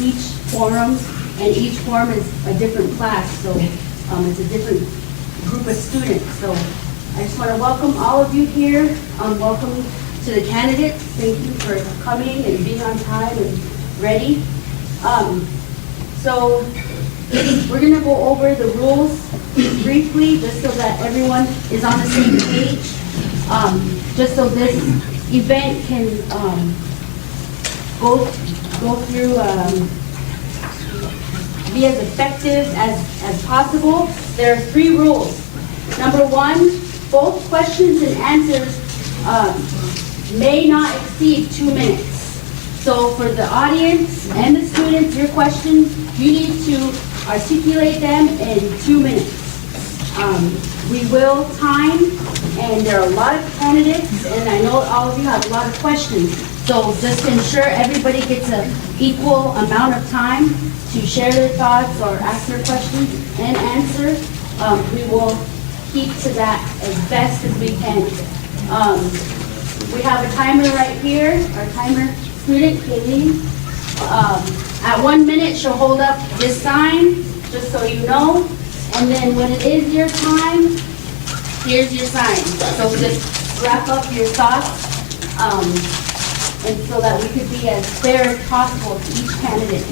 each forum, and each forum is a different class, so it's a different group of students. So I just want to welcome all of you here. Welcome to the candidates. Thank you for coming and being on time and ready. So we're going to go over the rules briefly, just so that everyone is on the same page. Just so this event can go through, be as effective as possible. There are 3 rules. Number 1, both questions and answers may not exceed 2 minutes. So for the audience and the students, your questions, you need to articulate them in 2 minutes. We will time, and there are a lot of candidates, and I know all of you have a lot of questions. So just to ensure everybody gets an equal amount of time to share their thoughts or ask their questions and answer, we will keep to that as best as we can. We have a timer right here, our timer student, Kayleen. At 1 minute, she'll hold up this sign, just so you know. And then when it is your time, here's your sign. So just wrap up your thoughts, and so that we could be as fair as possible to each candidate.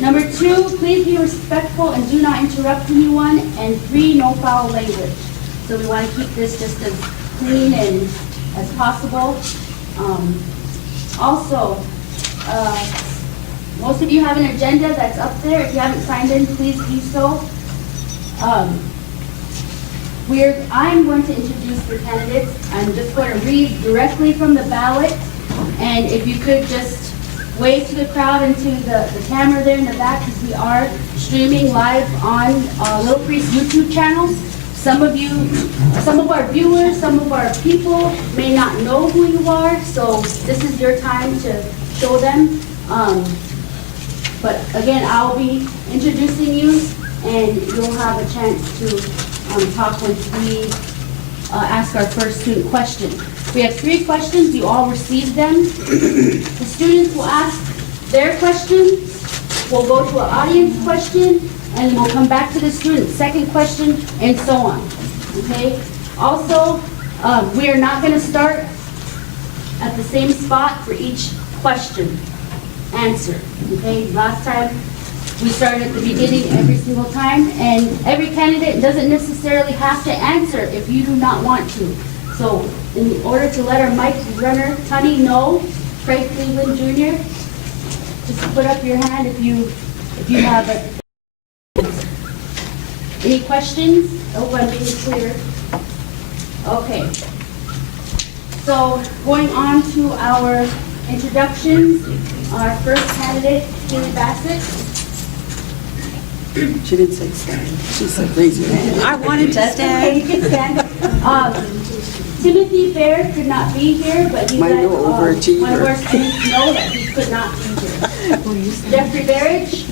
Number 2, please be respectful and do not interrupt anyone. And 3, no foul language. So we want to keep this just as clean and as possible. Also, most of you have an agenda that's up there. If you haven't signed in, please do so. I'm going to introduce the candidates. I'm just going to read directly from the ballot. And if you could just wave to the crowd and to the camera there in the back, because we are streaming live on Little Priest YouTube channel. Some of our viewers, some of our people may not know who you are, so this is your time to show them. But again, I'll be introducing you, and you'll have a chance to talk once we ask our first student question. We have 3 questions. You all received them. The students will ask their questions. We'll go to an audience question, and we'll come back to the student's second question, and so on. Okay? Also, we are not going to start at the same spot for each question answer. Okay? Last time we started at the beginning every single time, and every candidate doesn't necessarily have to answer if you do not want to. So in order to let our mic runner, Tunny, know, Craig Cleveland Jr., just put up your hand if you have it. Any questions? Oh, I'm being clear. Okay. So going on to our introductions, our first candidate, Haley Bassett. She didn't say stand. She said raise your hand. I wanted to That's okay, you stand. can stand. Timothy Fair could not be here, but he let one of our students know that he could not be here. Jeffrey Barrage,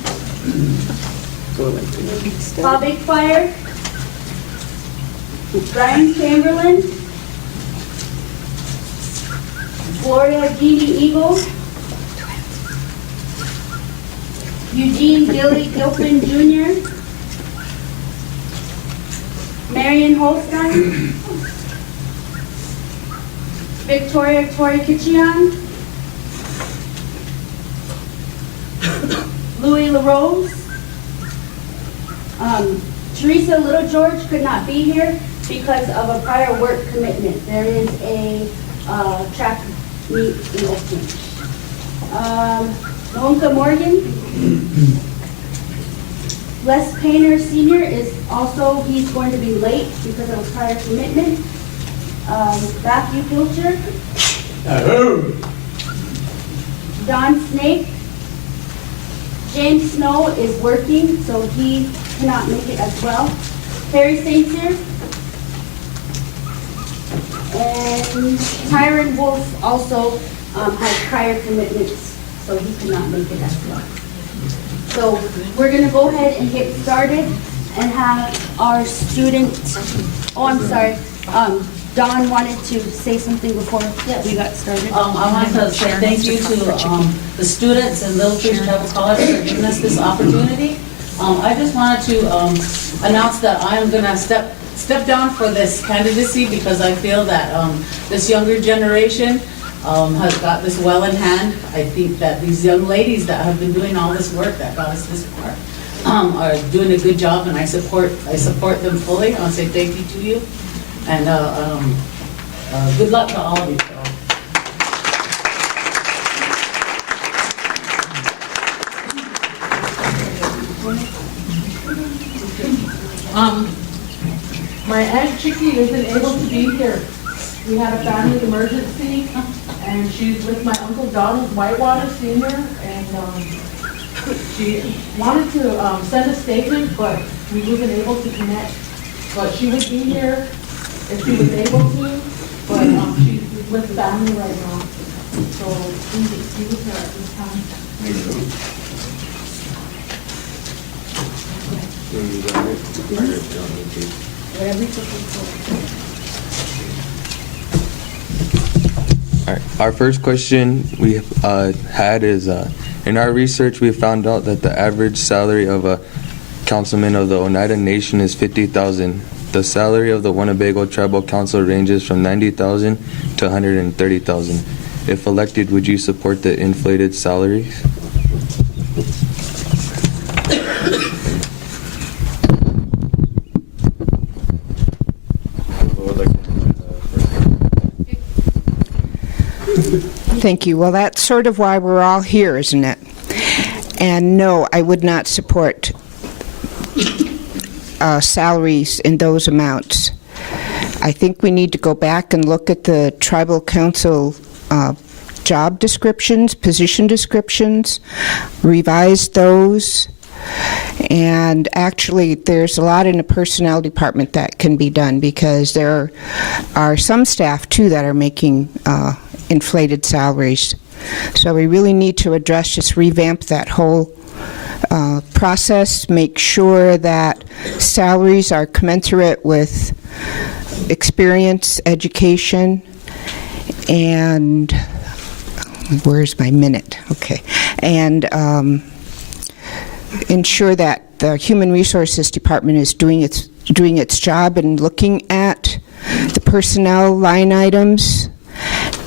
Go like this. Bob Bigfire, Brian Chamberlain, Gloria Jeannie Eagle, Eugene Gilpin Jr., Marion Holstein, Victoria Tori Kitchian, Louis LaRose. Teresa Little George could not be here because of a prior work commitment. There is a track meet in Oakland. Monica Morgan. Les Painter Sr. is also, he's going to be late because of a prior commitment. Matthew Pilcher. Don Snake. James Snow is working, so he cannot make it as well. Harry St. Cyr. And Tyron Wolf also has prior commitments, so he could not make it as well. So we're going to go ahead and get started and have our student, oh, I'm sorry, Dawn wanted to say something before we got started. I want to say thank you to the students in Little Fish Tribal College for giving us this opportunity. I just wanted to announce that I am going to step down for this candidacy because I feel that this younger generation has got this well in hand. I think that these young ladies that have been doing all this work that got us this far are doing a good job, and I support them fully. I want to say thank you to you, and good luck to all of you. My Aunt Chicky isn't able to be here. We had a family emergency, and she's with my Uncle Donald Whitewater Sr., and she wanted to send a statement, but we wasn't able to connect. But she would be here if she was able to, but she's with family right now. So please excuse her at this time. All right. Our first question we had is, in our research, we found out that the average salary of a councilman of the Oneida Nation is $50,000. The salary of the Winnebago Tribal Council ranges from $90,000 to $130,000. If elected, would you support the inflated salaries? Thank you. Well, that's sort of why we're all here, isn't it? And no, I would not support salaries in those amounts. I think we need to go back and look at the tribal council job descriptions, position descriptions, revise those. And actually, there's a lot in the personnel department that can be done, because there are some staff, too, that are making inflated salaries. So we really need to address, just revamp that whole process, make sure that salaries are commensurate with experience, education, and where's my minute? Okay. And ensure that the Human Resources Department is doing its job and looking at the personnel line items,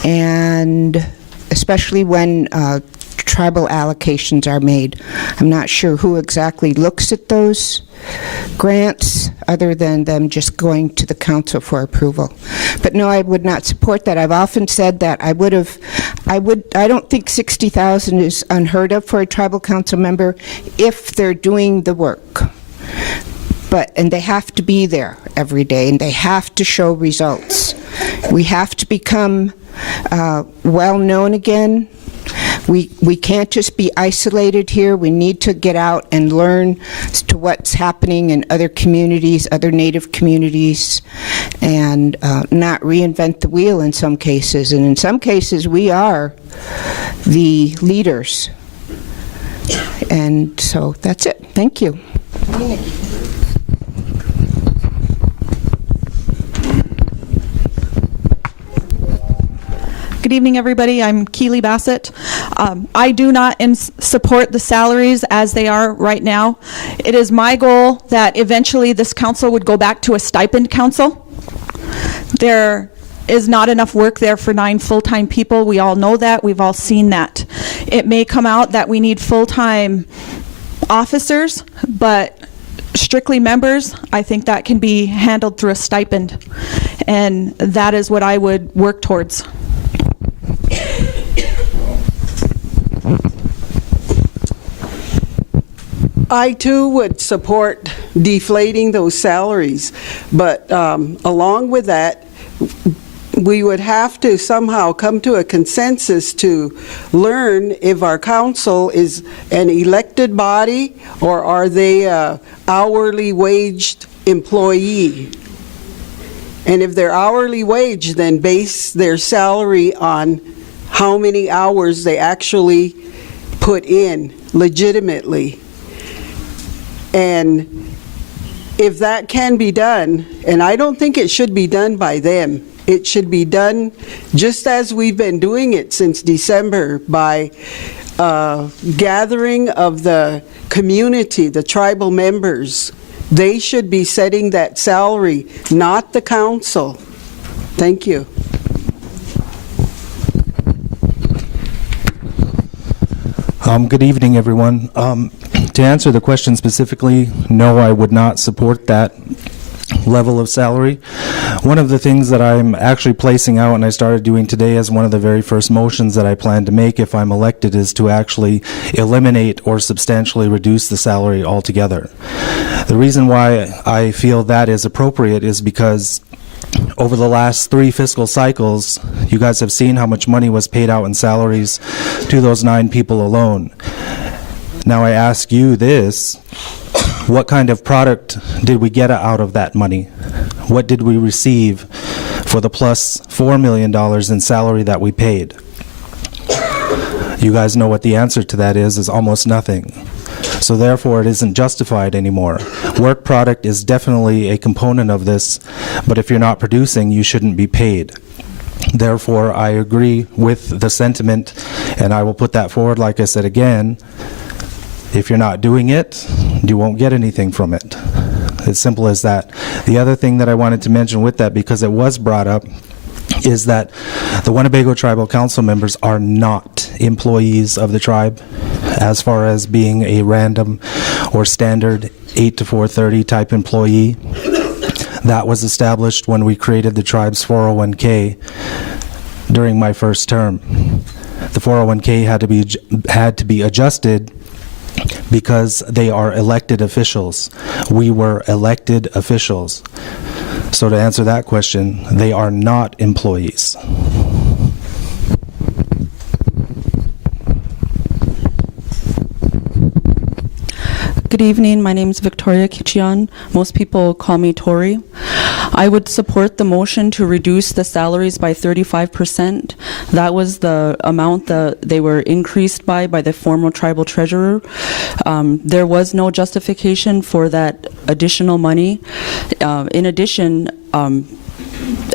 and especially when tribal allocations are made. I'm not sure who exactly looks at those grants other than them just going to the council for approval. But no, I would not support that. I've often said that I don't think $60,000 is unheard of for a tribal council member if they're doing the work. And they have to be there every day, and they have to show results. We have to become well known again. We can't just be isolated here. We need to get out and learn as to what's happening in other communities, other Native communities, and not reinvent the wheel in some cases. And in some cases, we are the leaders. And so that's it. Thank you. Good evening, everybody. I'm Keely Bassett. I do not support the salaries as they are right now. It is my goal that eventually this council would go back to a stipend council. There is not enough work there for 9 full-time people. We all know that. We've all seen that. It may come out that we need full-time officers, but strictly members, I think that can be handled through a stipend. And that is what I would work towards. I too would support deflating those salaries, but along with that, we would have to somehow come to a consensus to learn if our council is an elected body or are they a hourly waged employee. And if they're hourly wage, then base their salary on how many hours they actually put in legitimately. And if that can be done, and I don't think it should be done by them, It should be done just as we've been doing it since December, by gathering of the community, the tribal members. They should be setting that salary, not the council. Thank you. Good evening, everyone. To answer the question specifically, no, I would not support that level of salary. One of the things that I'm actually placing out, and I started doing today as one of the very first motions that I plan to make if I'm elected, is to actually eliminate or substantially reduce the salary altogether. The reason why I feel that is appropriate is because over the last 3 fiscal cycles, you guys have seen how much money was paid out in salaries to those 9 people alone. Now I ask you this, what kind of product did we get out of that money? What did we receive for the plus $4 million in salary that we paid? You guys know what the answer to that is almost nothing. So therefore, it isn't justified anymore. Work product is definitely a component of this, but if you're not producing, you shouldn't be paid. Therefore, I agree with the sentiment, and I will put that forward, like I said again. If you're not doing it, you won't get anything from it. As simple as that. The other thing that I wanted to mention with that, because it was brought up, is that the Winnebago Tribal Council members are not employees of the tribe as far as being a random or standard 8 to 4:30 type employee. That was established when we created the tribe's 401k during my first term. The 401k had to be adjusted because they are elected officials. We were elected officials. So to answer that question, they are not employees. Good evening. My name is Victoria Kichian. Most people call me Tori. I would support the motion to reduce the salaries by 35%. That was the amount that they were increased by the former tribal treasurer. There was no justification for that additional money. In addition,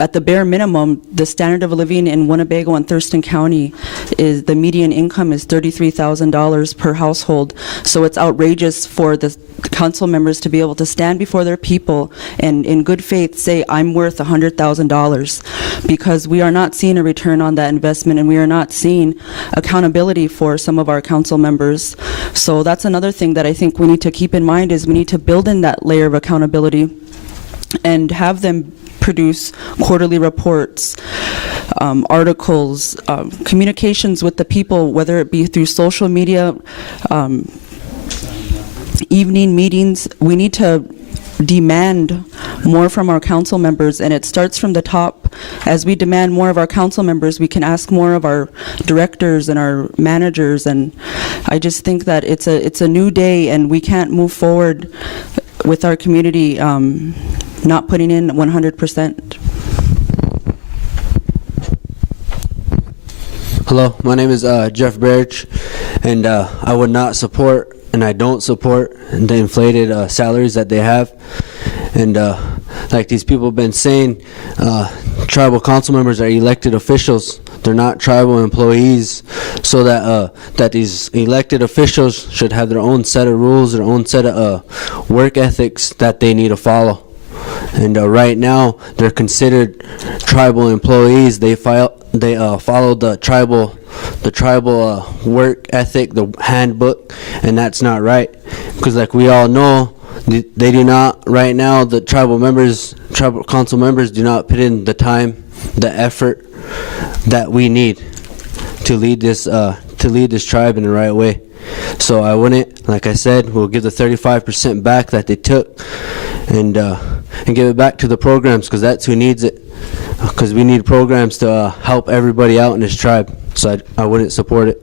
at the bare minimum, the standard of living in Winnebago and Thurston County is the median income is $33,000 per household. So it's outrageous for the council members to be able to stand before their people and in good faith say, I'm worth $100,000, because we are not seeing a return on that investment, and we are not seeing accountability for some of our council members. So that's another thing that I think we need to keep in mind, is we need to build in that layer of accountability and have them produce quarterly reports, articles, communications with the people, whether it be through social media, evening meetings. We need to demand more from our council members, and it starts from the top. As we demand more of our council members, we can ask more of our directors and our managers, and I just think that it's a new day, and we can't move forward with our community not putting in 100%. Hello, my name is Jeff Birch, and I would not support, and I don't support, the inflated salaries that they have. And like these people have been saying, tribal council members are elected officials. They're not tribal employees, so that these elected officials should have their own set of rules, their own set of work ethics that they need to follow. And right now, they're considered tribal employees. They follow the tribal work ethic, the handbook, and that's not right. Because like we all know, they do not right now. The tribal council members do not put in the time, the effort that we need to lead this tribe in the right way. So I wouldn't, like I said, we'll give the 35% back that they took, and give it back to the programs, because that's who needs it. Because we need programs to help everybody out in this tribe. So I wouldn't support it.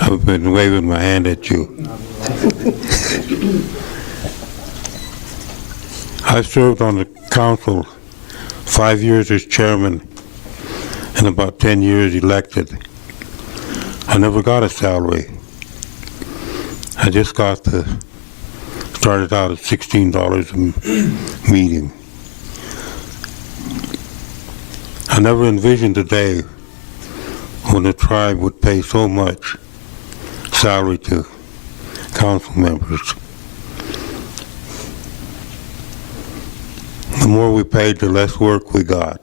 I've been waving my hand at you. I served on the council 5 years as chairman and about 10 years elected. I never got a salary. I just started out at $16 a meeting. I never envisioned a day when the tribe would pay so much salary to council members. The more we paid, the less work we got.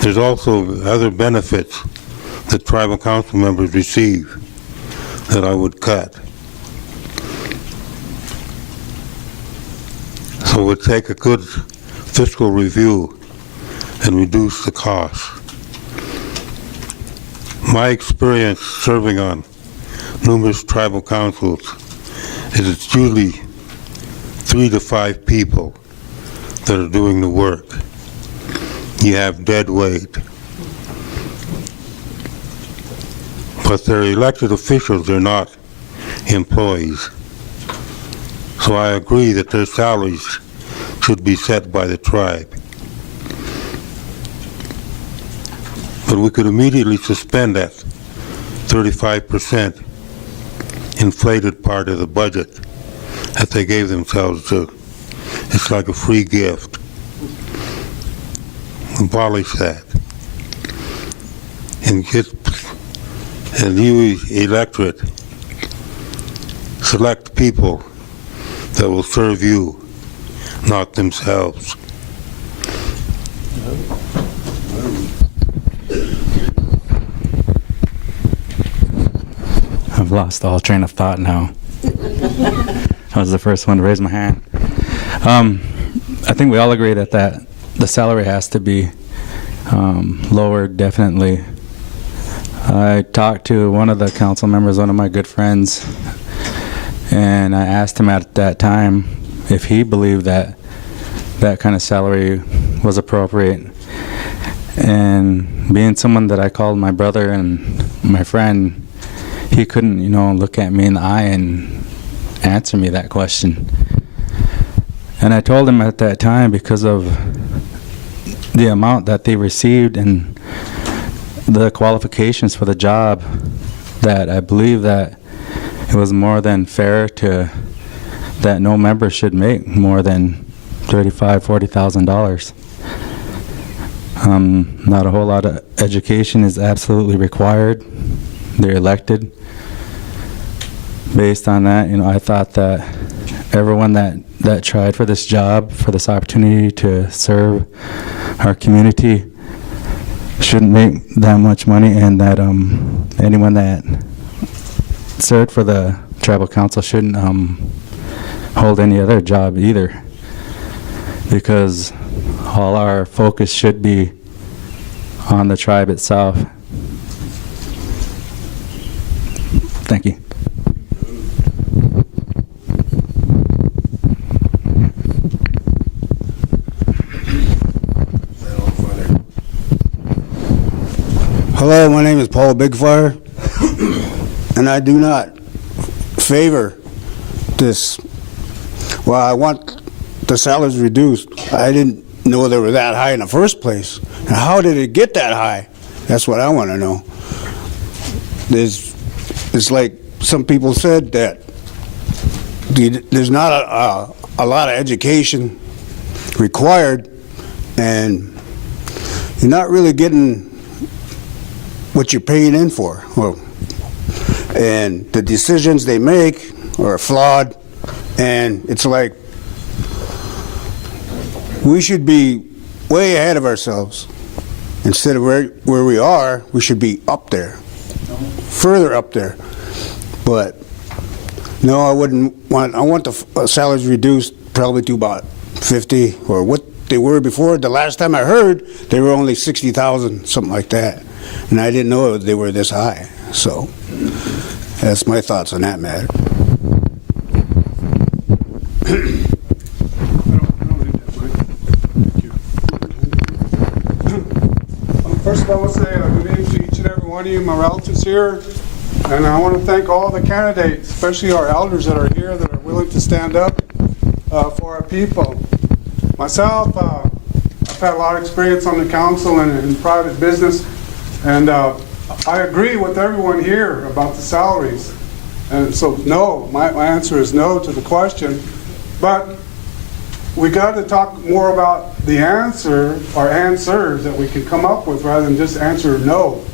There's also other benefits that tribal council members receive that I would cut. So we'd take a good fiscal review and reduce the cost. My experience serving on numerous tribal councils is it's usually 3 to 5 people that are doing the work. You have dead weight. But they're elected officials, they're not employees. So I agree that their salaries should be set by the tribe. But we could immediately suspend that 35% inflated part of the budget that they gave themselves. It's like a free gift. Abolish that. And get a new electorate. Select people that will serve you, not themselves. I've lost all train of thought now. I was the first one to raise my hand. I think we all agree that the salary has to be lowered, definitely. I talked to one of the council members, one of my good friends, and I asked him at that time if he believed that that kind of salary was appropriate. And being someone that I called my brother and my friend, he couldn't, look at me in the eye and answer me that question. And I told him at that time, because of the amount that they received and the qualifications for the job, that I believe that it was more than fair that no member should make more than $35,000, $40,000. Not a whole lot of education is absolutely required. They're elected. Based on that, I thought that everyone that tried for this job, for this opportunity to serve our community, shouldn't make that much money, and that anyone that served for the tribal council shouldn't hold any other job either, because all our focus should be on the tribe itself. Thank you. Hello, my name is Paul Bigfire, and I do not favor this. Well, I want the salaries reduced. I didn't know they were that high in the first place. And how did it get that high? That's what I want to know. It's like some people said that there's not a lot of education required, and you're not really getting what you're paying in for. Well, and the decisions they make are flawed, and it's like we should be way ahead of ourselves. Instead of where we are, we should be up there, further up there. But no, I want the salaries reduced probably to about 50, or what they were before. The last time I heard, they were only 60,000, something like that. And I didn't know they were this high. So that's my thoughts on that matter. First of all, I want to say good evening to each and every one of you, my relatives here. And I want to thank all the candidates, especially our elders that are here, that are willing to stand up for our people. Myself, I've had a lot of experience on the council and in private business. And I agree with everyone here about the salaries. And so, no, my answer is no to the question. But we got to talk more about the answer, or answers that we can come up with, rather than just answer no.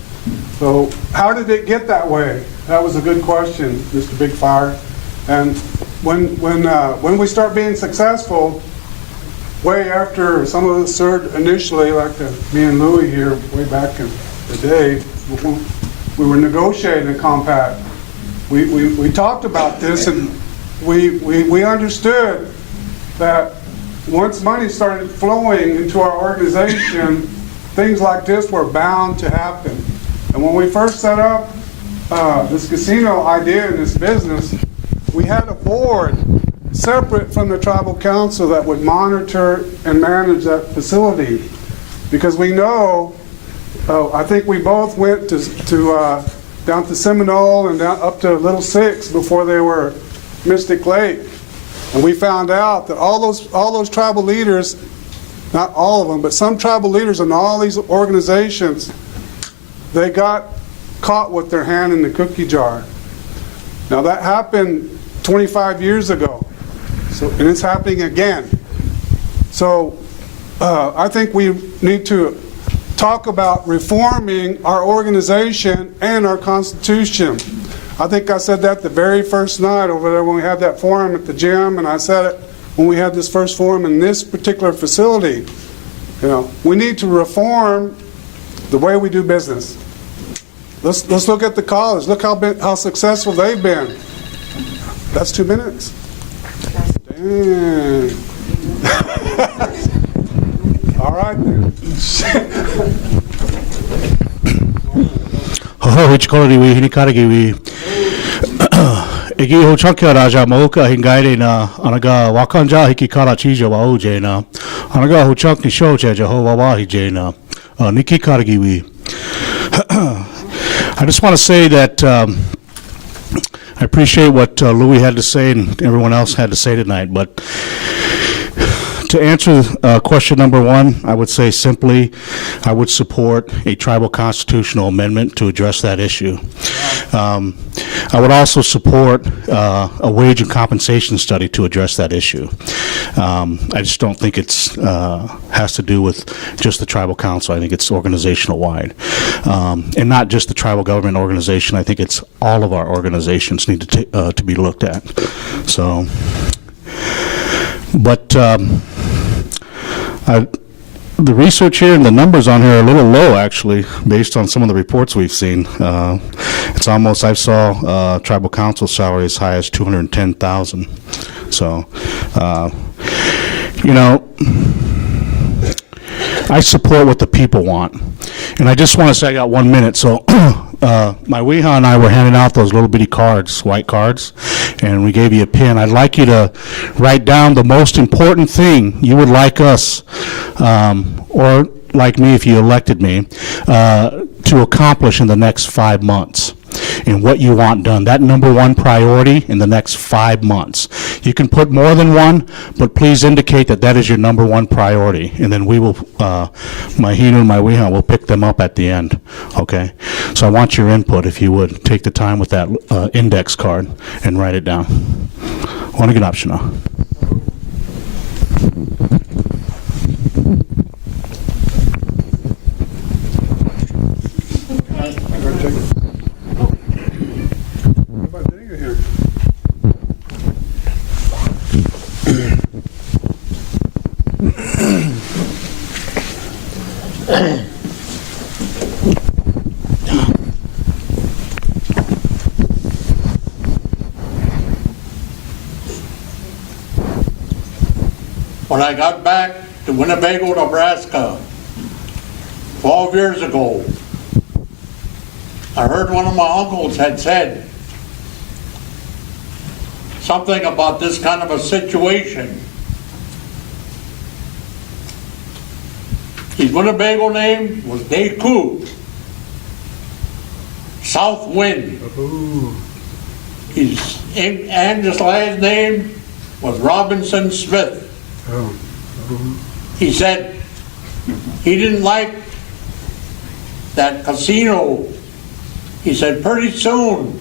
So how did it get that way? That was a good question, Mr. Big Fire. And when we start being successful, way after some of us heard initially, like me and Louis here, way back in the day, we were negotiating a compact. We talked about this, and we understood that once money started flowing into our organization, things like this were bound to happen. And when we first set up this casino idea in this business, we had a board separate from the tribal council that would monitor and manage that facility. Because we know, I think we both went to down to Seminole and down up to Little Six before they were Mystic Lake. And we found out that all those tribal leaders, not all of them, but some tribal leaders in all these organizations, they got caught with their hand in the cookie jar. Now that happened 25 years ago, and it's happening again. So I think we need to talk about reforming our organization and our Constitution. I think I said that the very first night over there when we had that forum at the gym, and I said it when we had this first forum in this particular facility. You know, we need to reform the way we do business. Let's look at the college. Look how successful they've been. That's 2 minutes. Dang. All right then. Ho hichkolori wi hinikaragi wi igi ho chakya raja mauka hingaire na anaga wakanja hikikara chijo wa uje na anaga ho chakni shoche Jehovah wahi jena niki karagi wi. I just want to say that I appreciate what Louis had to say and everyone else had to say tonight, but to answer question number one, I would say simply, I would support a tribal constitutional amendment to address that issue. I would also support a wage and compensation study to address that issue. I just don't think it's has to do with just the tribal council. I think it's organizational wide, and not just the tribal government organization. I think it's all of our organizations need to be looked at. So, but the research here and the numbers on here are a little low, actually, based on some of the reports we've seen. It's almost, I saw tribal council salary as high as $210,000. So, you know, I support what the people want. And I just want to say I got 1 minute. So my Weeha and I were handing out those little bitty cards, white cards, and we gave you a pen. I'd like you to write down the most important thing you would like us, or like me if you elected me, to accomplish in the next 5 months. And what you want done, that number one priority in the next 5 months. You can put more than one, but please indicate that that is your number one priority. And then we will, my Hinu and my Weeha will pick them up at the end, okay? So I want your input, if you would. Take the time with that index card and write it down. Want to get option now. When I got back to Winnebago, Nebraska, 12 years ago, I heard one of my uncles had said something about this kind of a situation. His Winnebago name was Deku, South Wind. And his last name was Robinson Smith. He said he didn't like that casino. He said pretty soon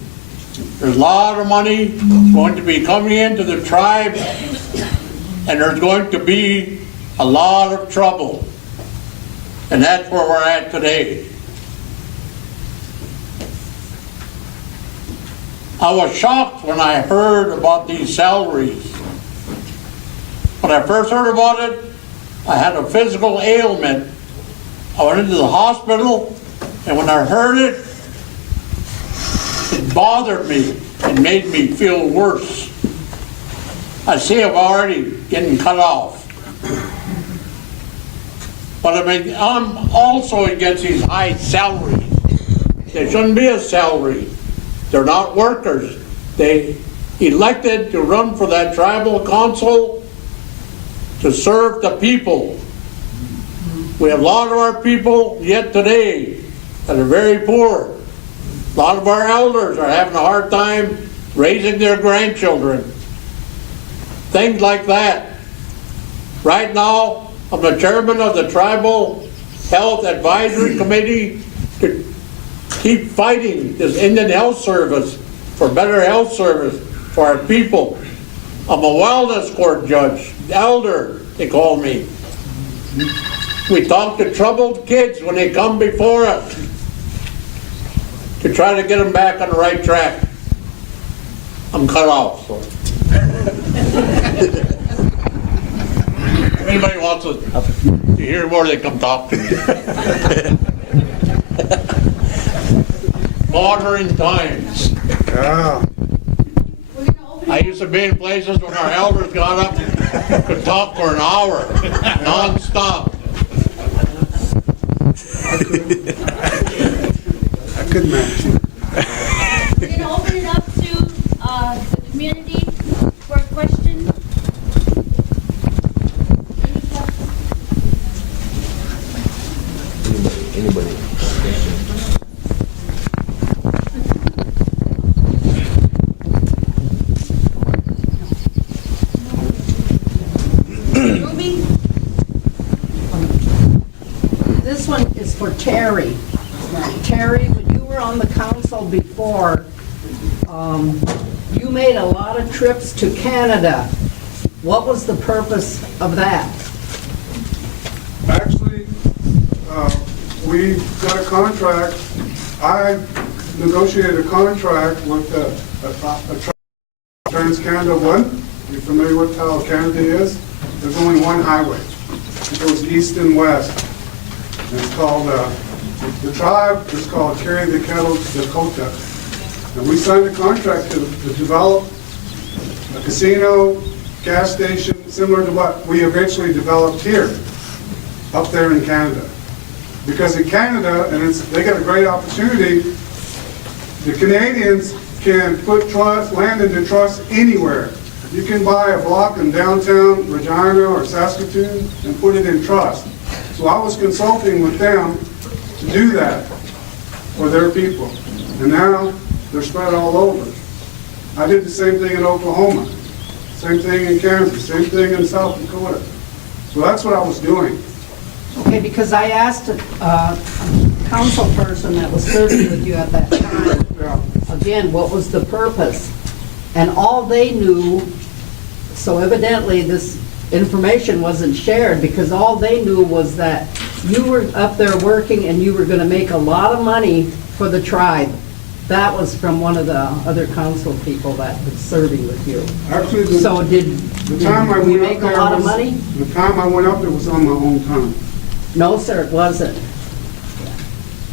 There's a lot of money going to be coming into the tribe, and there's going to be a lot of trouble. And that's where we're at today. I was shocked when I heard about these salaries. When I first heard about it, I had a physical ailment. I went into the hospital, and when I heard it, it bothered me. It made me feel worse. I see I'm already getting cut off. But I mean, I'm also against these high salaries. They shouldn't be a salary. They're not workers. They elected to run for that tribal council to serve the people. We have a lot of our people yet today that are very poor. A lot of our elders are having a hard time raising their grandchildren. Things like that. Right now, I'm the chairman of the Tribal Health Advisory Committee to keep fighting this Indian Health Service for better health service for our people. I'm a wellness court judge, elder, they call me. We talk to troubled kids when they come before us to try to get them back on the right track. I'm cut off, so. If anybody wants to hear more, they come talk to me. Modern times. Yeah. I used to be in places when our elders got up and could talk for an hour, non-stop. I could match. We're going to open it up to the community for a question. Anybody? This one is for Terry. Terry, when you were on the council before, you made a lot of trips to Canada. What was the purpose of that? Actually, we got a contract. I negotiated a contract with Trans-Canada One. You're familiar with how Canada is? There's only one highway. It goes east and west. And it's called, the tribe is called Carry the Cattle Dakota. And we signed a contract to develop a casino, gas station, similar to what we eventually developed here, up there in Canada. Because in Canada, and they got a great opportunity, the Canadians can put land into trust anywhere. You can buy a block in downtown Regina or Saskatoon and put it in trust. So I was consulting with them to do that for their people. And now they're spread all over. I did the same thing in Oklahoma, same thing in Kansas, same thing in South Dakota. So that's what I was doing. Okay, because I asked a council person that was serving with you at that time, again, what was the purpose? And all they knew, so evidently this information wasn't shared, because all they knew was that you were up there working and you were going to make a lot of money for the tribe. That was from one of the other council people that was serving with you. Actually, so did we make a lot of money? The time I went up there was on my own time. No, sir, it wasn't.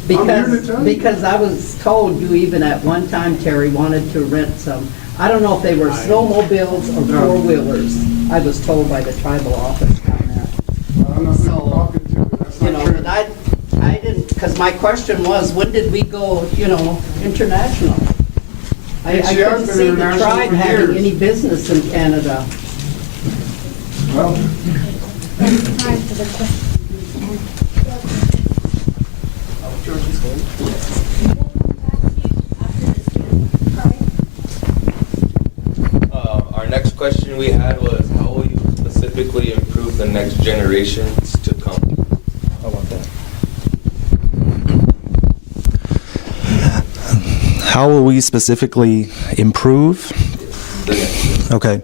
I'm here to tell you. Because I was told you even at one time, Terry, wanted to rent some, I don't know if they were snowmobiles or four-wheelers. I was told by the tribal office down there. I'm not talking to you. That's You not know, true. but I didn't, because my question was, when did we go, international? I She has couldn't been see the international tribe for having years. any business in Canada. Well, Our next question we had was, how will you specifically improve the next generations to come? How about that? How will we specifically improve? Okay.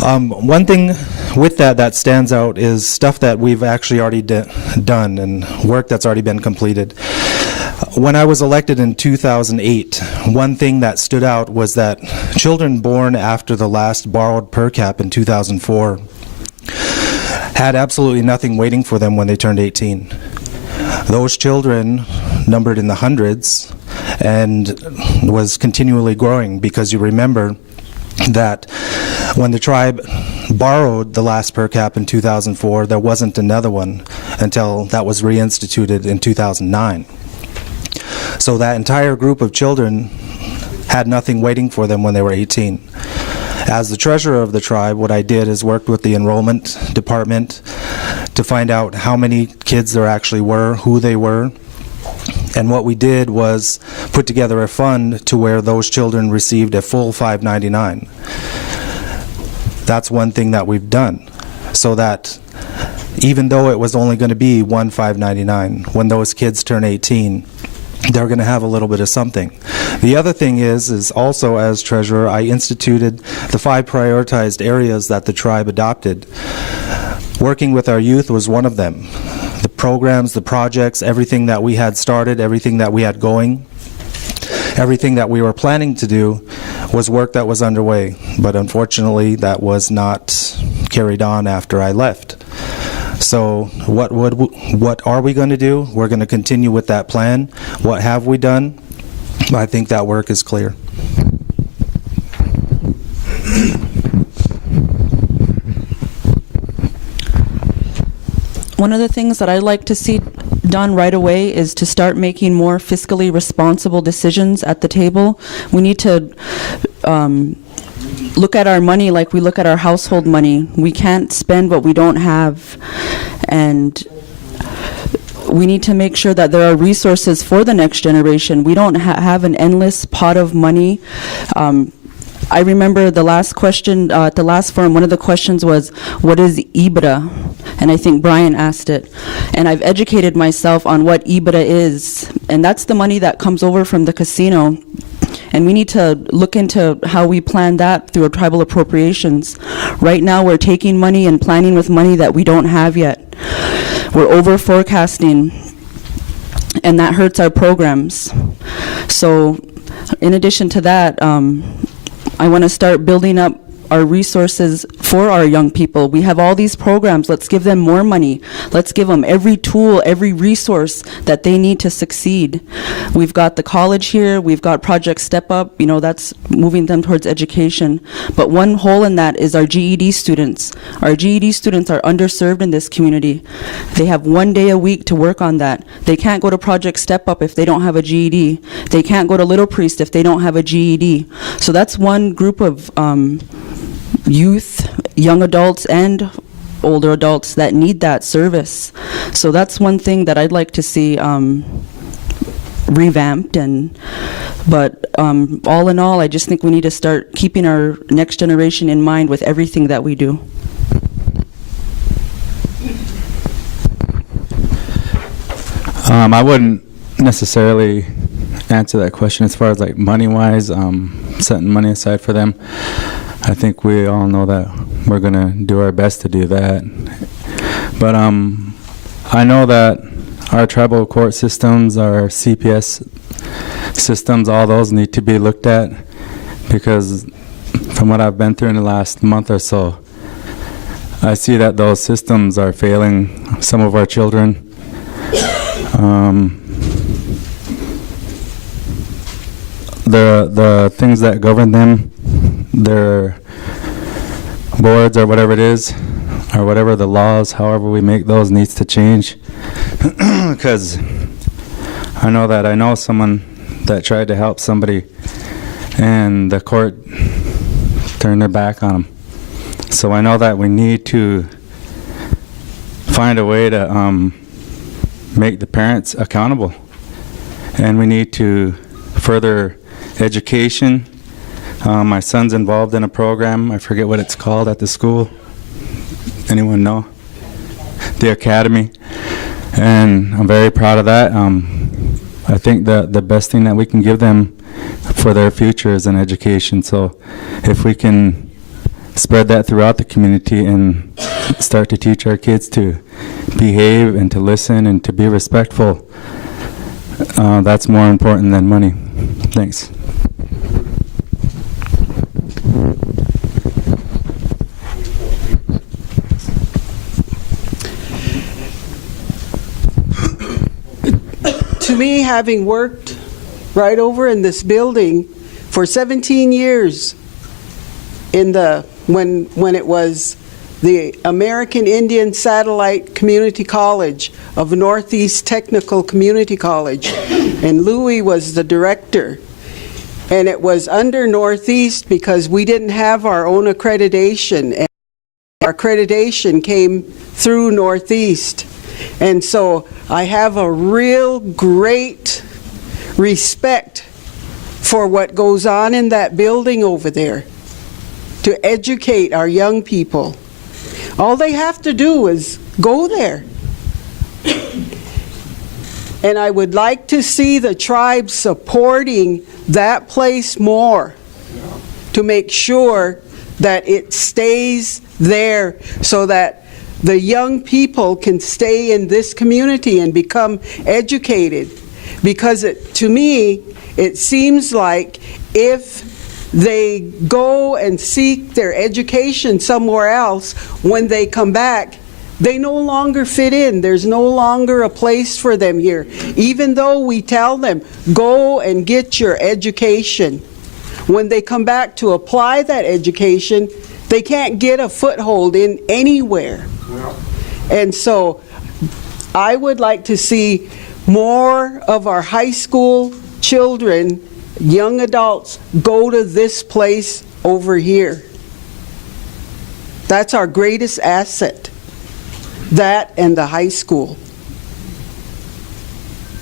One thing with that stands out is stuff that we've actually already done and work that's already been completed. When I was elected in 2008, one thing that stood out was that children born after the last borrowed per cap in 2004 had absolutely nothing waiting for them when they turned 18. Those children numbered in the hundreds and was continually growing, because you remember that when the tribe borrowed the last per cap in 2004, there wasn't another one until that was reinstituted in 2009. So that entire group of children had nothing waiting for them when they were 18. As the treasurer of the tribe, what I did is worked with the enrollment department to find out how many kids there actually were, who they were, and what we did was put together a fund to where those children received a full $5.99. That's one thing that we've done, so that even though it was only going to be one $5.99, when those kids turn 18, they're going to have a little bit of something. The other thing is also as treasurer, I instituted the 5 prioritized areas that the tribe adopted. Working with our youth was one of them. The programs, the projects, everything that we had started, everything that we had going, everything that we were planning to do was work that was underway. But unfortunately, that was not carried on after I left. So what are we going to do? We're going to continue with that plan. What have we done? I think that work is clear. One of the things that I'd like to see done right away is to start making more fiscally responsible decisions at the table. We need to look at our money like we look at our household money. We can't spend what we don't have, and we need to make sure that there are resources for the next generation. We don't have an endless pot of money. I remember the last question, at the last forum, one of the questions was, what is EBITDA? And I think Brian asked it. And I've educated myself on what EBITDA is. And that's the money that comes over from the casino. And we need to look into how we plan that through our tribal appropriations. Right now, we're taking money and planning with money that we don't have yet. We're over forecasting, and that hurts our programs. So in addition to that, I want to start building up our resources for our young people. We have all these programs. Let's give them more money. Let's give them every tool, every resource that they need to succeed. We've got the college here. We've got Project Step Up. You know, that's moving them towards education. But one hole in that is our GED students. Our GED students are underserved in this community. They have 1 day a week to work on that. They can't go to Project Step Up if they don't have a GED. They can't go to Little Priest if they don't have a GED. So that's one group of youth, young adults, and older adults that need that service. So that's one thing that I'd like to see revamped. But all in all, I just think we need to start keeping our next generation in mind with everything that we do. I wouldn't necessarily answer that question as far as like money-wise, setting money aside for them. I think we all know that we're going to do our best to do that. But I know that our tribal court systems, our CPS systems, all those need to be looked at, because from what I've been through in the last month or so, I see that those systems are failing some of our children. The things that govern them, their boards or whatever it is, or whatever the laws, however we make those, needs to change. Because I know someone that tried to help somebody and the court turned their back on them. So I know that we need to find a way to make the parents accountable, and we need to further education. My son's involved in a program, I forget what it's called at the school. Anyone know? The Academy. And I'm very proud of that. I think that the best thing that we can give them for their futures in education. So if we can spread that throughout the community and start to teach our kids to behave and to listen and to be respectful, that's more important than money. Thanks. To me, having worked right over in this building for 17 years in the when it was the American Indian Satellite Community College of Northeast Technical Community College, and Louis was the director. And it was under Northeast because we didn't have our own accreditation, and our accreditation came through Northeast. And so I have a real great respect for what goes on in that building over there to educate our young people. All they have to do is go there. And I would like to see the tribe supporting that place more to make sure that it stays there so that the young people can stay in this community and become educated. Because to me, it seems like if they go and seek their education somewhere else, when they come back, they no longer fit in. There's no longer a place for them here. Even though we tell them, go and get your education, when they come back to apply that education, they can't get a foothold in anywhere. And so I would like to see more of our high school children, young adults, go to this place over here. That's our greatest asset. That and the high school.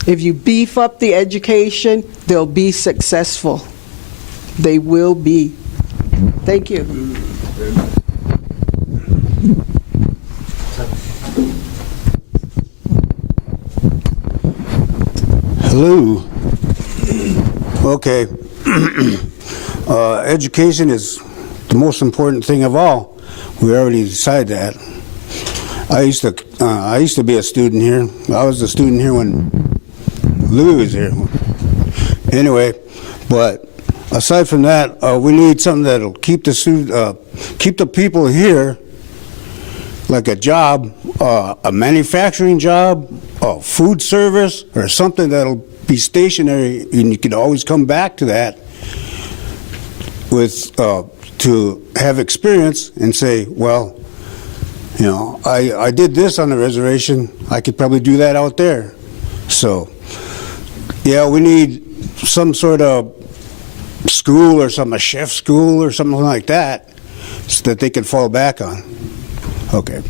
If you beef up the education, they'll be successful. They will be. Thank you. Hello. Okay. Education is the most important thing of all. We already decided that. I used to be a student here. I was a student here when Louis was here. Anyway, but aside from that, we need something that'll keep the people here, like a job, a manufacturing job, a food service, or something that'll be stationary, and you can always come back to that with to have experience and say, well, you know, I did this on the reservation. I could probably do that out there. So, yeah, we need some sort of school or something, a chef school or something like that, so that they can fall back on. Okay.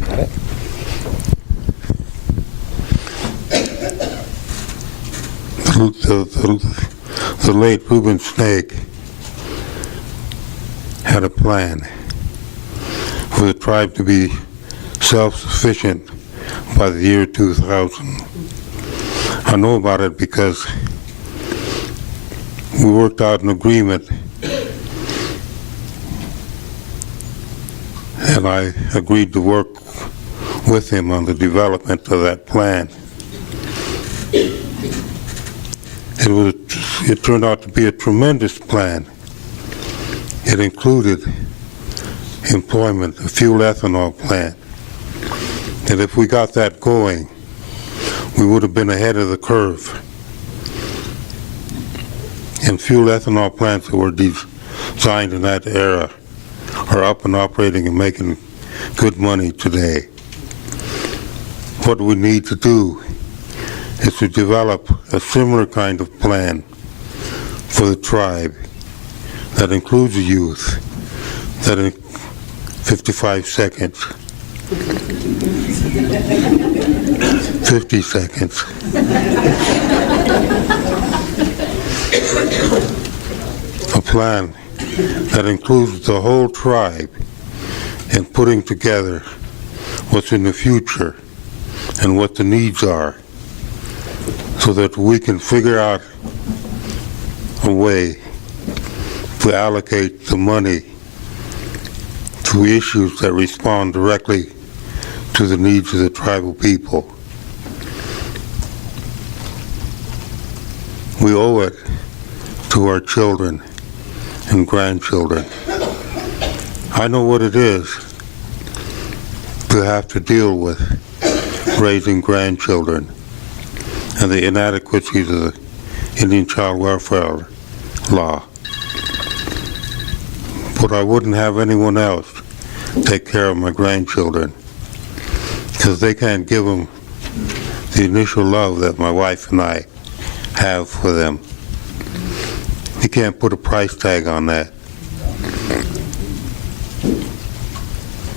Got it? The late Reuben Snake had a plan for the tribe to be self-sufficient by the year 2000. I know about it because we worked out an agreement, and I agreed to work with him on the development of that plan. It turned out to be a tremendous plan. It included employment, a fuel ethanol plant. And if we got that going, we would have been ahead of the curve. And fuel ethanol plants that were designed in that era are up and operating and making good money today. What we need to do is to develop a similar kind of plan for the tribe that includes the youth, that in 55 seconds, 50 seconds. A plan that includes the whole tribe in putting together what's in the future and what the needs are, so that we can figure out a way to allocate the money to issues that respond directly to the needs of the tribal people. We owe it to our children and grandchildren. I know what it is to have to deal with raising grandchildren and the inadequacies of the Indian Child Welfare Law. But I wouldn't have anyone else take care of my grandchildren, because they can't give them the initial love that my wife and I have for them. You can't put a price tag on that.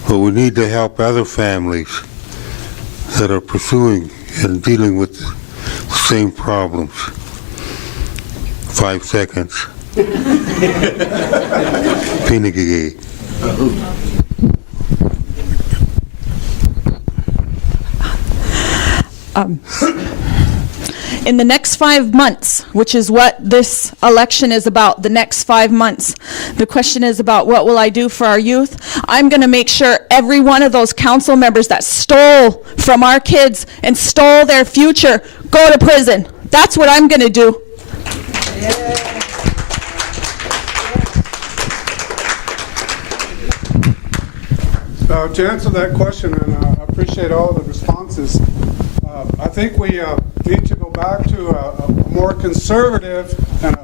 But we need to help other families that are pursuing and dealing with the same problems. 5 seconds. Pinagigi. In the next 5 months, which is what this election is about, the next 5 months, the question is about what will I do for our youth? I'm going to make sure every one of those council members that stole from our kids and stole their future go to prison. That's what I'm going to do. To answer that question, and I appreciate all the responses, I think we need to go back to a more conservative and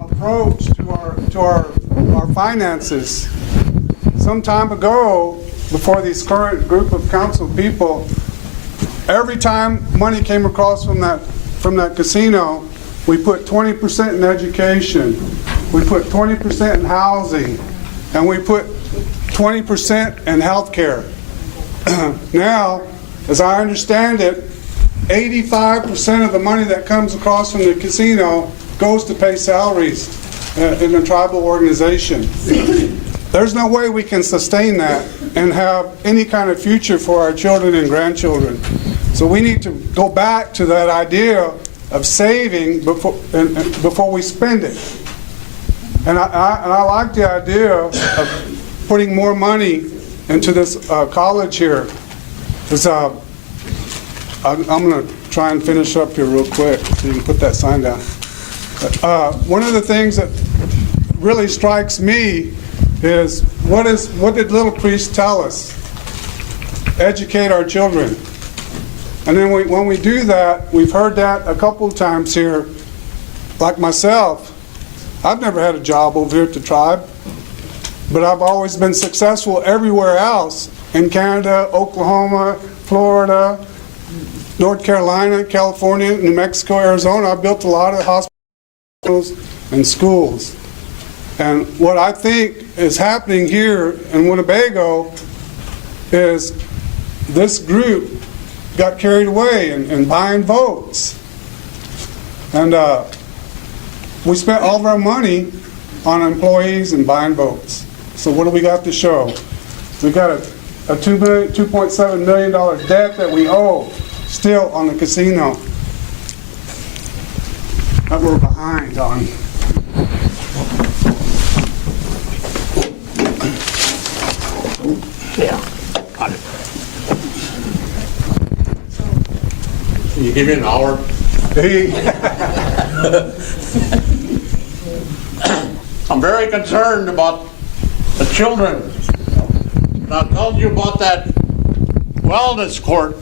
approach to our finances. Some time ago, before this current group of council people, every time money came across from that casino, we put 20% in education, we put 20% in housing, and we put 20% in health care. Now, as I understand it, 85% of the money that comes across from the casino goes to pay salaries in the tribal organization. There's no way we can sustain that and have any kind of future for our children and grandchildren. So we need to go back to that idea of saving before we spend it. And I like the idea of putting more money into this college here. I'm going to try and finish up here real quick so you can put that sign down. One of the things that really strikes me is what did Little Priest tell us? Educate our children. And then when we do that, we've heard that a couple of times here, like myself. I've never had a job over here at the tribe, but I've always been successful everywhere else, in Canada, Oklahoma, Florida, North Carolina, California, New Mexico, Arizona. I built a lot of hospitals and schools. And what I think is happening here in Winnebago is this group got carried away in buying votes. And we spent all of our money on employees and buying votes. So what do we got to show? We got a $2.7 million debt that we owe still on the casino that we're behind on. Yeah. Can you give me an hour? I'm very concerned about the children. And I told you about that wellness court.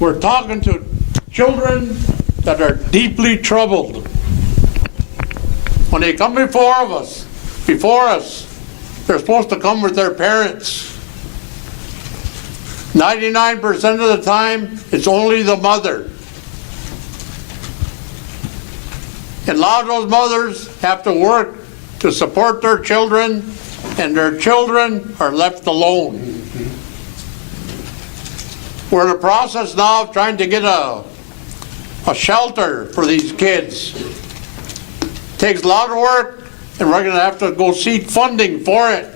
We're talking to children that are deeply troubled. When they come before us, they're supposed to come with their parents. 99% of the time, it's only the mother. And a lot of those mothers have to work to support their children, and their children are left alone. We're in the process now of trying to get a shelter for these kids. Takes a lot of work, and we're going to have to go seek funding for it.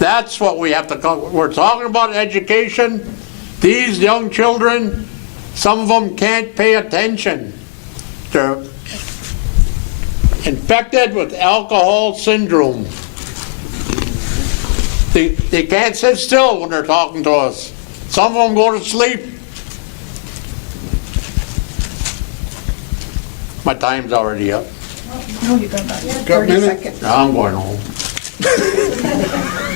That's what we have to, we're talking about education. These young children, some of them can't pay attention. They're infected with alcohol syndrome. They can't sit still when they're talking to us. Some of them go to sleep. My time's already up. No, you got about Got a 30 minute? seconds. Now I'm going home.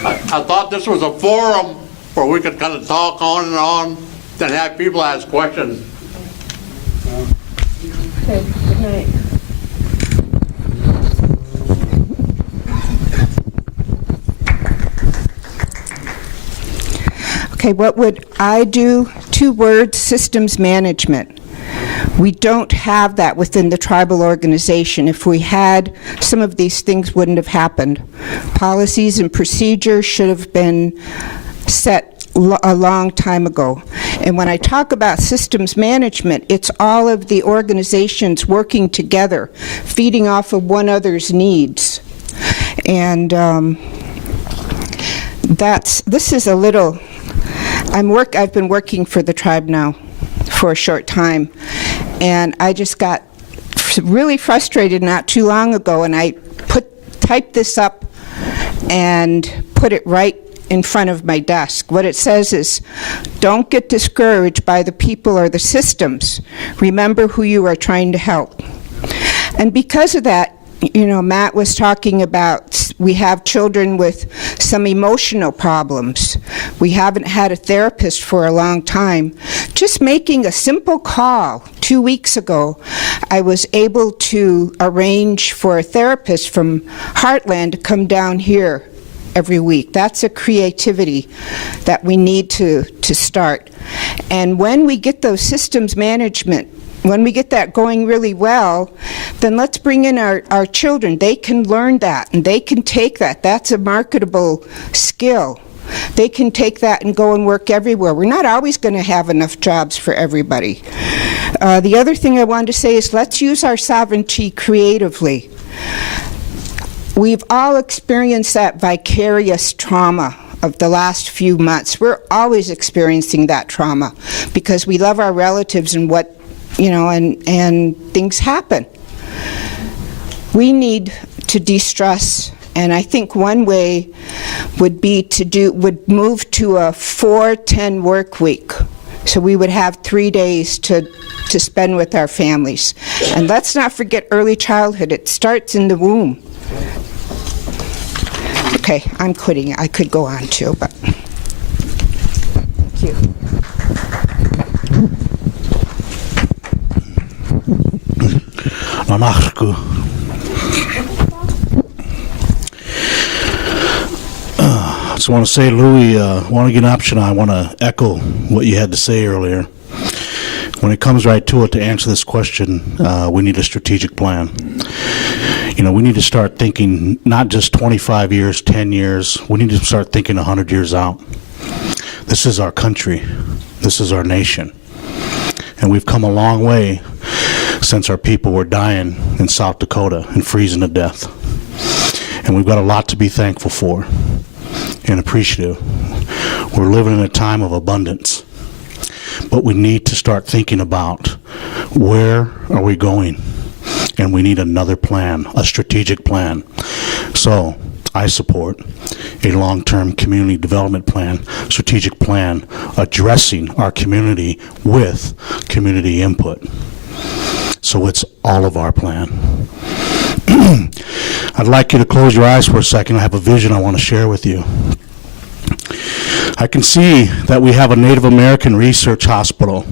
I thought this was a forum where we could kind of talk on, then have people ask questions. Okay, good night. Okay, what would I do? 2 words, systems management. We don't have that within the tribal organization. If we had, some of these things wouldn't have happened. Policies and procedures should have been set a long time ago. And when I talk about systems management, it's all of the organizations working together, feeding off of one another's needs. And this is a little, I've been working for the tribe now for a short time, and I just got really frustrated not too long ago, and I typed this up and put it right in front of my desk. What it says is, don't get discouraged by the people or the systems. Remember who you are trying to help. And because of that, you know, Matt was talking about we have children with some emotional problems. We haven't had a therapist for a long time. Just making a simple call 2 weeks ago, I was able to arrange for a therapist from Heartland to come down here every week. That's a creativity that we need to start. And when we get those systems management, when we get that going really well, then let's bring in our children. They can learn that, and they can take that. That's a marketable skill. They can take that and go and work everywhere. We're not always going to have enough jobs for everybody. The other thing I wanted to say is let's use our sovereignty creatively. We've all experienced that vicarious trauma of the last few months. We're always experiencing that trauma because we love our relatives and what, you know, and things happen. We need to de-stress, and I think one way would be would move to a 4-10 work week. So we would have 3 days to spend with our families. And let's not forget early childhood. It starts in the womb. Okay, I'm quitting. I could go on too, but thank you. Namaskar. I just want to say, Louis, want to get an option. I want to echo what you had to say earlier. When it comes right to it, to answer this question, we need a strategic plan. You know, we need to start thinking not just 25 years, 10 years. We need to start thinking 100 years out. This is our country. This is our nation. And we've come a long way since our people were dying in South Dakota and freezing to death. And we've got a lot to be thankful for and appreciative. We're living in a time of abundance. But we need to start thinking about where are we going? And we need another plan, a strategic plan. So I support a long-term community development plan, strategic plan, addressing our community with community input. So it's all of our plan. I'd like you to close your eyes for a second. I have a vision I want to share with you. I can see that we have a Native American research hospital,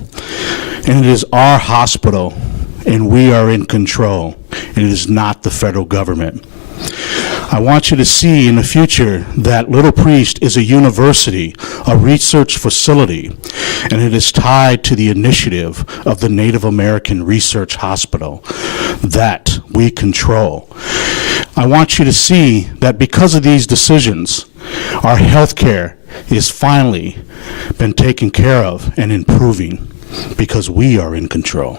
and it is our hospital, and we are in control, and it is not the federal government. I want you to see in the future that Little Priest is a university, a research facility, and it is tied to the initiative of the Native American Research Hospital that we control. I want you to see that because of these decisions, our health care is finally been taken care of and improving because we are in control.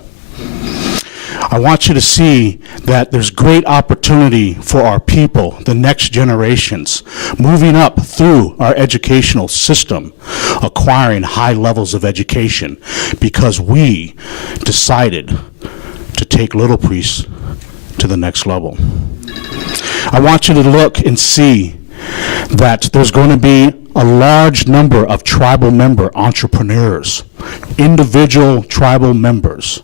I want you to see that there's great opportunity for our people, the next generations, moving up through our educational system, acquiring high levels of education, because we decided to take Little Priest to the next level. I want you to look and see that there's going to be a large number of tribal member entrepreneurs, individual tribal members,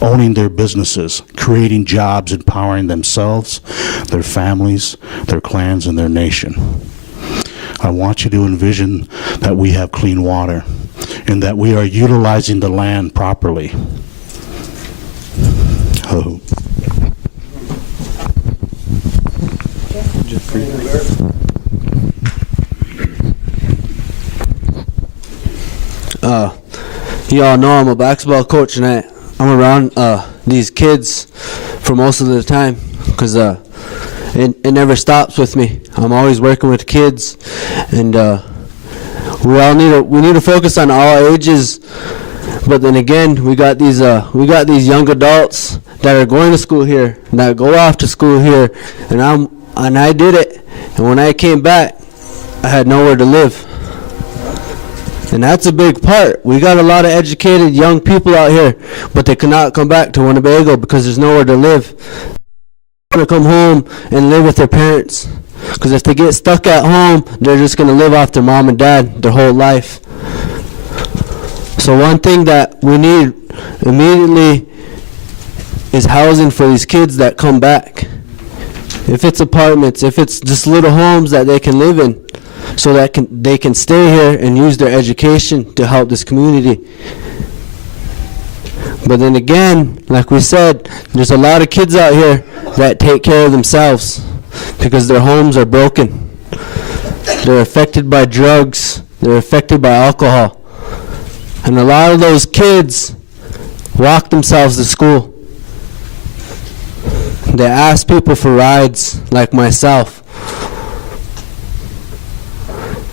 owning their businesses, creating jobs, empowering themselves, their families, their clans, and their nation. I want you to envision that we have clean water and that we are utilizing the land properly. Oh. You all know I'm a basketball coach, and I'm around these kids for most of the time, because it never stops with me. I'm always working with kids, and we need to focus on all ages. But then again, we got these young adults that are going to school here, that go off to school here, and I did it. And when I came back, I had nowhere to live. And that's a big part. We got a lot of educated young people out here, but they cannot come back to Winnebago because there's nowhere to live. They're going to come home and live with their parents. Because if they get stuck at home, they're just going to live off their mom and dad their whole life. So one thing that we need immediately is housing for these kids that come back. If it's apartments, if it's just little homes that they can live in, so that they can stay here and use their education to help this community. But then again, like we said, there's a lot of kids out here that take care of themselves because their homes are broken. They're affected by drugs. They're affected by alcohol. And a lot of those kids walk themselves to school. They ask people for rides, like myself.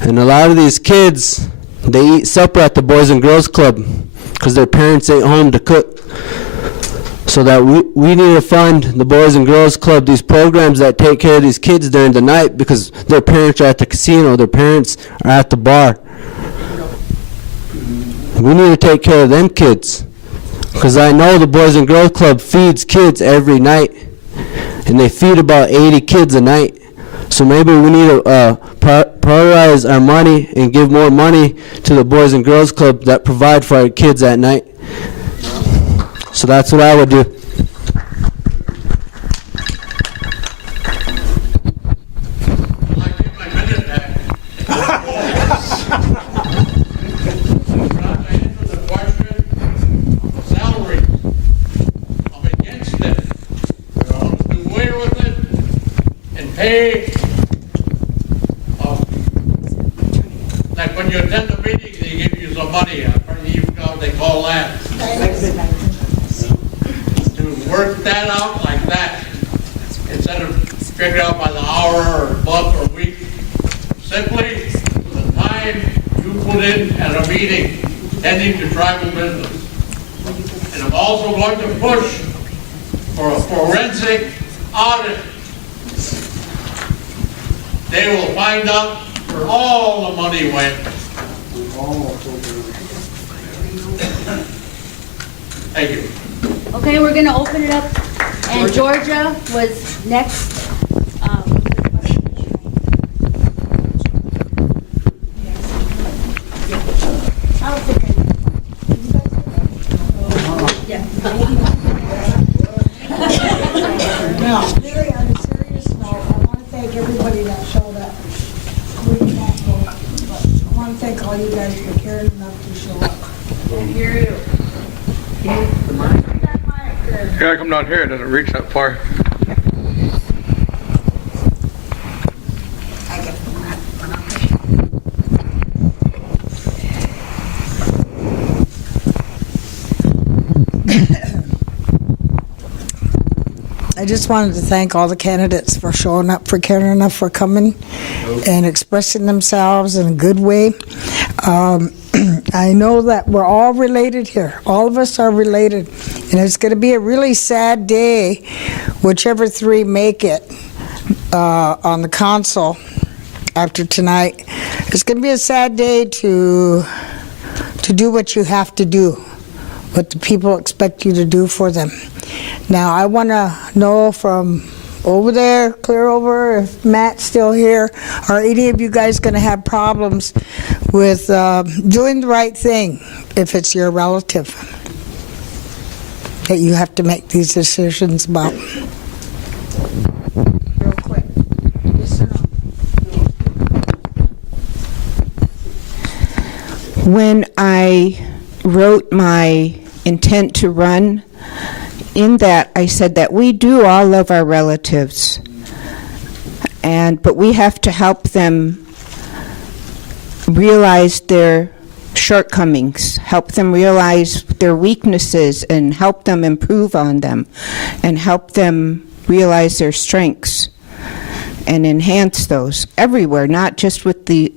And a lot of these kids, they eat supper at the Boys and Girls Club because their parents ain't home to cook. So that we need to fund the Boys and Girls Club, these programs that take care of these kids during the night, because their parents are at the casino, their parents are at the bar. We need to take care of them kids, because I know the Boys and Girls Club feeds kids every night, and they feed about 80 kids a night. So maybe we need to prioritize our money and give more money to the Boys and Girls Club that provide for our kids at night. So that's what I would do. Salary. I'm against it. I want to do away with it and pay. Like when you attend a meeting, they give you some money. They call that. To work that out like that, instead of figuring out by the hour or month or week, simply the time you put in at a meeting tending to tribal business. And I'm also going to push for a forensic audit. They will find out where all the money went. Thank you. Okay, we're gonna open it up, and Georgia was next. Now, Jerry, on a serious note, I want to thank everybody that showed up. We can't vote, but I want to thank all you guys for caring enough to show up. I hear you. You gotta come down here, it doesn't reach that far. I just wanted to thank all the candidates for showing up, for caring enough, for coming and expressing themselves in a good way. I know that we're all related here. All of us are related. And it's going to be a really sad day, whichever three make it on the council after tonight. It's going to be a sad day to do what you have to do, what the people expect you to do for them. Now, I want to know from over there, clear over, if Matt's still here, are any of you guys going to have problems with doing the right thing if it's your relative that you have to make these decisions about? Real quick. Yes or no? When I wrote my intent to run, in that I said that we do all love our relatives, but we have to help them realize their shortcomings, help them realize their weaknesses, and help them improve on them, and help them realize their strengths and enhance those everywhere, not just with the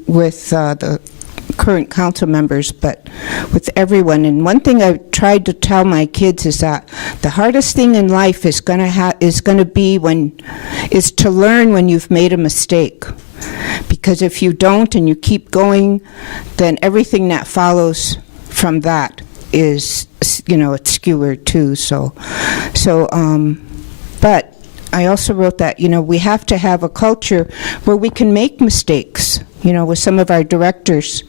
current council members, but with everyone. And one thing I've tried to tell my kids is that the hardest thing in life is going to be to learn when you've made a mistake. Because if you don't and you keep going, then everything that follows from that is, it's skewered too. But I also wrote that, we have to have a culture where we can make mistakes, with some of our directors.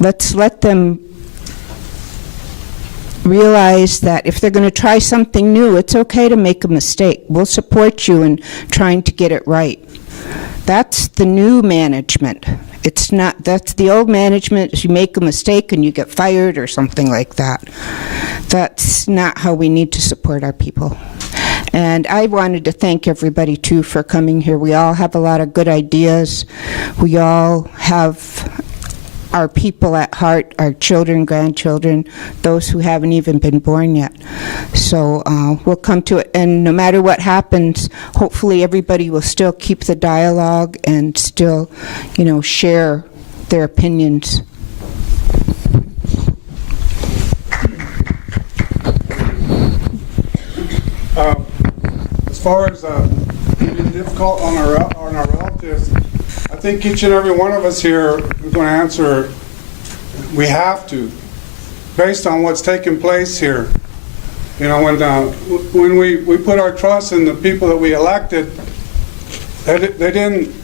Let's let them realize that if they're going to try something new, it's okay to make a mistake. We'll support you in trying to get it right. That's the new management. That's the old management. You make a mistake and you get fired or something like that. That's not how we need to support our people. And I wanted to thank everybody, too, for coming here. We all have a lot of good ideas. We all have our people at heart, our children, grandchildren, those who haven't even been born yet. So we'll come to it. And no matter what happens, hopefully everybody will still keep the dialogue and still, share their opinions. As far as being difficult on our relatives, I think each and every one of us here is going to answer, we have to, based on what's taking place here. When we put our trust in the people that we elected, they didn't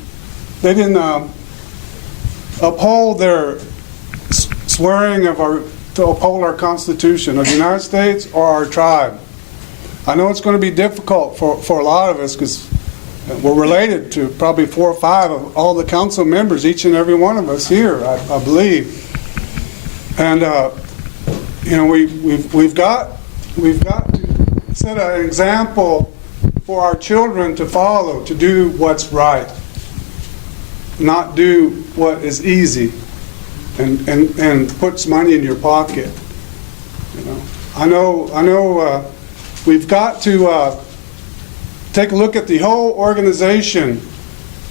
uphold their swearing to uphold our Constitution of the United States or our tribe. I know it's going to be difficult for a lot of us because we're related to probably 4 or 5 of all the council members, each and every one of us here, I believe. And we've got to set an example for our children to follow, to do what's right, not do what is easy and puts money in your pocket. I know. We've got to take a look at the whole organization.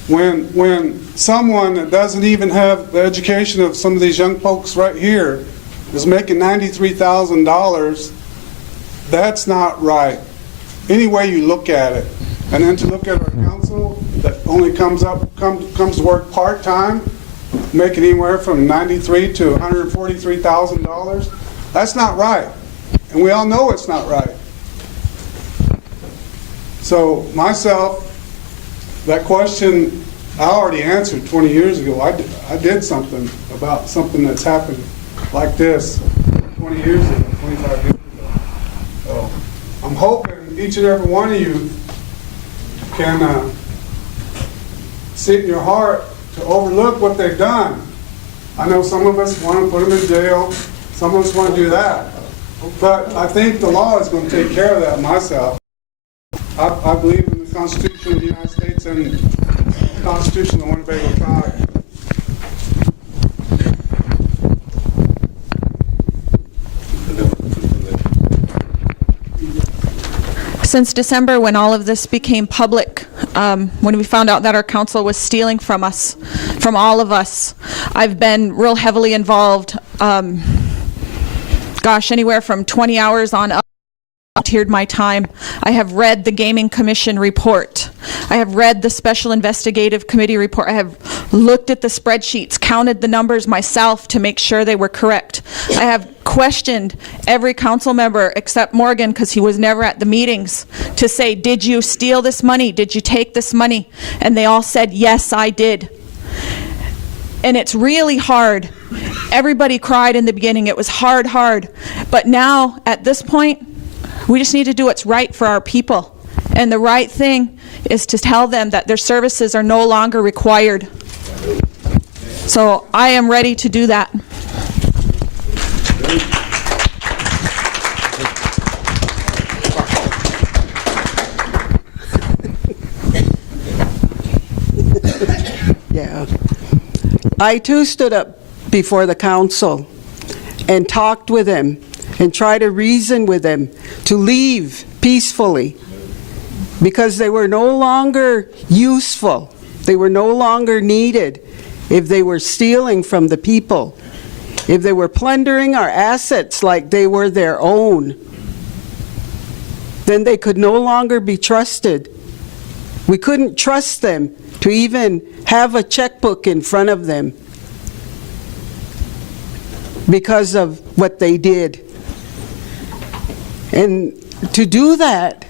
When someone that doesn't even have the education of some of these young folks right here is making $93,000, that's not right. Any way you look at it. And then to look at our council that only comes to work part-time, making anywhere from $93,000 to $143,000, that's not right. And we all know it's not right. So myself, that question I already answered 20 years ago. I did something about something that's happened like this 20 years ago, 25 years ago. So I'm hoping each and every one of you can see it in your heart to overlook what they've done. I know some of us want to put them in jail. Some of us want to do that. But I think the law is going to take care of that myself. I believe in the Constitution of the United States and the Constitution of the Winnebago tribe. Since December, when all of this became public, when we found out that our council was stealing from us, from all of us, I've been real heavily involved. Anywhere from 20 hours on up. Volunteered my time. I have read the Gaming Commission report. I have read the Special Investigative Committee report. I have looked at the spreadsheets, counted the numbers myself to make sure they were correct. I have questioned every council member except Morgan, because he was never at the meetings, to say, did you steal this money? Did you take this money? And they all said, yes, I did. And it's really hard. Everybody cried in the beginning. It was hard. But now, at this point, we just need to do what's right for our people. And the right thing is to tell them that their services are no longer required. So I am ready to do that. Yeah. I too stood up before the council and talked with them and tried to reason with them to leave peacefully because they were no longer useful. They were no longer needed if they were stealing from the people, if they were plundering our assets like they were their own. Then they could no longer be trusted. We couldn't trust them to even have a checkbook in front of them because of what they did. And to do that,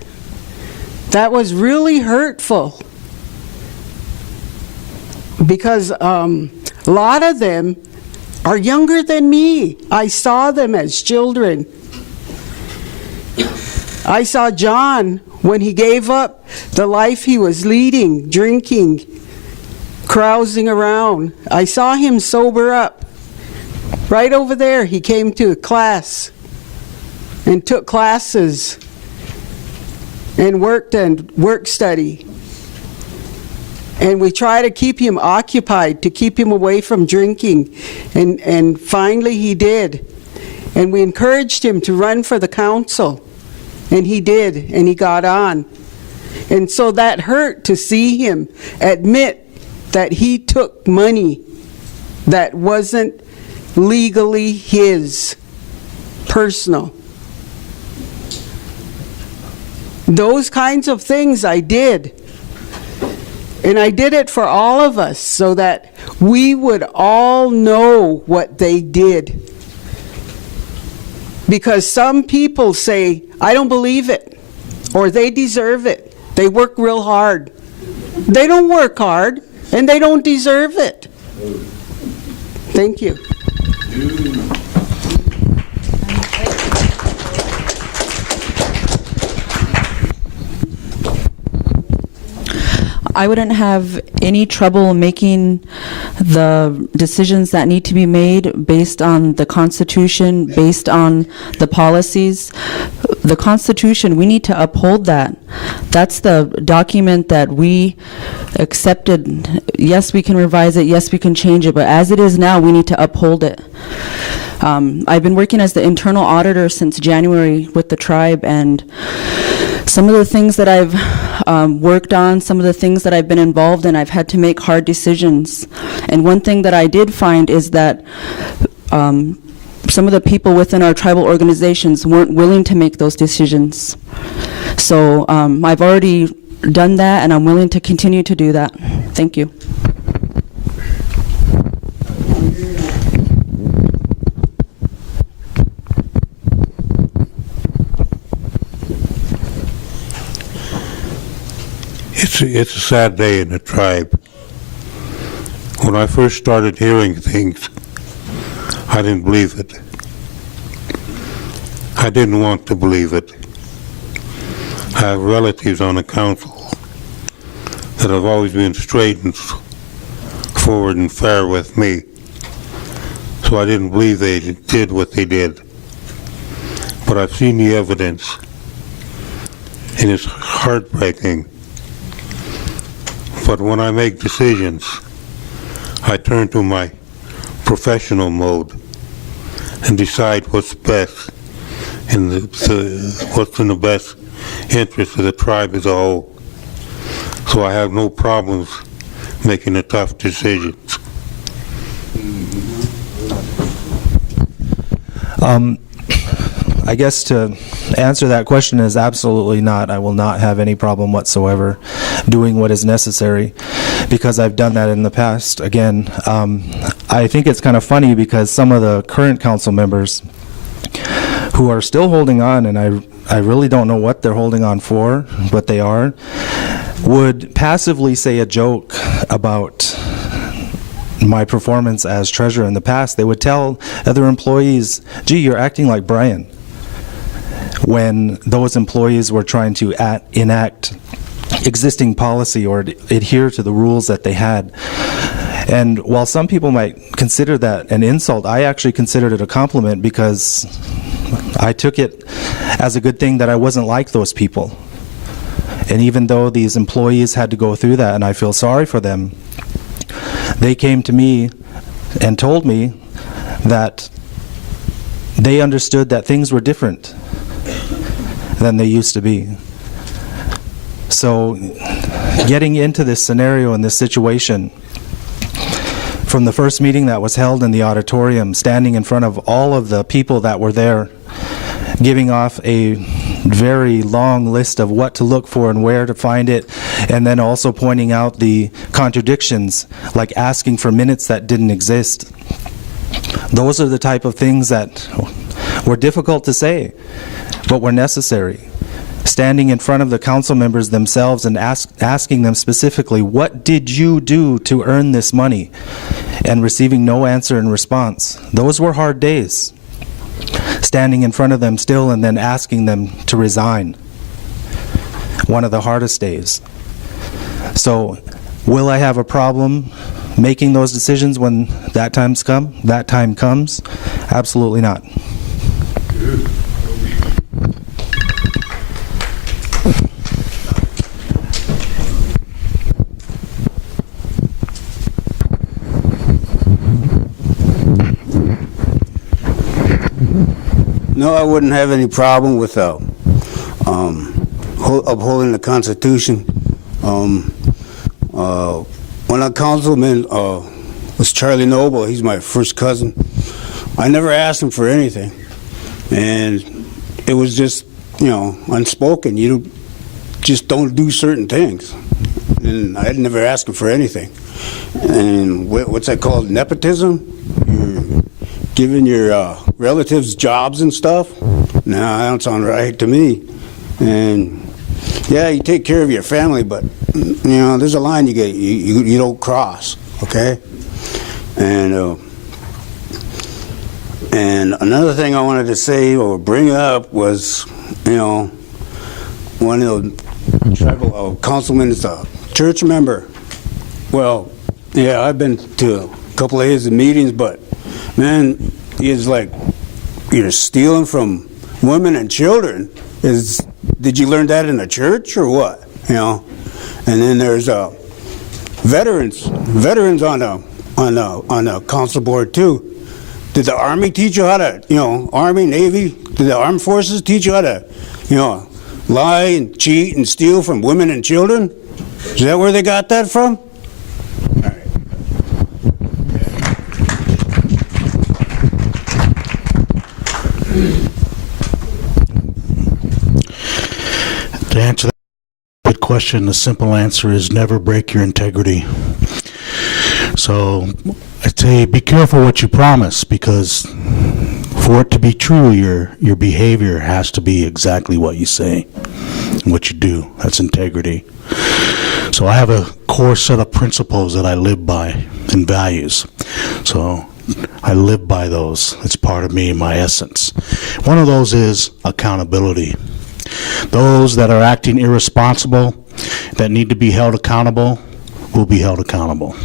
that was really hurtful because a lot of them are younger than me. I saw them as children. I saw John when he gave up the life he was leading, drinking, carousing around. I saw him sober up. Right over there, he came to a class and took classes and work study. And we try to keep him occupied, to keep him away from drinking. And finally he did. And we encouraged him to run for the council. And he did, and he got on. And so that hurt to see him admit that he took money that wasn't legally his, personal. Those kinds of things I did. And I did it for all of us so that we would all know what they did. Because some people say, I don't believe it, or they deserve it. They work real hard. They don't work hard, and they don't deserve it. Thank you. I wouldn't have any trouble making the decisions that need to be made based on the Constitution, based on the policies. The Constitution, we need to uphold that. That's the document that we accepted. Yes, we can revise it. Yes, we can change it. But as it is now, we need to uphold it. I've been working as the internal auditor since January with the tribe, and some of the things that I've worked on, some of the things that I've been involved in, I've had to make hard decisions. And one thing that I did find is that some of the people within our tribal organizations weren't willing to make those decisions. So I've already done that, and I'm willing to continue to do that. Thank you. It's a sad day in the tribe. When I first started hearing things, I didn't believe it. I didn't want to believe it. I have relatives on the council that have always been straight and forward and fair with me. So I didn't believe they did what they did. But I've seen the evidence, and it's heartbreaking. But when I make decisions, I turn to my professional mode and decide what's best, what's in the best interest of the tribe as a whole. So I have no problems making the tough decisions. I guess to answer that question is absolutely not. I will not have any problem whatsoever doing what is necessary because I've done that in the past. Again, I think it's kind of funny because some of the current council members who are still holding on, and I really don't know what they're holding on for, but they are, would passively say a joke about my performance as treasurer in the past. They would tell other employees, gee, you're acting like Brian, when those employees were trying to enact existing policy or adhere to the rules that they had. And while some people might consider that an insult, I actually considered it a compliment because I took it as a good thing that I wasn't like those people. And even though these employees had to go through that, and I feel sorry for them, they came to me and told me that they understood that things were different than they used to be. So getting into this scenario and this situation, from the first meeting that was held in the auditorium, standing in front of all of the people that were there, giving off a very long list of what to look for and where to find it, and then also pointing out the contradictions, like asking for minutes that didn't exist. Those are the type of things that were difficult to say, but were necessary. Standing in front of the council members themselves and asking them specifically, what did you do to earn this money? And receiving no answer in response. Those were hard days. Standing in front of them still and then asking them to resign. One of the hardest days. So, will I have a problem making those decisions when that time comes? Absolutely not. No, I wouldn't have any problem with upholding the Constitution. When a councilman was Charlie Noble, he's my first cousin, I never asked him for anything. And it was just, unspoken. You just don't do certain things. And I'd never asked him for anything. And what's that called? Nepotism? You're giving your relatives jobs and stuff? No, that don't sound right to me. And yeah, you take care of your family, but there's a line you don't cross, okay? And another thing I wanted to say or bring up was, one of the tribal councilmen is a church member. Well, yeah, I've been to a couple of his meetings, but man, he's like, you're stealing from women and children. Did you learn that in a church or what? And then there's veterans on the council board too. Did the Army teach you how to, Army, Navy, did the armed forces teach you how to, lie and cheat and steal from women and children? Is that where they got that from? To answer that good question, the simple answer is never break your integrity. So I'd say be careful what you promise, because for it to be true, your behavior has to be exactly what you say and what you do. That's integrity. So I have a core set of principles that I live by and values. So I live by those. It's part of me, my essence. One of those is accountability. Those that are acting irresponsible, that need to be held accountable, will be held accountable.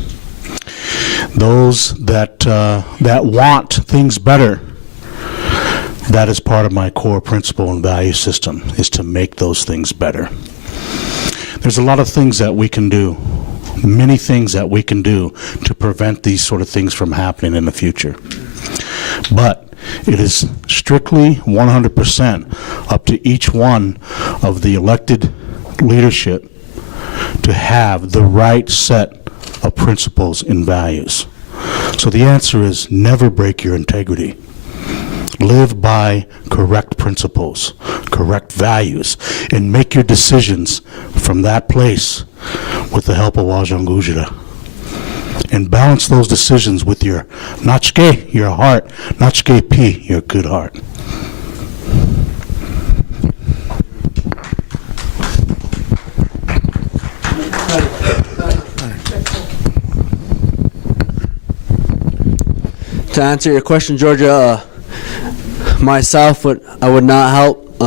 Those that want things better, that is part of my core principle and value system, is to make those things better. There's a lot of things that we can do, many things that we can do to prevent these sort of things from happening in the future. But It is strictly 100% up to each one of the elected leadership to have the right set of principles and values. So the answer is never break your integrity. Live by correct principles, correct values, and make your decisions from that place with the help of Wajang Gujira. And balance those decisions with your Nachke, your heart, Nachke P, your good heart. To answer your question, Georgia, myself, I would not help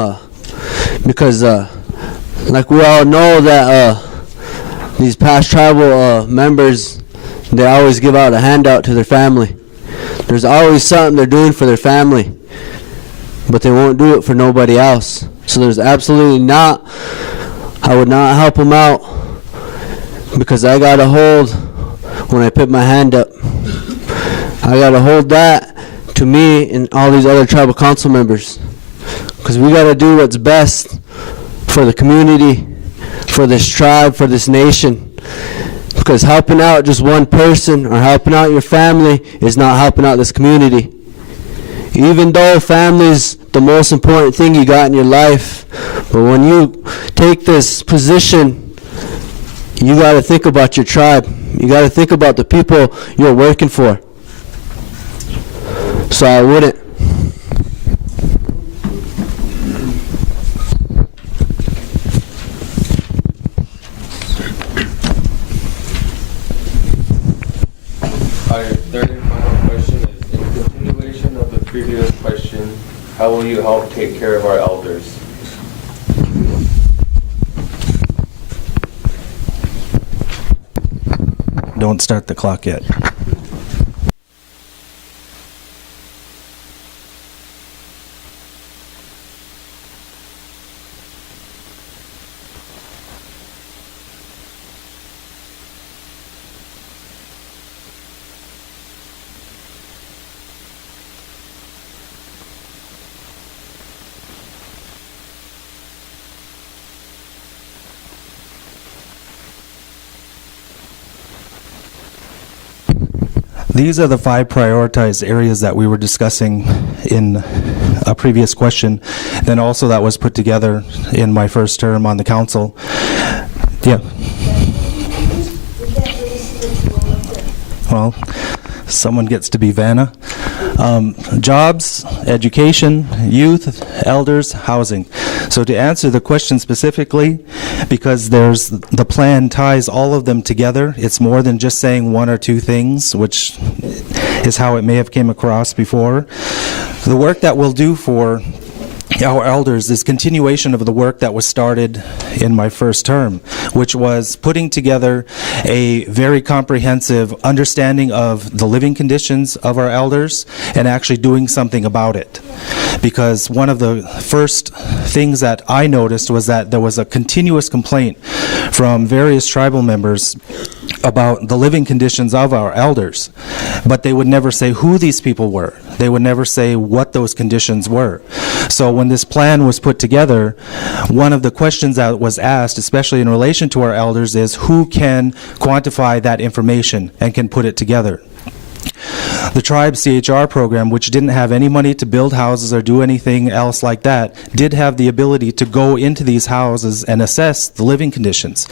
because, like we all know that these past tribal members, they always give out a handout to their family. There's always something they're doing for their family, but they won't do it for nobody else. So there's absolutely not, I would not help them out because I got to hold, when I put my hand up, I got to hold that to me and all these other tribal council members, because we got to do what's best for the community, for this tribe, for this nation, because helping out just one person or helping out your family is not helping out this community. Even though family is the most important thing you got in your life, but when you take this position, you got to think about your tribe. You got to think about the people you're working for. So I wouldn't. Our third and final question is, in continuation of the previous question, how will you help take care of our elders? Don't start the clock yet. These are the 5 prioritized areas that we were discussing in a previous question, then also that was put together in my first term on the council. Yeah. Well, someone gets to be Vanna. Jobs, education, youth, elders, housing. So to answer the question specifically, because the plan ties all of them together, it's more than just saying one or two things, which is how it may have came across before. The work that we'll do for our elders is continuation of the work that was started in my first term, which was putting together a very comprehensive understanding of the living conditions of our elders and actually doing something about it. Because one of the first things that I noticed was that there was a continuous complaint from various tribal members about the living conditions of our elders, but they would never say who these people were. They would never say what those conditions were. So when this plan was put together, one of the questions that was asked, especially in relation to our elders, is who can quantify that information and can put it together. The tribe CHR program, which didn't have any money to build houses or do anything else like that, did have the ability to go into these houses and assess the living conditions.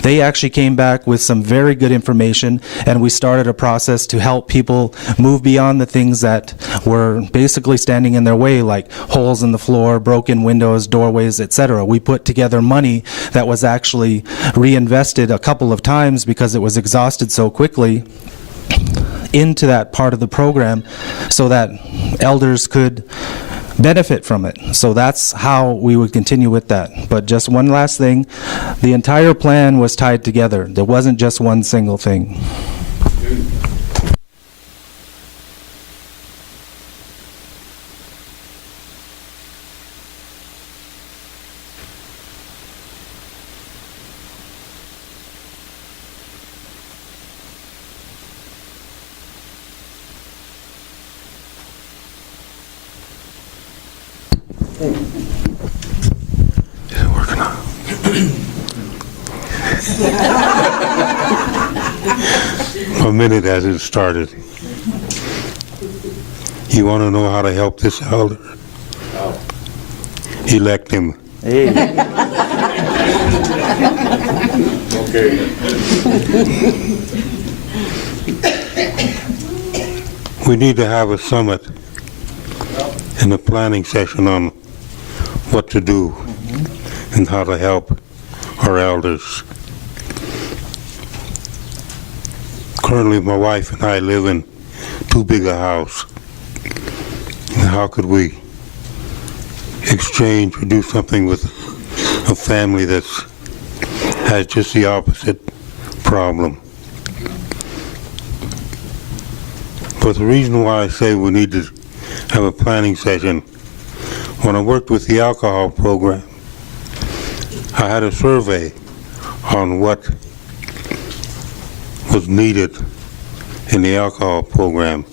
They actually came back with some very good information, and we started a process to help people move beyond the things that were basically standing in their way, like holes in the floor, broken windows, doorways, etc. We put together money that was actually reinvested a couple of times because it was exhausted so quickly into that part of the program so that elders could benefit from it. So that's how we would continue with that. But just one last thing, the entire plan was tied together. There wasn't just one single thing. Working on. A minute hasn't started. You want to know how to help this elder? Elect him. Hey. Okay. We need to have a summit and a planning session on what to do and how to help our elders. Currently, my wife and I live in too big a house. And how could we exchange or do something with a family that has just the opposite problem? But the reason why I say we need to have a planning session, when I worked with the alcohol program, I had a survey on what was needed in the alcohol program.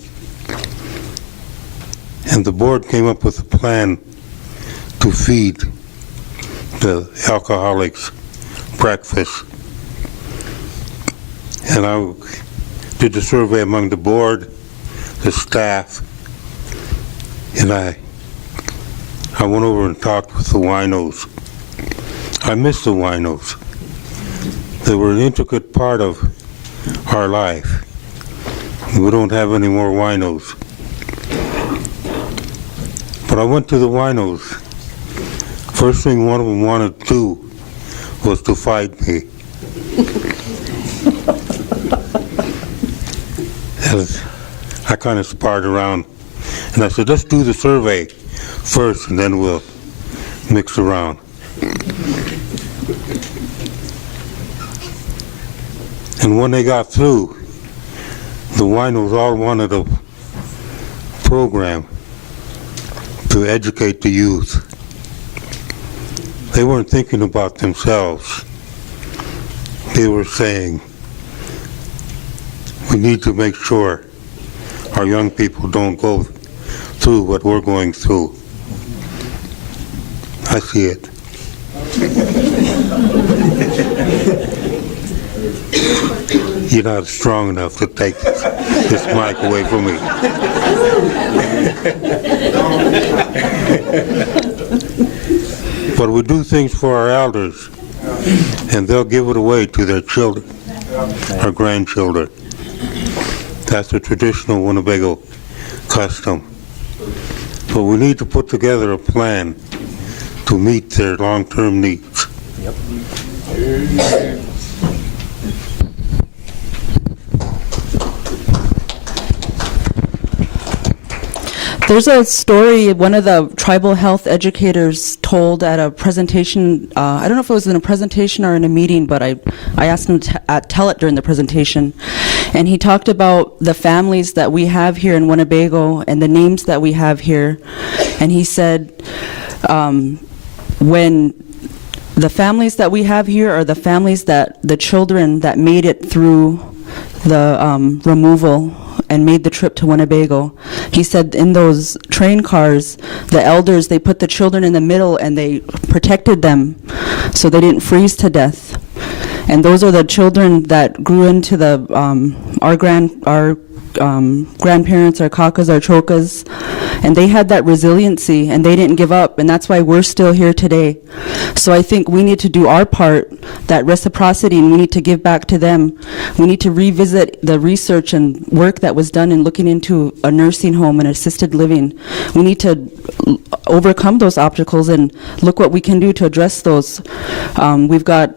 And the board came up with a plan to feed the alcoholics breakfast. And I did the survey among the board, the staff, and I went over and talked with the winos. I miss the winos. They were an intricate part of our life. We don't have any more winos. But I went to the winos. First thing one of them wanted to do was to fight me. I kind of sparred around, and I said, let's do the survey first, and then we'll mix around. And when they got through, the winos all wanted a program to educate the youth. They weren't thinking about themselves. They were saying, we need to make sure our young people don't go through what we're going through. I see it. You're not strong enough to take this mic away from me. But we do things for our elders, and they'll give it away to their children, our grandchildren. That's the traditional Winnebago custom. But we need to put together a plan to meet their long-term needs. Yep. There's a story one of the tribal health educators told at a presentation. I don't know if it was in a presentation or in a meeting, but I asked him to tell it during the presentation. And he talked about the families that we have here in Winnebago and the names that we have here. And he said, when the families that we have here are the families that the children that made it through the removal and made the trip to Winnebago. He said in those train cars, the elders, they put the children in the middle and they protected them so they didn't freeze to death. And those are the children that grew into the our grandparents, our kakas, our chokas, and they had that resiliency and they didn't give up, and that's why we're still here today. So I think we need to do our part, that reciprocity, and we need to give back to them. We need to revisit the research and work that was done in looking into a nursing home and assisted living. We need to overcome those obstacles and look what we can do to address those. We've got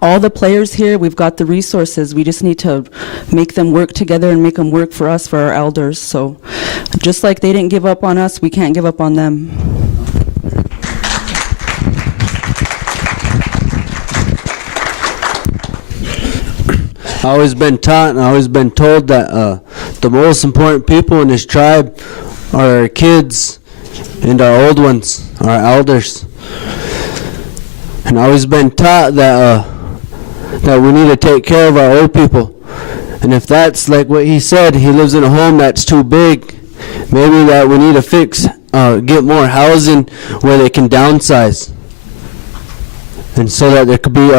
all the players here, we've got the resources. We just need to make them work together and make them work for us, for our elders. So just like they didn't give up on us, we can't give up on them. I've always been taught and I've always been told that the most important people in this tribe are our kids and our old ones, our elders. And I've always been taught that that we need to take care of our old people. And if that's like what he said, he lives in a home that's too big, maybe that we need to fix get more housing where they can downsize, and so that there could be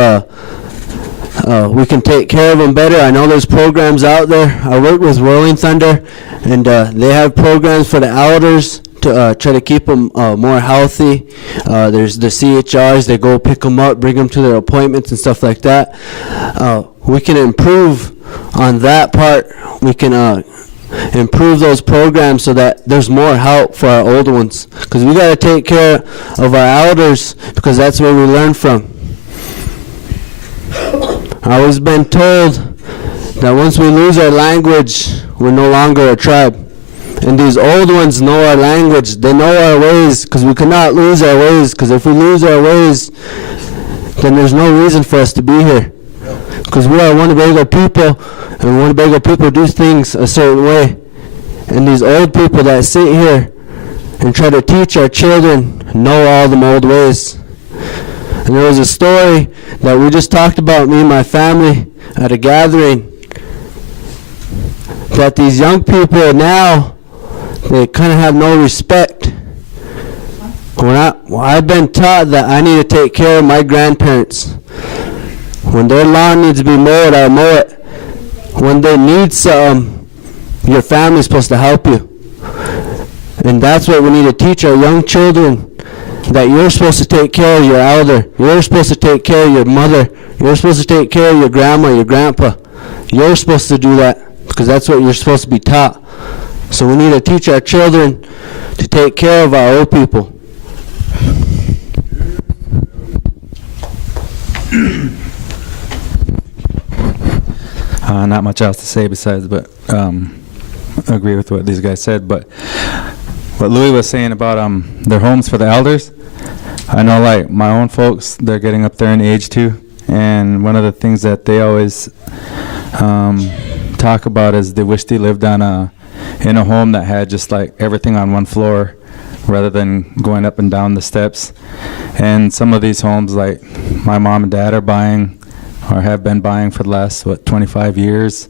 we can take care of them better. I know there's programs out there. I work with Rolling Thunder, and they have programs for the elders to try to keep them more healthy. There's the CHRs. They go pick them up, bring them to their appointments and stuff like that. We can improve on that part. We can improve those programs so that there's more help for our older ones, because we got to take care of our elders, because that's where we learn from. I've always been told that once we lose our language, we're no longer a tribe. And these old ones know our language. They know our ways, because we cannot lose our ways, because if we lose our ways, then there's no reason for us to be here. Because we are Winnebago people, and Winnebago people do things a certain way. And these old people that sit here and try to teach our children know all them old ways. And there was a story that we just talked about, me and my family, at a gathering, that these young people now, they kind of have no respect. I've been taught that I need to take care of my grandparents. When their lawn needs to be mowed, I'll mow it. When they need some, your family's supposed to help you. And that's what we need to teach our young children, that you're supposed to take care of your elder. You're supposed to take care of your mother. You're supposed to take care of your grandma, your grandpa. You're supposed to do that, because that's what you're supposed to be taught. So we need to teach our children to take care of our old people. Not much else to say besides, but agree with what these guys said. But what Louis was saying about their homes for the elders, I know, like my own folks, they're getting up there in age too, and one of the things that they always talk about is they wish they lived in a home that had just like everything on one floor, rather than going up and down the steps. And some of these homes, like my mom and dad are buying, or have been buying for the last 25 years.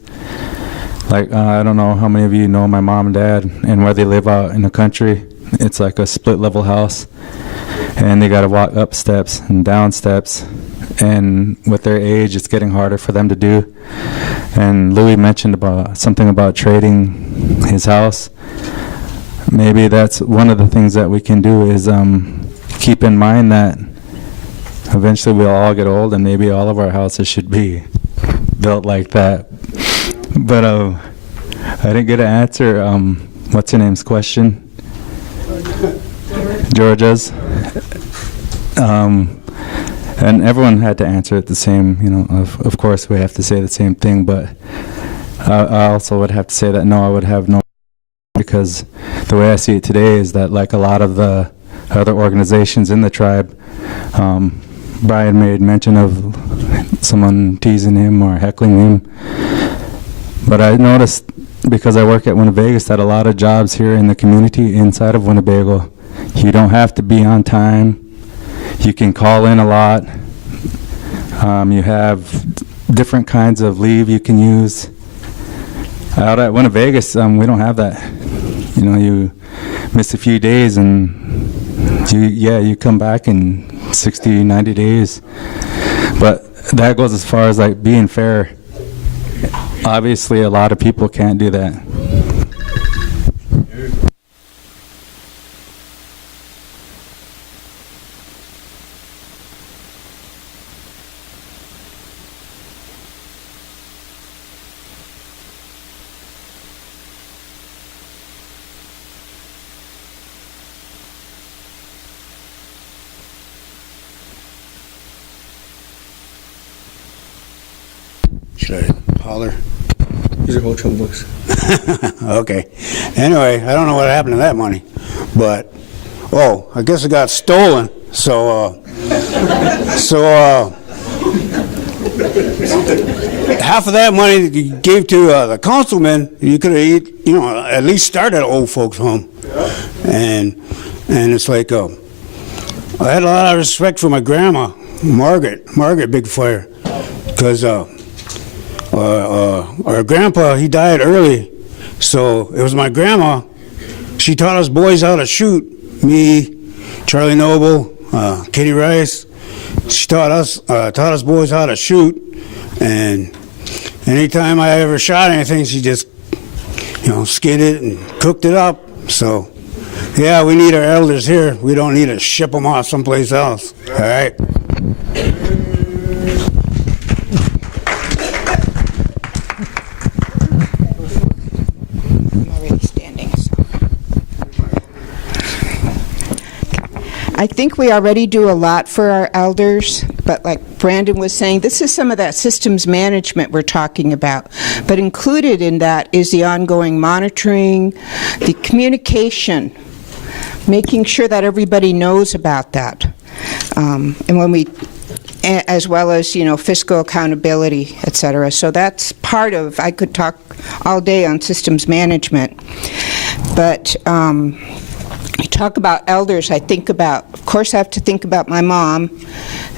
Like I don't know how many of you know my mom and dad and where they live out in the country. It's like a split level house, and they got to walk up steps and down steps, and with their age it's getting harder for them to do. And Louis mentioned about something about trading his house. Maybe that's one of the things that we can do, is keep in mind that eventually we'll all get old, and maybe all of our houses should be built like that. But I didn't get to answer what's her name's question. Georgia's. And everyone had to answer it the same, you know, of course we have to say the same thing, but I also would have to say that no, I would have no, because the way I see it today is that, like a lot of the other organizations in the tribe, Brian made mention of someone teasing him or heckling him. But I noticed, because I work at Winnebago, that a lot of jobs here in the community inside of Winnebago, you don't have to be on time. You can call in a lot. You have different kinds of leave you can use. Out at Winnebago, we don't have that. You know, you miss a few days and you come back in 60, 90 days. But that goes as far as like being fair. Obviously, a lot of people can't do that. Should I holler? These are whole chunk books. Okay. Anyway, I don't know what happened to that money, but I guess it got stolen. So half of that money that you gave to the councilman, you could have, at least started an old folks home. And it's like, I had a lot of respect for my grandma, Margaret Big Fire, because our grandpa, he died early, so it was my grandma. She taught us boys how to shoot. Me, Charlie Noble, Kitty Rice. She taught us boys how to shoot. And anytime I ever shot anything, she just, skinned it and cooked it up. So, yeah, we need our elders here. We don't need to ship them off someplace else. All right? I think we already do a lot for our elders, but like Brandon was saying, this is some of that systems management we're talking about. But included in that is the ongoing monitoring, the communication, making sure that everybody knows about that. And when we, as well as, fiscal accountability, et cetera. So that's part of, I could talk all day on systems management. But you talk about elders, I think about, of course I have to think about my mom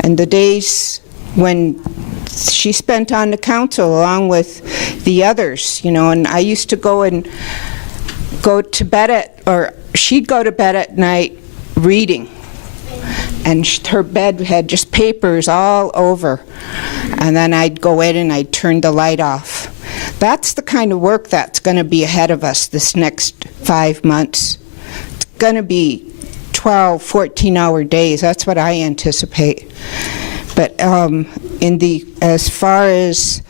and the days when she spent on the council along with the others, and I used to go to bed or she'd go to bed at night reading. And her bed had just papers all over. And then I'd go in and I'd turn the light off. That's the kind of work that's going to be ahead of us this next 5 months. Going to be 12, 14-hour days. That's what I anticipate. But as far as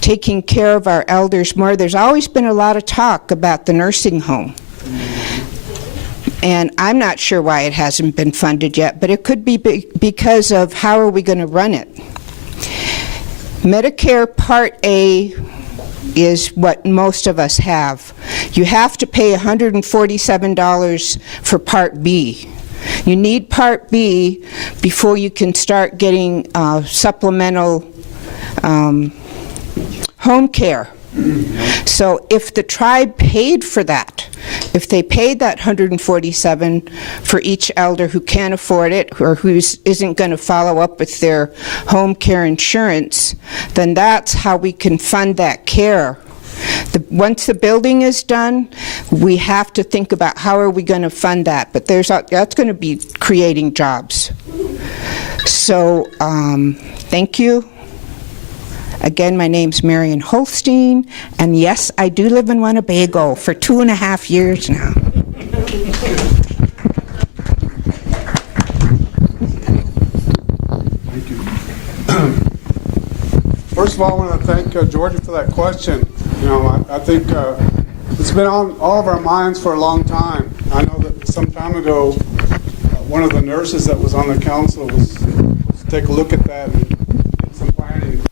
taking care of our elders more, there's always been a lot of talk about the nursing home. And I'm not sure why it hasn't been funded yet, but it could be because of how are we going to run it. Medicare Part A is what most of us have. You have to pay $147 for Part B. You need Part B before you can start getting supplemental home care. So if the tribe paid for that, if they paid that $147 for each elder who can't afford it or who isn't going to follow up with their home care insurance, then that's how we can fund that care. Once the building is done, we have to think about how are we going to fund that. But that's going to be creating jobs. So thank you. Again, my name's Marion Holstein, and yes, I do live in Winnebago for 2.5 years now. Thank you. First of all, I want to thank Georgia for that question. I think it's been on all of our minds for a long time. I know that some time ago, one of the nurses that was on the council was to take a look at that and get some planning.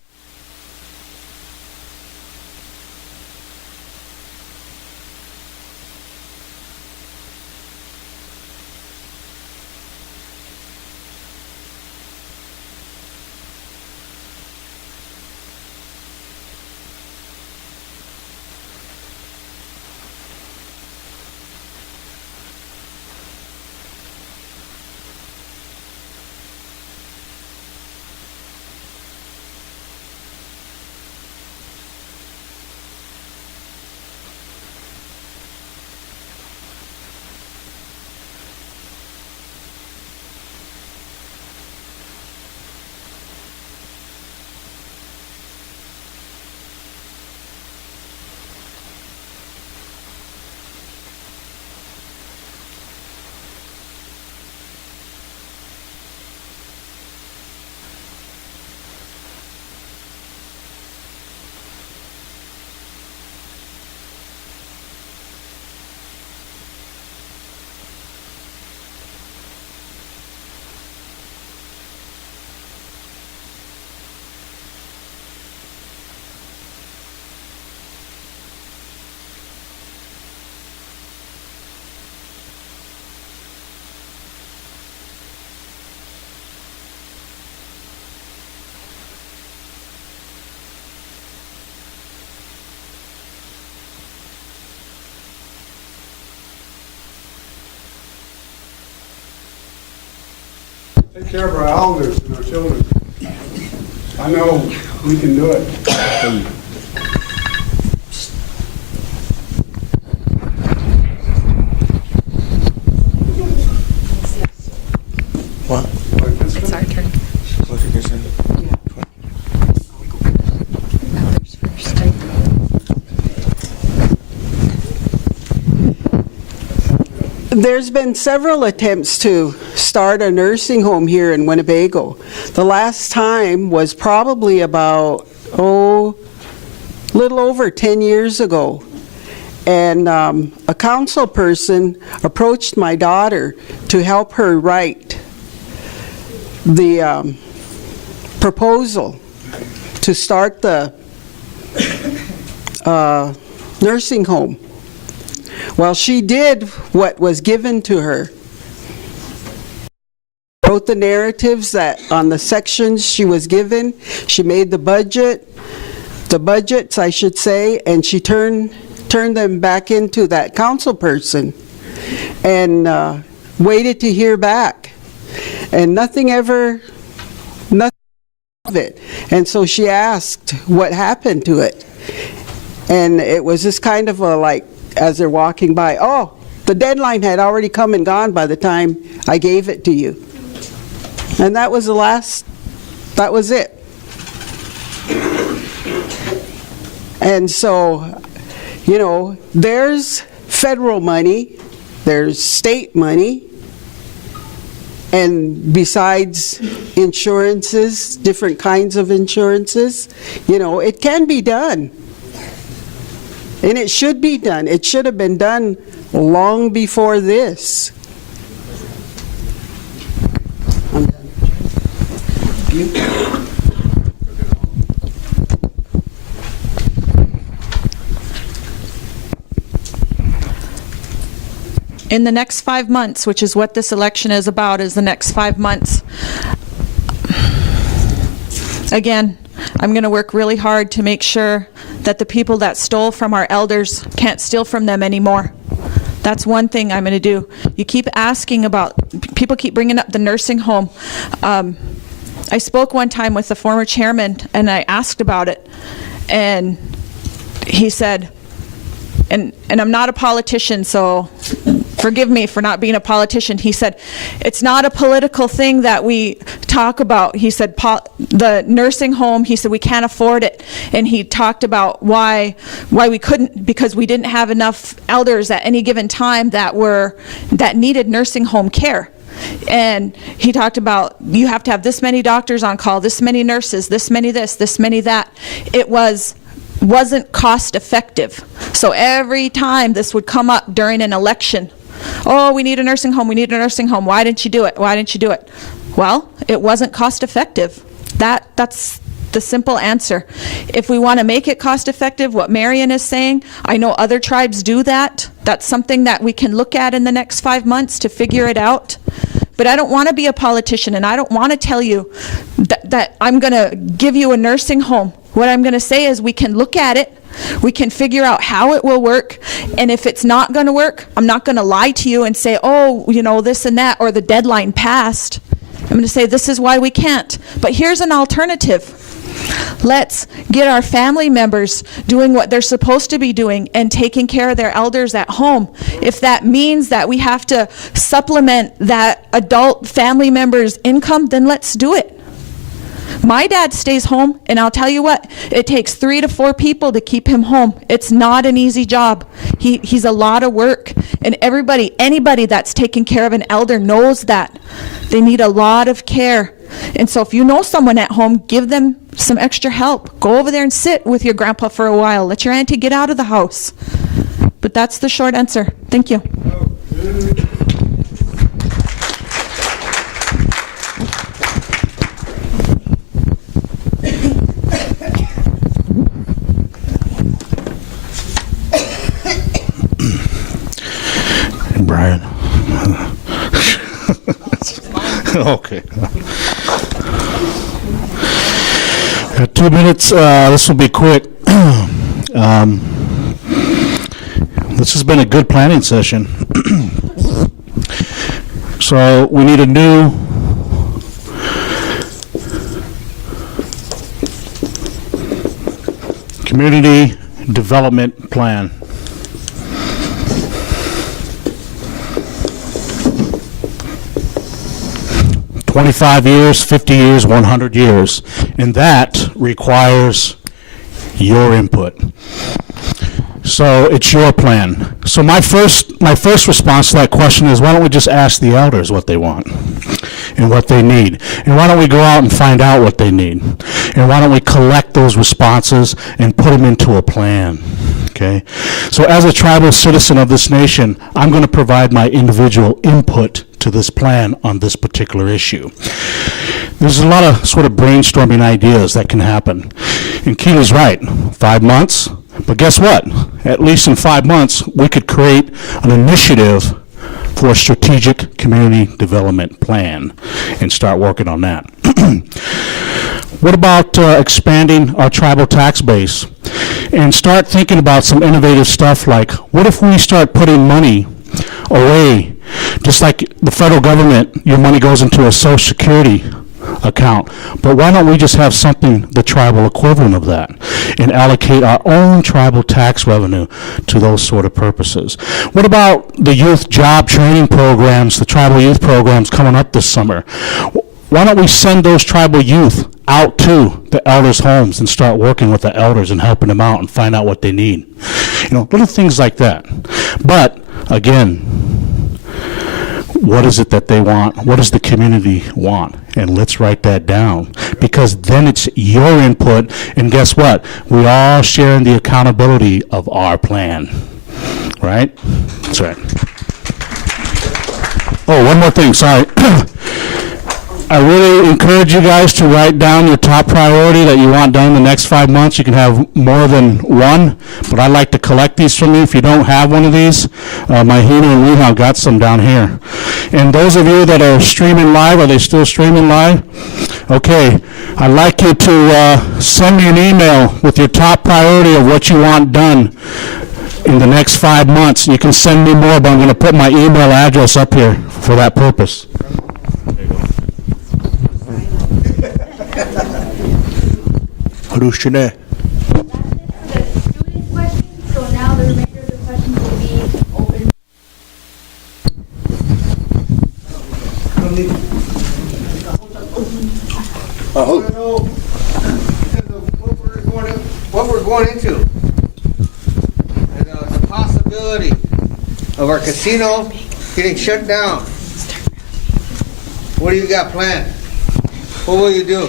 Take care of our elders and our children. I know we can do it. There's been several attempts to start a nursing home here in Winnebago. The last time was probably about, little over 10 years ago. And a council person approached my daughter to help her write the proposal to start the nursing home. Well, she did what was given to her. Wrote the narratives that on the sections she was given. She made the budgets, I should say, and she turned them back into that council person and waited to hear back. And nothing of it. And so she asked what happened to it. And it was just kind of a like, as they're walking by, the deadline had already come and gone by the time I gave it to you. And that was that was it. And so, you know, there's federal money, there's state money, and besides insurances, different kinds of insurances, you know, it can be done. And it should be done. It should have been done long before this. I'm done. In the next 5 months, which is what this election is about, is the next 5 months. Again, I'm going to work really hard to make sure that the people that stole from our elders can't steal from them anymore. That's one thing I'm going to do. You keep asking about, people keep bringing up the nursing home. I spoke one time with the former chairman and I asked about it, and he said, and I'm not a politician, so forgive me for not being a politician. He said, it's not a political thing that we talk about. He said, the nursing home, he said, we can't afford it. And he talked about why we couldn't, because we didn't have enough elders at any given time that needed nursing home care. And he talked about, you have to have this many doctors on call, this many nurses, this many this, this many that. It wasn't cost effective. So every time this would come up during an election, we need a nursing home, we need a nursing home. Why didn't you do it? Why didn't you do it? Well, it wasn't cost effective. That's the simple answer. If we want to make it cost effective, what Marion is saying, I know other tribes do that. That's something that we can look at in the next 5 months to figure it out. But I don't want to be a politician, and I don't want to tell you that I'm going to give you a nursing home. What I'm going to say is we can look at it, we can figure out how it will work, and if it's not going to work, I'm not going to lie to you and say, this and that, or the deadline passed. I'm going to say this is why we can't. But here's an alternative. Let's get our family members doing what they're supposed to be doing and taking care of their elders at home. If that means that we have to supplement that adult family member's income, then let's do it. My dad stays home, and I'll tell you what, it takes 3 to 4 people to keep him home. It's not an easy job. He's a lot of work, and anybody that's taking care of an elder knows that. They need a lot of care. And so if you know someone at home, give them some extra help. Go over there and sit with your grandpa for a while. Let your auntie get out of the house. But that's the short answer. Thank you. Brian. Okay. 2 minutes. This will be quick. This has been a good planning session. So we need a new community development plan. 25 years, 50 years, 100 years. And that requires your input. So it's your plan. So my first response to that question is, why don't we just ask the elders what they want and what they need? And why don't we go out and find out what they need? And why don't we collect those responses and put them into a plan? Okay? So as a tribal citizen of this nation, I'm going to provide my individual input to this plan on this particular issue. There's a lot of sort of brainstorming ideas that can happen. And Keely's right, 5 months. But guess what? At least in 5 months, we could create an initiative for a strategic community development plan and start working on that. What about expanding our tribal tax base and start thinking about some innovative stuff like, what if we start putting money away, just like the federal government, your money goes into a Social Security account, but why don't we just have something, the tribal equivalent of that, and allocate our own tribal tax revenue to those sort of purposes? What about the youth job training programs, the tribal youth programs coming up this summer? Why don't we send those tribal youth out to the elders' homes and start working with the elders and helping them out and find out what they need? You know, little things like that. But again, what is it that they want? What does the community want? And let's write that down, because then it's your input, and guess what? We all share in the accountability of our plan, right? That's right. Oh, one more thing, sorry. I really encourage you guys to write down your top priority that you want done in the next 5 months. You can have more than one, but I'd like to collect these from you. If you don't have one of these, Mahina and Weha got some down here. And those of you that are streaming live, are they still streaming live? Okay, I'd like you to send me an email with your top priority of what you want done in the next 5 months. You can send me more, but I'm going to put my email address up here for that purpose. Harushine. So now the remainder of the questions will be open. What we're going into, and the possibility of our casino getting shut down. What do you got planned? What will you do?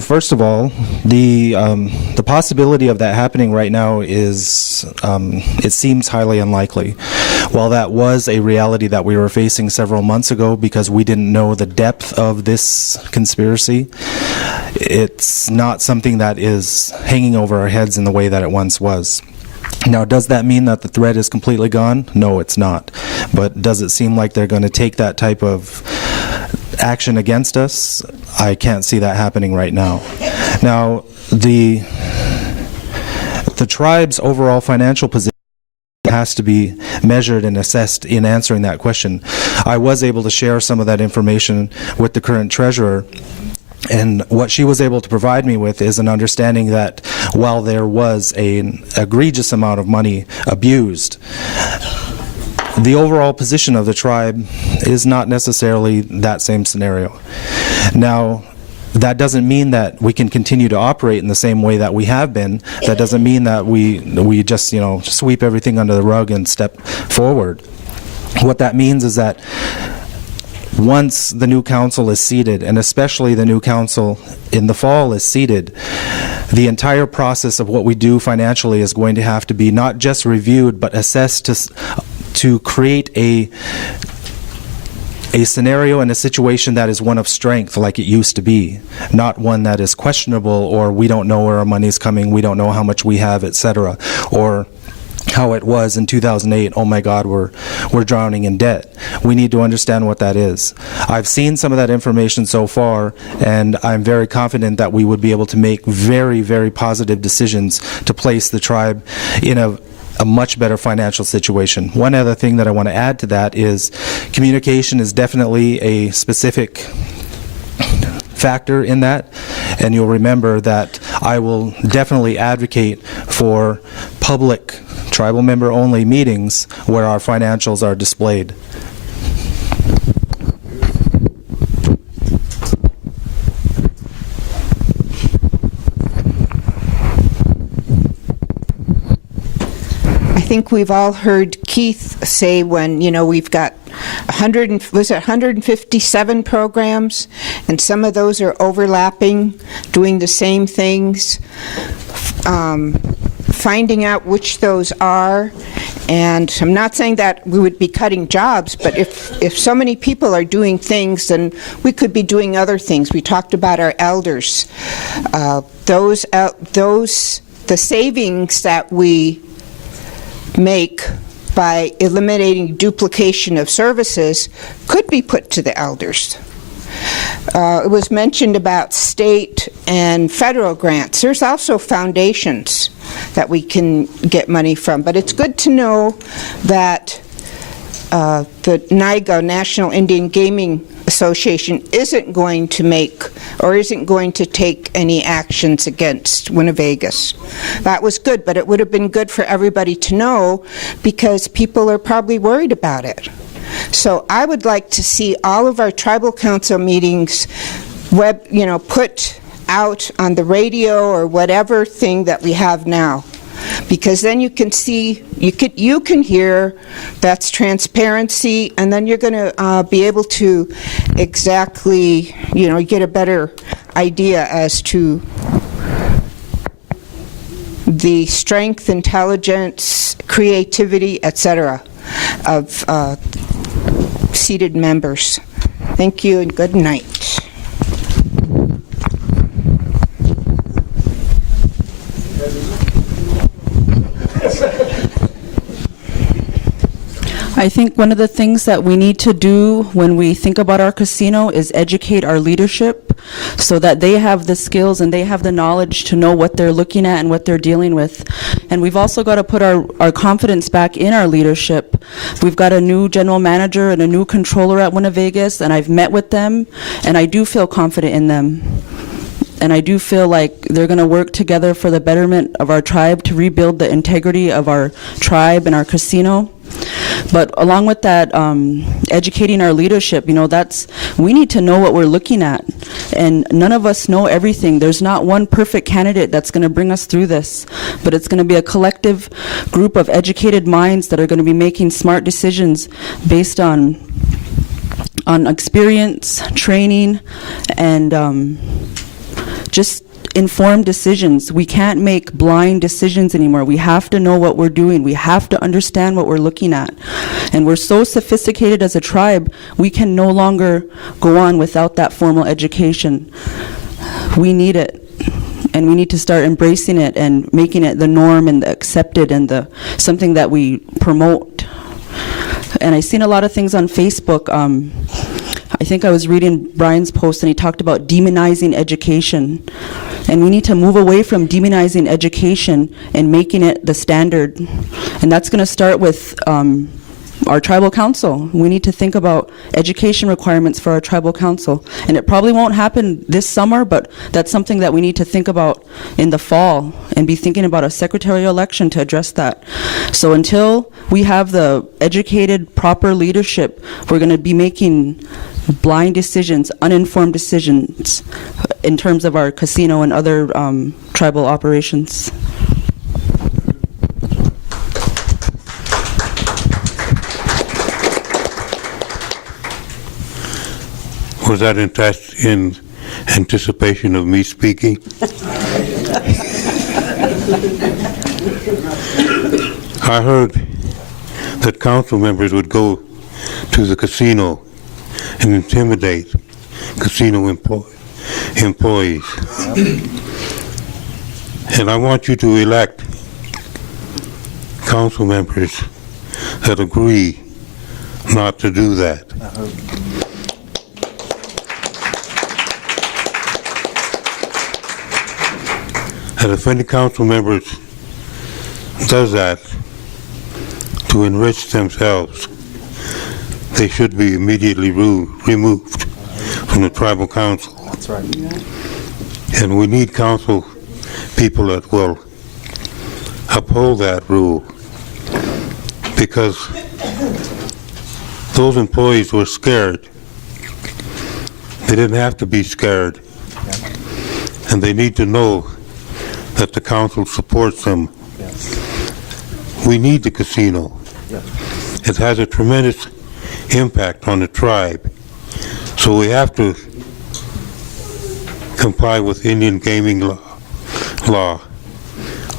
First of all, the possibility of that happening right now is, it seems highly unlikely. While that was a reality that we were facing several months ago because we didn't know the depth of this conspiracy, it's not something that is hanging over our heads in the way that it once was. Now, does that mean that the threat is completely gone? No, it's not. But does it seem like they're going to take that type of action against us? I can't see that happening right now. Now, the tribe's overall financial position has to be measured and assessed in answering that question. I was able to share some of that information with the current treasurer, and what she was able to provide me with is an understanding that while there was an egregious amount of money abused, the overall position of the tribe is not necessarily that same scenario. Now, that doesn't mean that we can continue to operate in the same way that we have been. That doesn't mean that we just, sweep everything under the rug and step forward. What that means is that once the new council is seated, and especially the new council in the fall is seated, the entire process of what we do financially is going to have to be not just reviewed, but assessed to create a scenario and a situation that is one of strength like it used to be, not one that is questionable or we don't know where our money's coming, we don't know how much we have, etc., or how it was in 2008, oh my God, we're drowning in debt. We need to understand what that is. I've seen some of that information so far, and I'm very confident that we would be able to make very, very positive decisions to place the tribe in a much better financial situation. One other thing that I want to add to that is communication is definitely a specific factor in that, and you'll remember that I will definitely advocate for public tribal member only meetings where our financials are displayed. I think we've all heard Keith say when, we've got 157 programs, and some of those are overlapping, doing the same things, finding out which those are. And I'm not saying that we would be cutting jobs, but if so many people are doing things, then we could be doing other things. We talked about our elders. The savings that we make by eliminating duplication of services could be put to the elders. It was mentioned about state and federal grants. There's also foundations that we can get money from, but it's good to know that the NIGA, National Indian Gaming Association, isn't going to take any actions against Winnevegas. That was good, but it would have been good for everybody to know because people are probably worried about it. So I would like to see all of our tribal council meetings put out on the radio or whatever thing that we have now. Because then you can see, you can hear, that's transparency, and then you're going to be able to exactly, get a better idea as to the strength, intelligence, creativity, etc. of seated members. Thank you and good night. I think one of the things that we need to do when we think about our casino is educate our leadership so that they have the skills and they have the knowledge to know what they're looking at and what they're dealing with. And we've also got to put our confidence back in our leadership. We've got a new general manager and a new controller at Winnevegas, and I've met with them, and I do feel confident in them. And I do feel like they're going to work together for the betterment of our tribe to rebuild the integrity of our tribe and our casino. But along with that, educating our leadership, we need to know what we're looking at. And none of us know everything. There's not one perfect candidate that's going to bring us through this. But it's going to be a collective group of educated minds that are going to be making smart decisions based on experience, training, and just informed decisions. We can't make blind decisions anymore. We have to know what we're doing. We have to understand what we're looking at. And we're so sophisticated as a tribe, we can no longer go on without that formal education. We need it. And we need to start embracing it and making it the norm and the accepted and the something that we promote. And I've seen a lot of things on Facebook. I think I was reading Brian's post and he talked about demonizing education. And we need to move away from demonizing education and making it the standard. And that's going to start with our tribal council. We need to think about education requirements for our tribal council. And it probably won't happen this summer, but that's something that we need to think about in the fall and be thinking about a secretarial election to address that. So until we have the educated, proper leadership, we're going to be making blind decisions, uninformed decisions in terms of our casino and other tribal operations. Was that in anticipation of me speaking? I heard that council members would go to the casino and intimidate casino employees. And I want you to elect council members that agree not to do that. And if any council members does that to enrich themselves, they should be immediately removed from the tribal council. That's right. And we need council people that will uphold that rule, because those employees were scared. They didn't have to be scared. And they need to know that the council supports them. We need the casino. It has a tremendous impact on the tribe. So we have to comply with Indian gaming law,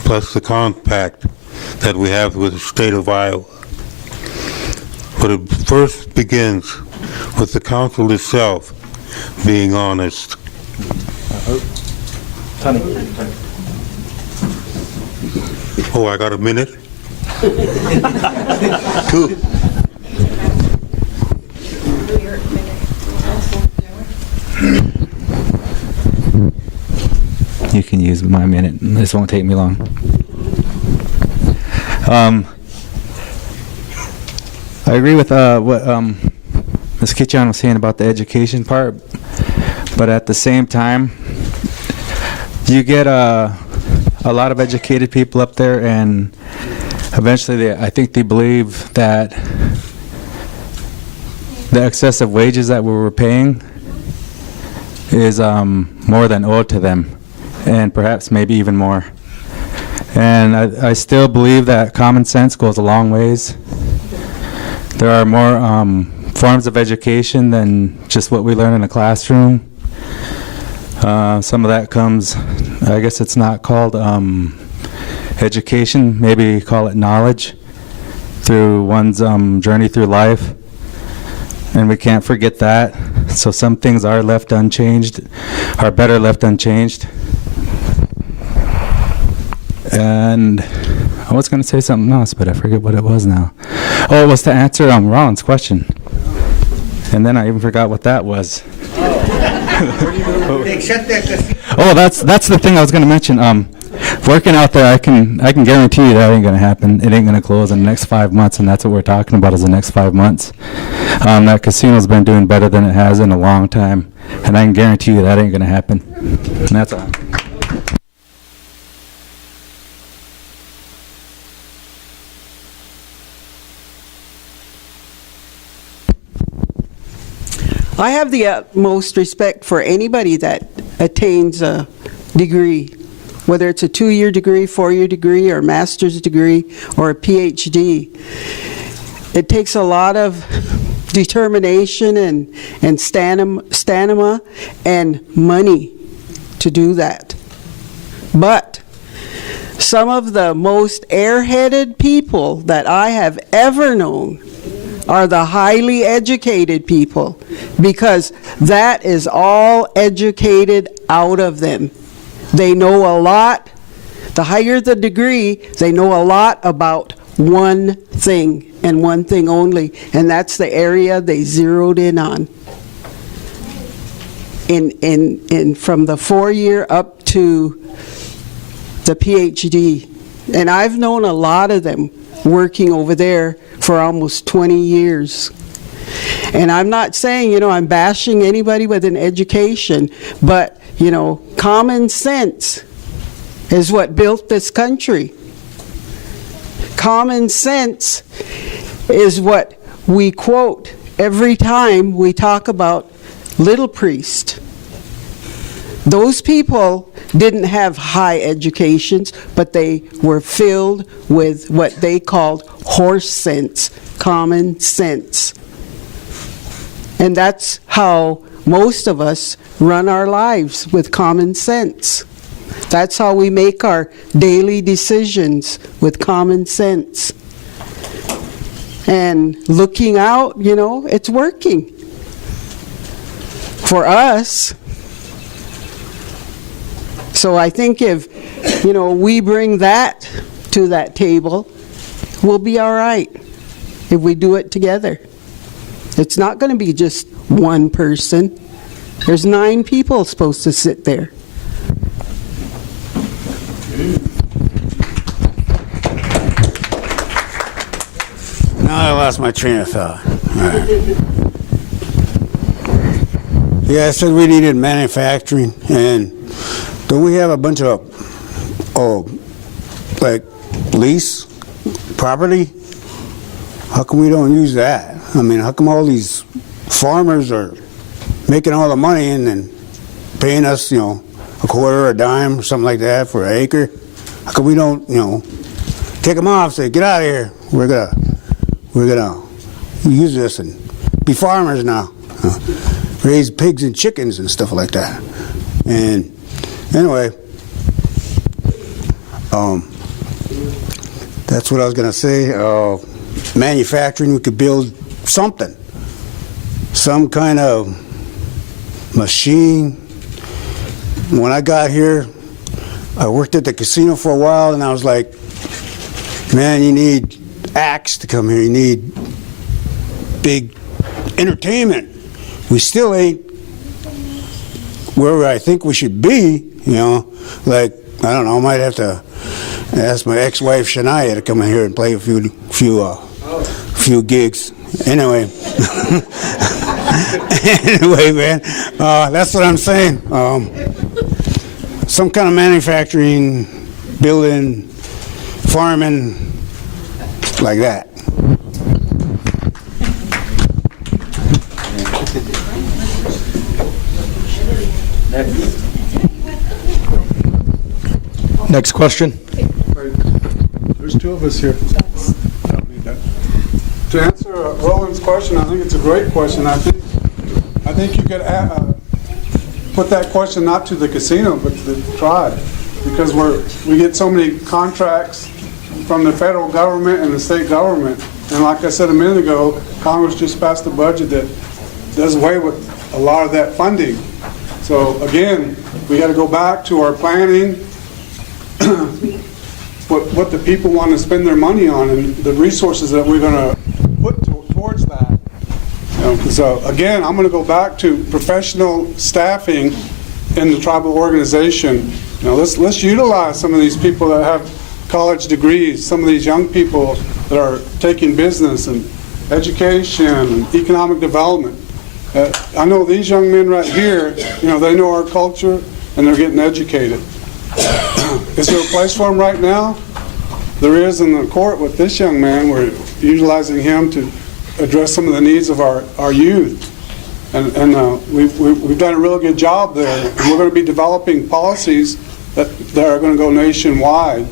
plus the compact that we have with the state of Iowa. But it first begins with the council itself being honest. Oh, I got a minute? Two. You can use my minute. This won't take me long. I agree with what Ms. Kitchen was saying about the education part, but at the same time, you get a lot of educated people up there, and eventually I think they believe that the excessive wages that we were paying is more than owed to them, and perhaps maybe even more. And I still believe that common sense goes a long ways. There are more forms of education than just what we learn in a classroom. Some of that comes, I guess it's not called education, maybe call it knowledge through one's journey through life. And we can't forget that. So some things are left unchanged, are better left unchanged. And I was going to say something else, but I forget what it was now. Oh, it was to answer Ron's question. And then I even forgot what that was. Oh, that's the thing I was going to mention. Working out there, I can guarantee you that ain't going to happen. It ain't going to close in the next 5 months, and that's what we're talking about is the next 5 months. That casino's been doing better than it has in a long time, and I can guarantee you that ain't going to happen. And that's all. I have the utmost respect for anybody that attains a degree, whether it's a 2-year degree, 4-year degree, or a master's degree, or a PhD. It takes a lot of determination and stamina and money to do that. But some of the most airheaded people that I have ever known are the highly educated people, because that is all educated out of them. They know a lot. The higher the degree, they know a lot about one thing and one thing only, and that's the area they zeroed in on. In from the 4-year up to the PhD. And I've known a lot of them working over there for almost 20 years. And I'm not saying, I'm bashing anybody with an education, but, common sense is what built this country. Common sense is what we quote every time we talk about Little Priest. Those people didn't have high educations, but they were filled with what they called horse sense, common sense. And that's how most of us run our lives, with common sense. That's how we make our daily decisions, with common sense. And looking out, it's working. For us. So I think if, we bring that to that table, we'll be all right if we do it together. It's not going to be just one person. There's 9 people supposed to sit there. Now I lost my train of thought. All right. Yeah, I said we needed manufacturing, and don't we have a bunch of, lease property How come we don't use that? I mean, how come all these farmers are making all the money and then paying us, you know, a quarter or a dime or something like that for an acre? How come we don't, you know, take them off, say, get out of here. We're gonna use this and be farmers now. Raise pigs and chickens and stuff like that. And anyway, that's what I was gonna say. Manufacturing, we could build something, some kind of machine. When I got here, I worked at the casino for a while, and I was like, man, you need acts to come here. You need big entertainment. We still ain't where I think we should be, you know. Like, I don't know, I might have to ask my ex-wife Shania to come in here and play a few gigs. Anyway, anyway, man, that's what I'm saying. Some kind of manufacturing, building, farming, like that. Next question. There's two of us here. To answer Roland's question, I think it's a great question. I think you could put that question not to the casino, but to the tribe, because we get so many contracts from the federal government and the state government. And like I said a minute ago, Congress just passed a budget that does away with a lot of that funding. So again, we got to go back to our planning, what the people want to spend their money on, and the resources that we're going to put towards that. So again, I'm going to go back to professional staffing in the tribal organization. Let's utilize some of these people that have college degrees, some of these young people that are taking business and education and economic development. I know these young men right here, they know our culture and they're getting educated. Is there a place for them right now? There is in the court with this young man. We're utilizing him to address some of the needs of our youth. And we've done a really good job there. And we're going to be developing policies that are going to go nationwide.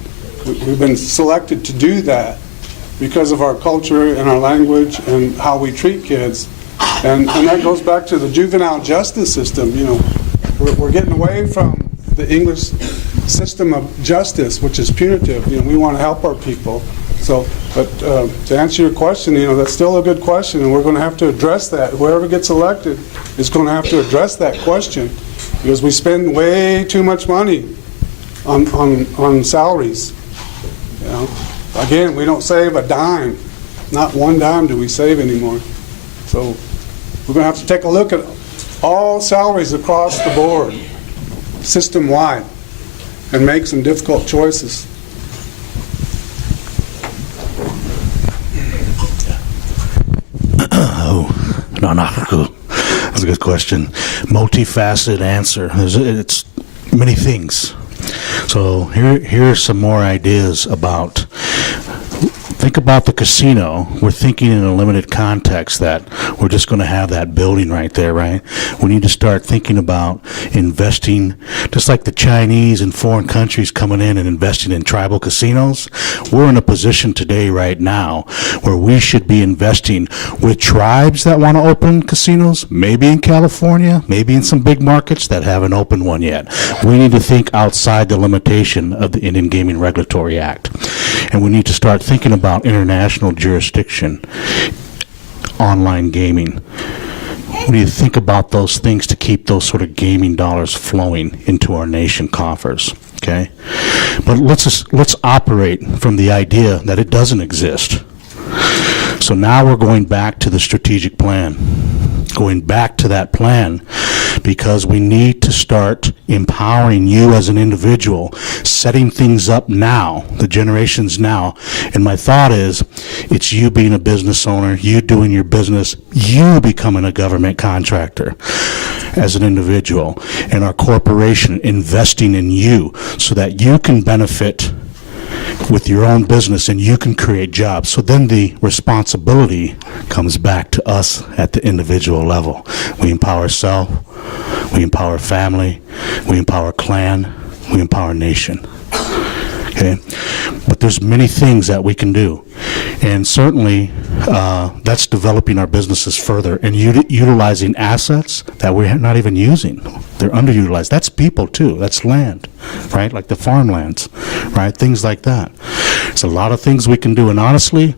We've been selected to do that because of our culture and our language and how we treat kids. And that goes back to the juvenile justice system. We're getting away from the English system of justice, which is punitive. We want to help our people. But to answer your question, that's still a good question, and we're going to have to address that. Whoever gets elected is going to have to address that question, because we spend way too much money on salaries. Again, we don't save a dime. Not one dime do we save anymore. So we're going to have to take a look at all salaries across the board, system-wide, and make some difficult choices. That's a good question. Multifaceted answer. It's many things. So here's some more ideas about. Think about the casino. We're thinking in a limited context that we're just going to have that building right there, right? We need to start thinking about investing, just like the Chinese and foreign countries coming in and investing in tribal casinos. We're in a position today, right now, where we should be investing with tribes that want to open casinos, maybe in California, maybe in some big markets that haven't opened one yet. We need to think outside the limitation of the Indian Gaming Regulatory Act. And we need to start thinking about international jurisdiction, online gaming. We need to think about those things to keep those sort of gaming dollars flowing into our nation coffers, okay? But let's operate from the idea that it doesn't exist. So now we're going back to the strategic plan, going back to that plan, because we need to start empowering you as an individual, setting things up now, the generations now. And my thought is, it's you being a business owner, you doing your business, you becoming a government contractor as an individual, and our corporation investing in you so that you can benefit with your own business, and you can create jobs. So then the responsibility comes back to us at the individual level. We empower self, we empower family, we empower clan, we empower nation. Okay, but there's many things that we can do, and certainly that's developing our businesses further and utilizing assets that we're not even using. They're underutilized. That's people too. That's land, right? Like the farmlands, right? Things like that. There's a lot of things we can do, and honestly,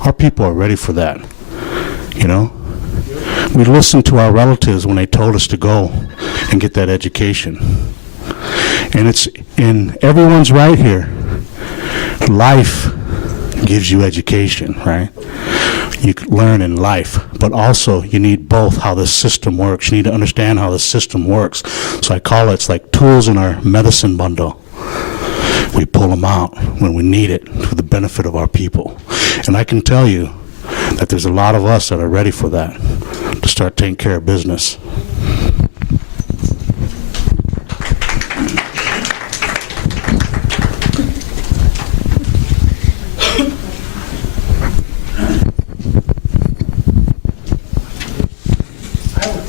our people are ready for that. You know, we listened to our relatives when they told us to go and get that education. And it's in everyone's right here. Life gives you education, right? You can learn in life, but also you need both how the system works. You need to understand how the system works. So I call it's like tools in our medicine bundle. We pull them out when we need it for the benefit of our people. And I can tell you that there's a lot of us that are ready for that, to start taking care of business.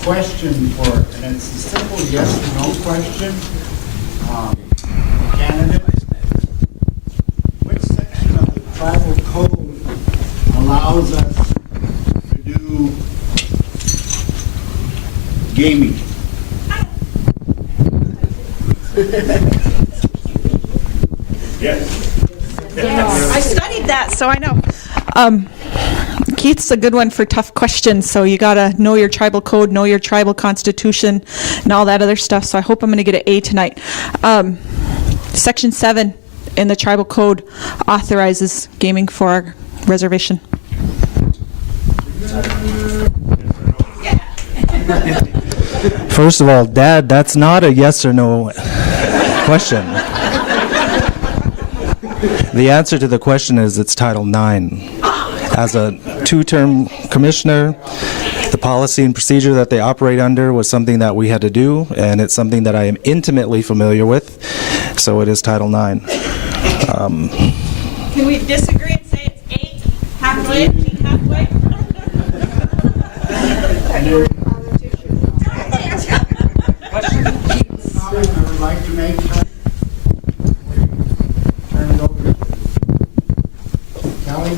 Question for, and it's a simple yes or no question. Candidate, which section of the tribal code allows us to do gaming? Yes. I studied that, so I know. Keith's a good one for tough questions, so you gotta know your tribal code, know your tribal constitution, and all that other stuff, so I hope I'm gonna get an A tonight. Section 7 in the tribal code authorizes gaming for our reservation. First of all, Dad, that's not a yes or no question. The answer to the question is it's Title IX. As a two-term commissioner, the policy and procedure that they operate under was something that we had to do, and it's something that I am intimately familiar with, so it is Title IX. Can we disagree and say it's 8? Halfway? Meet halfway? I would like to make. Turn it over to Kelly.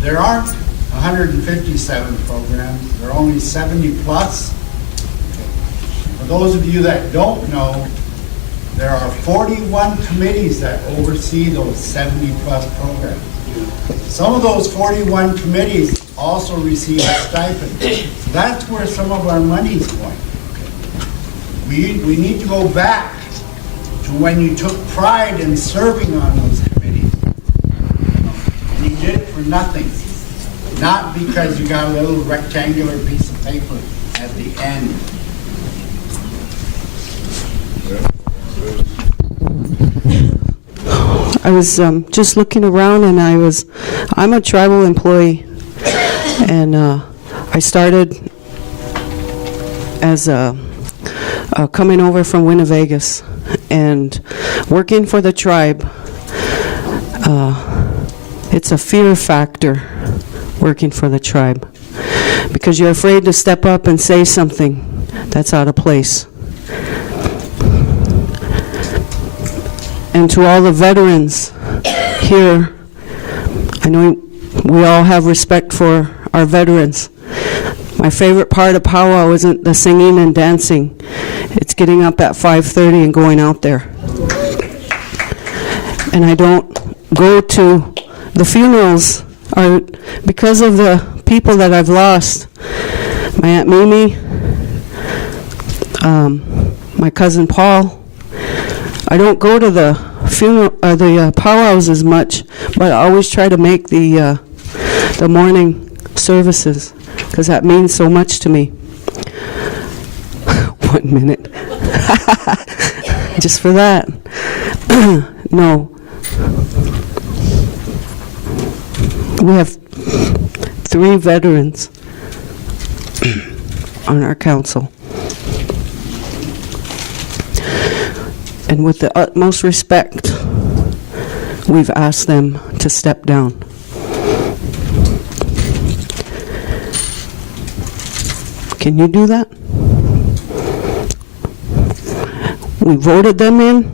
There aren't 157 programs. There are only 70 plus. For those of you that don't know, there are 41 committees that oversee those 70 plus programs. Some of those 41 committees also receive a stipend. So that's where some of our money is going. We need to go back to when you took pride in serving on those committees. And you did it for nothing. Not because you got a little rectangular piece of paper at the end. I was just looking around, and I'm a tribal employee, and I started as coming over from Winnevegas and working for the tribe. It's a fear factor working for the tribe because you're afraid to step up and say something that's out of place. And to all the veterans here, I know we all have respect for our veterans. My favorite part of powwow isn't the singing and dancing. It's getting up at 5:30 and going out there. And I don't go to the funerals because of the people that I've lost. My Aunt Mimi, my cousin Paul. I don't go to the funeral, the powwows as much, but I always try to make the morning services because that means so much to me. 1 minute, just for that. No, we have 3 veterans on our council. And with the utmost respect, we've asked them to step down. Can you do that? We voted them in.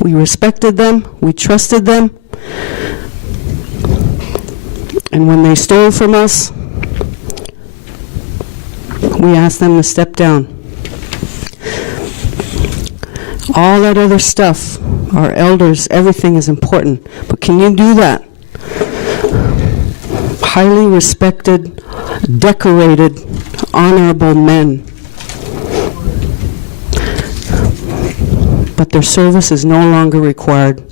We respected them. We trusted them. And when they stole from us, we asked them to step down. All that other stuff, our elders, everything is important. But can you do that? Highly respected, decorated, honorable men. But their service is no longer required.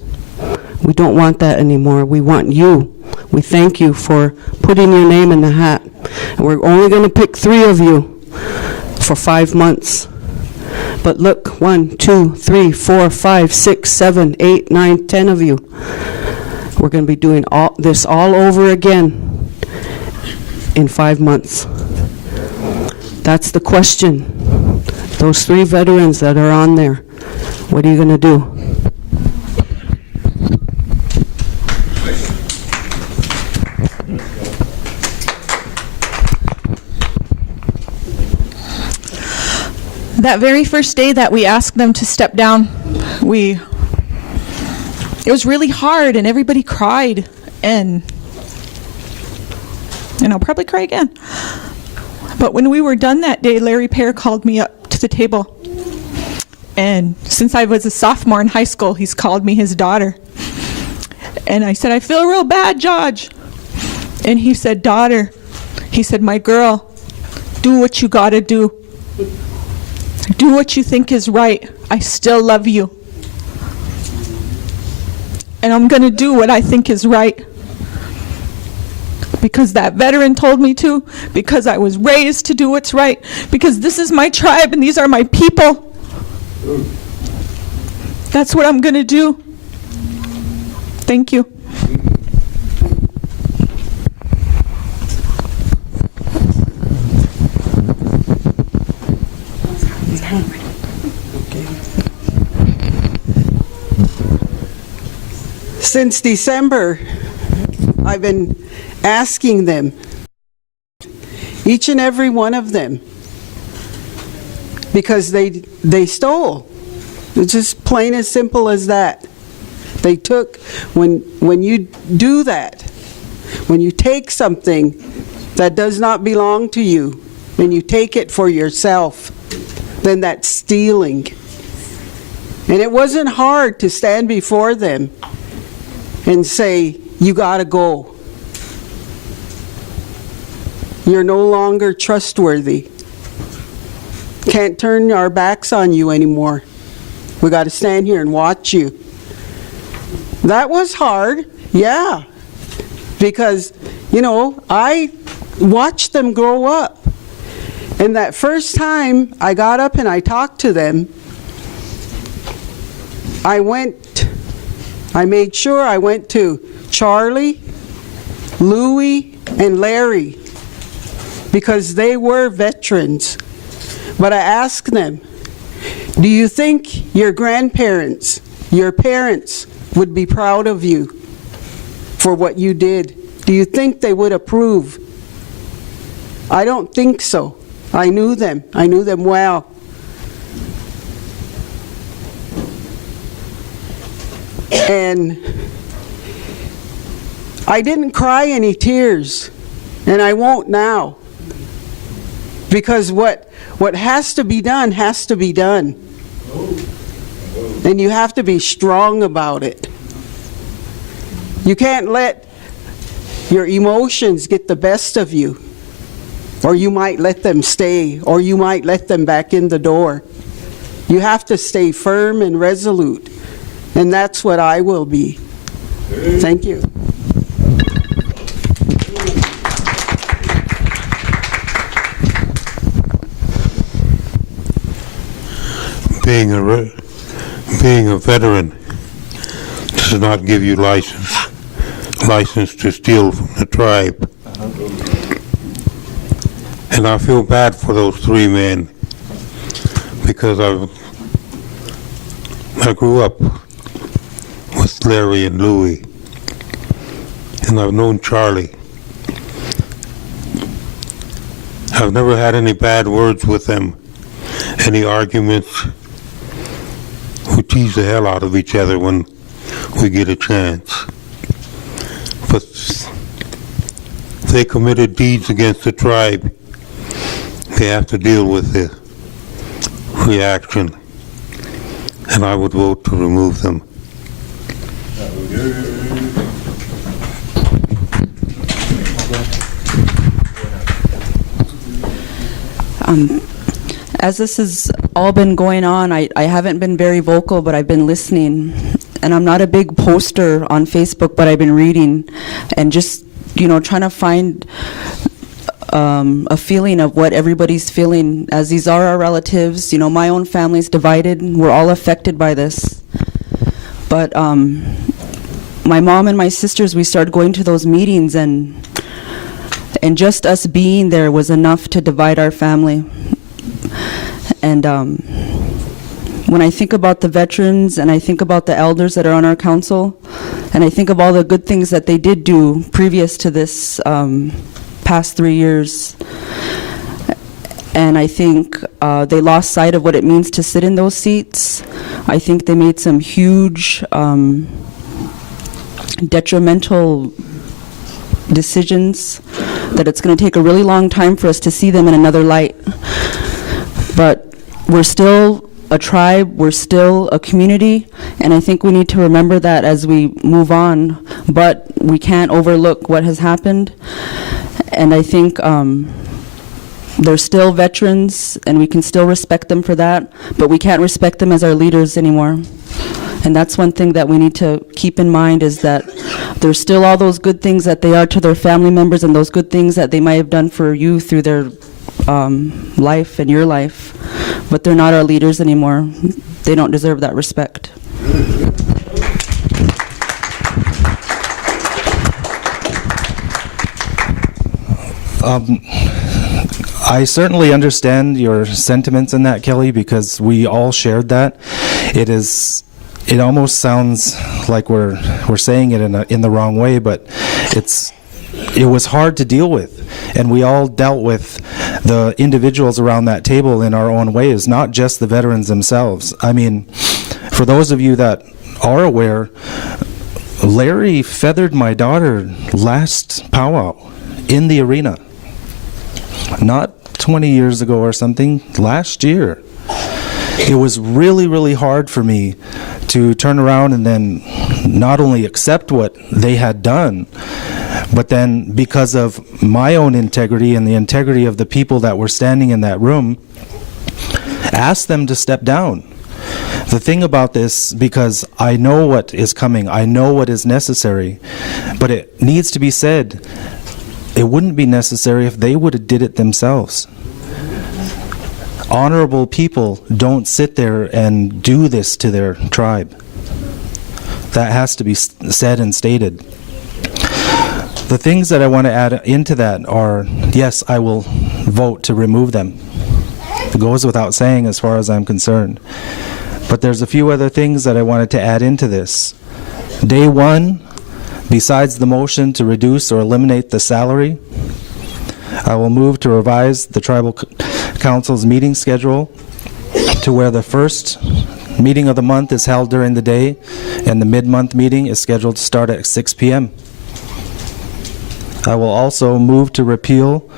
We don't want that anymore. We want you. We thank you for putting your name in the hat. And we're only going to pick 3 of you for 5 months. But look, 1, 2, 3, 4, 5, 6, 7, 8, 9, 10 of you. We're going to be doing this all over again in 5 months. That's the question. Those 3 veterans that are on there, what are you going to do? That very first day that we asked them to step down, it was really hard and everybody cried, and I'll probably cry again. But when we were done that day, Larry Pear called me up to the table. And since I was a sophomore in high school, he's called me his daughter. And I said, I feel real bad, Judge. And he said, daughter, he said, my girl, do what you gotta do. Do what you think is right. I still love you. And I'm gonna do what I think is right. Because that veteran told me to, because I was raised to do what's right, because this is my tribe and these are my people. That's what I'm gonna do. Thank you. Since December, I've been asking them, each and every one of them, because they stole. It's just plain as simple as that. They took, when you do that, when you take something that does not belong to you, and you take it for yourself, then that's stealing. And it wasn't hard to stand before them and say, you gotta go. You're no longer trustworthy. Can't turn our backs on you anymore. We gotta stand here and watch you. That was hard, yeah. Because, you know, I watched them grow up. And that first time I got up and I talked to them, I made sure I went to Charlie, Louie, and Larry, because they were veterans. But I asked them, do you think your grandparents, your parents, would be proud of you for what you did? Do you think they would approve? I don't think so. I knew them. I knew them well. And I didn't cry any tears, and I won't now. Because what has to be done has to be done. And you have to be strong about it. You can't let your emotions get the best of you, or you might let them stay, or you might let them back in the door. You have to stay firm and resolute, and that's what I will be. Thank you. Being a veteran does not give you license to steal from the tribe. And I feel bad for those 3 men, because I grew up with Larry and Louie, and I've known Charlie. I've never had any bad words with them, any arguments. We tease the hell out of each other when we get a chance. But they committed deeds against the tribe. They have to deal with the reaction, and I would vote to remove them. As this has all been going on, I haven't been very vocal, but I've been listening. And I'm not a big poster on Facebook, but I've been reading and just, trying to find a feeling of what everybody's feeling, as these are our relatives. My own family's divided. We're all affected by this. But my mom and my sisters, we started going to those meetings, and just us being there was enough to divide our family. And when I think about the veterans, and I think about the elders that are on our council, and I think of all the good things that they did do previous to this past 3 years, and I think they lost sight of what it means to sit in those seats. I think they made some huge detrimental decisions that it's going to take a really long time for us to see them in another light. But we're still a tribe, we're still a community, and I think we need to remember that as we move on. But we can't overlook what has happened, and I think they're still veterans, and we can still respect them for that, but we can't respect them as our leaders anymore. And that's one thing that we need to keep in mind, is that there's still all those good things that they are to their family members, and those good things that they might have done for you through their life and your life, but they're not our leaders anymore. They don't deserve that respect. I certainly understand your sentiments in that, Kelly, because we all shared that. It almost sounds like we're saying it in the wrong way, but it was hard to deal with, and we all dealt with the individuals around that table in our own ways, not just the veterans themselves. I mean, for those of you that are aware, Larry feathered my daughter last powwow in the arena. Not 20 years ago or something, last year. It was really, really hard for me to turn around and then not only accept what they had done, but then because of my own integrity and the integrity of the people that were standing in that room, ask them to step down. The thing about this, because I know what is coming, I know what is necessary, but it needs to be said, it wouldn't be necessary if they would have did it themselves. Honorable people don't sit there and do this to their tribe. That has to be said and stated. The things that I want to add into that are, yes, I will vote to remove them. It goes without saying as far as I'm concerned. But there's a few other things that I wanted to add into this. Day one, besides the motion to reduce or eliminate the salary, I will move to revise the Tribal Council's meeting schedule to where the first meeting of the month is held during the day and the mid-month meeting is scheduled to start at 6 p.m. I will also move to repeal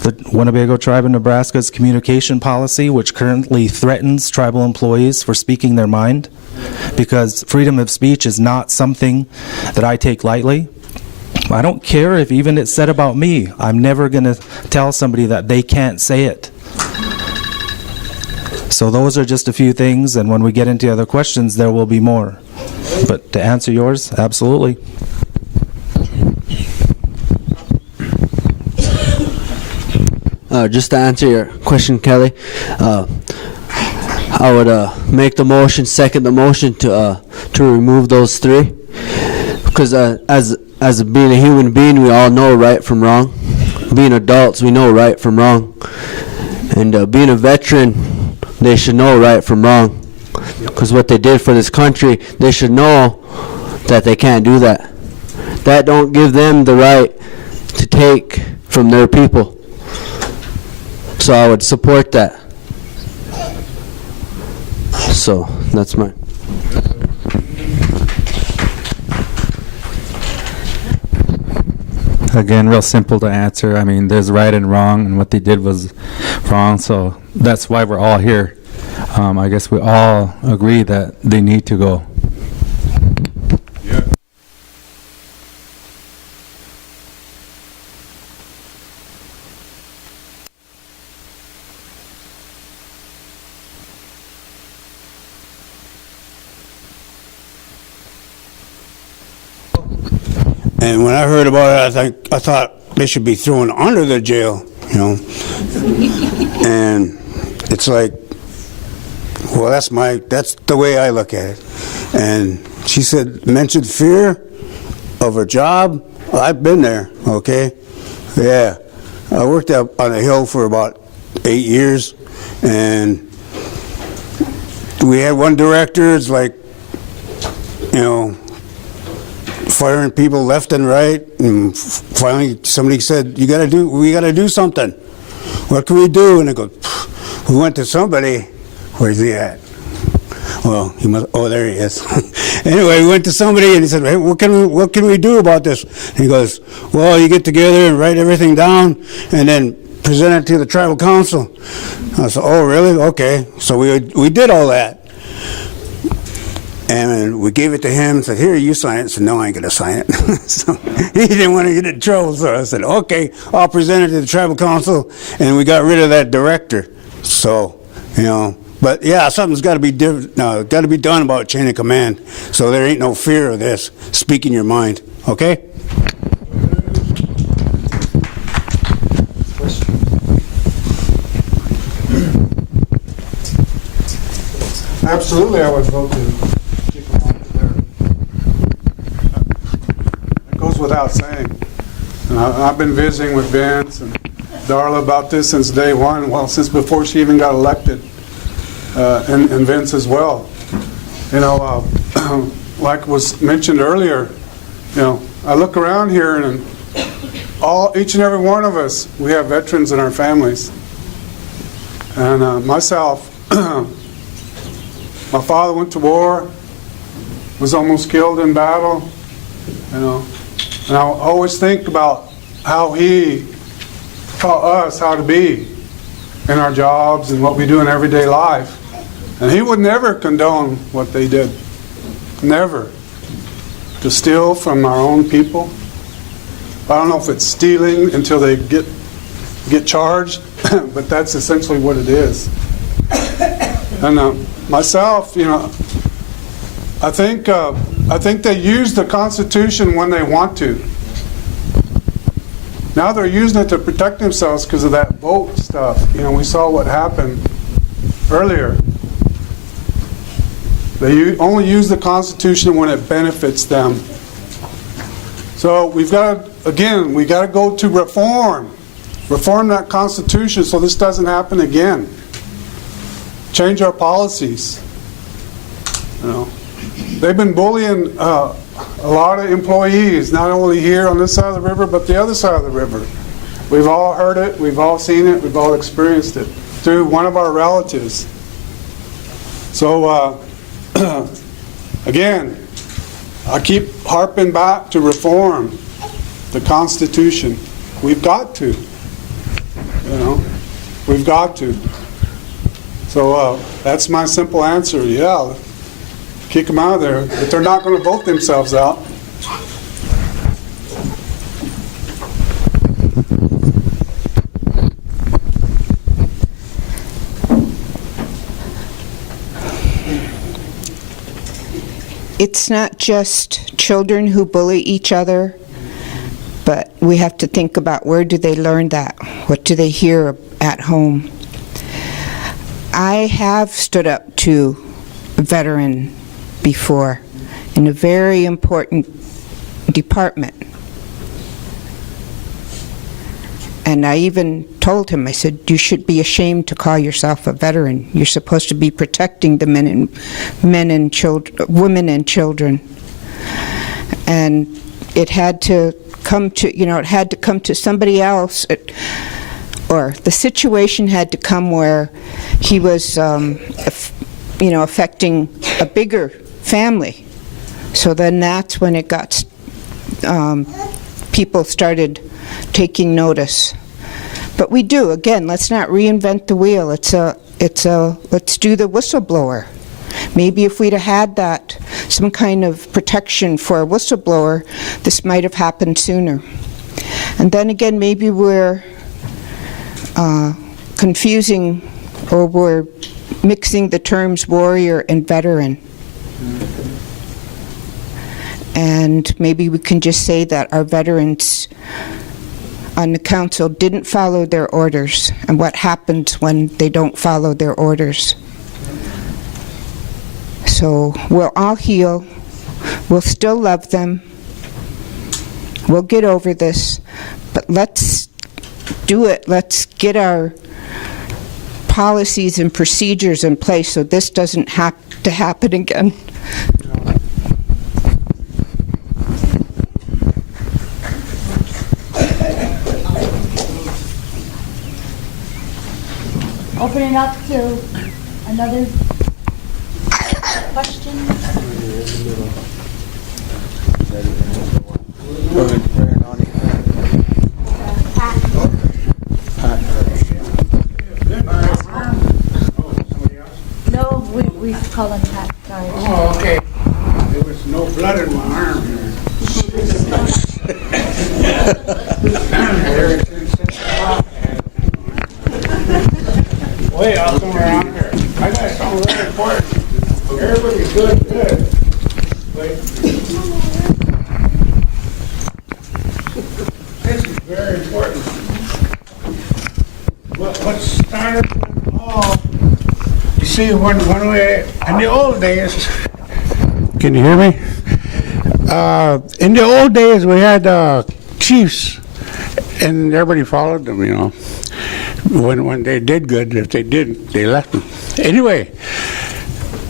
the Winnebago Tribe of Nebraska's communication policy, which currently threatens tribal employees for speaking their mind, because freedom of speech is not something that I take lightly. I don't care if even it's said about me. I'm never going to tell somebody that they can't say it. So those are just a few things, and when we get into other questions, there will be more. But to answer yours, absolutely. Just to answer your question, Kelly, I would make the motion, second the motion to remove those three, because as being a human being, we all know right from wrong. Being adults, we know right from wrong, and being a veteran, they should know right from wrong, because what they did for this country, they should know that they can't do that. That don't give them the right to take from their people. So I would support that. So that's my. Again, real simple to answer. I mean, there's right and wrong, and what they did was wrong, so that's why we're all here. I guess we all agree that they need to go. And when I heard about it, I thought they should be thrown under the jail, you know. And it's like, well, that's the way I look at it. And she said, mentioned fear of a job. Well, I've been there, okay? Yeah. I worked up on a hill for about 8 years, and we had one director, it's like, you know, firing people left and right, and finally somebody said, we gotta do something. What can we do? And I go, we went to somebody. Where's he at? Well, he must. Oh, there he is. Anyway, we went to somebody, and he said, hey, what can we do about this? And he goes, well, you get together and write everything down, and then present it to the tribal council. I said, oh, really? Okay. So we did all that. And we gave it to him and said, here, you sign it. I said, no, I ain't going to sign it. So he didn't want to get in trouble. So I said, okay, I'll present it to the tribal council. And we got rid of that director. So, you know, but yeah, something's got to be different. No, got to be done about chain of command. So there ain't no fear of this. Speaking your mind. Okay? Absolutely, I would vote to. Goes without saying. And I've been visiting with Vince and Darla about this since day one, well, since before she even got elected, and Vince as well. You know, like was mentioned earlier, you know, I look around here and each and every one of us, we have veterans in our families. And myself, my father went to war, was almost killed in battle, you know. And I always think about how he taught us how to be in our jobs and what we do in everyday life. And he would never condone what they did. Never. To steal from our own people. I don't know if it's stealing until they get charged, but that's essentially what it is. And myself, you know, I think they use the Constitution when they want to. Now they're using it to protect themselves because of that vote stuff. You know, we saw what happened earlier. They only use the Constitution when it benefits them. So we've got to, again, we got to go to reform that Constitution so this doesn't happen again. Change our policies. You know. They've been bullying a lot of employees, not only here on this side of the river, but the other side of the river. We've all heard it, we've all seen it, we've all experienced it through one of our relatives. So, again, I keep harping back to reform the Constitution. We've got to, you know, we've got to. So that's my simple answer, yeah. Kick them out of there, but they're not going to vote themselves out. It's not just children who bully each other, but we have to think about where do they learn that? What do they hear at home? I have stood up to a veteran before in a very important department. And I even told him, I said, you should be ashamed to call yourself a veteran. You're supposed to be protecting the women and children. And it had to come to, it had to come to somebody else, or the situation had to come where he was, affecting a bigger family. So then that's when it got, people started taking notice. But we do, again, let's not reinvent the wheel. Let's do the whistleblower. Maybe if we'd have had that, some kind of protection for a whistleblower, this might have happened sooner. And then again, maybe we're confusing, or we're mixing the terms warrior and veteran. And maybe we can just say that our veterans on the council didn't follow their orders, and what happens when they don't follow their orders. So we'll all heal. We'll still love them. We'll get over this. But let's do it. Let's get our policies and procedures in place so this doesn't have to happen again. Open it up to another question. No, we call him Pat. Sorry. Oh, okay. There was no blood in my arm here. Wait, I'll come around here. I got something really important. Everybody's good. Wait. This is very important. What started with all, you see, when we, in the old days, can you hear me? In the old days, we had chiefs, and everybody followed them, When they did good, if they didn't, they left them. Anyway,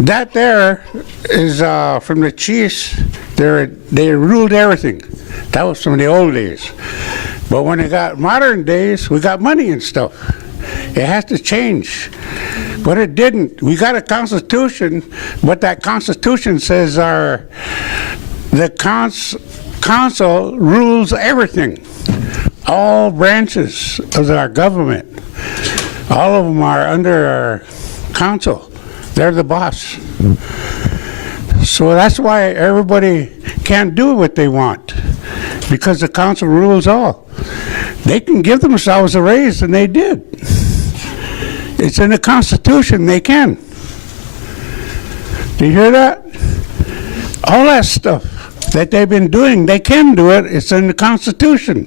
that there is from the chiefs. They ruled everything. That was from the old days. But when it got modern days, we got money and stuff. It has to change. But it didn't. We got a constitution, but that constitution says the council rules everything. All branches of our government. All of them are under our council. They're the boss. So that's why everybody can't do what they want, because the council rules all. They can give themselves a raise, and they did. It's in the Constitution, they can. Do you hear that? All that stuff that they've been doing, they can do it. It's in the Constitution.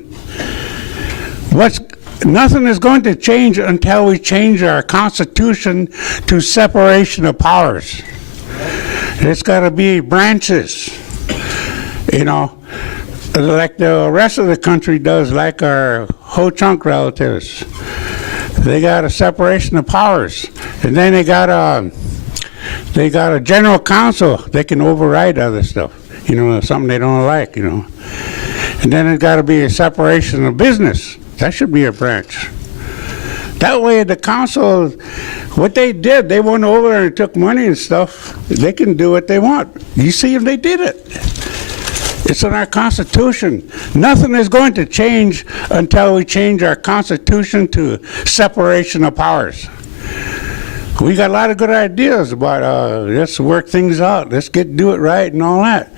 Nothing is going to change until we change our Constitution to separation of powers. It's got to be branches, like the rest of the country does, like our Ho-Chunk relatives. They got a separation of powers, and then they got a general counsel. They can override other stuff, something they don't like, And then it's got to be a separation of business. That should be a branch. That way the council, what they did, they went over and took money and stuff. They can do what they want. You see if they did it. It's in our Constitution. Nothing is going to change until we change our Constitution to separation of powers. We got a lot of good ideas about let's work things out, let's do it right and all that.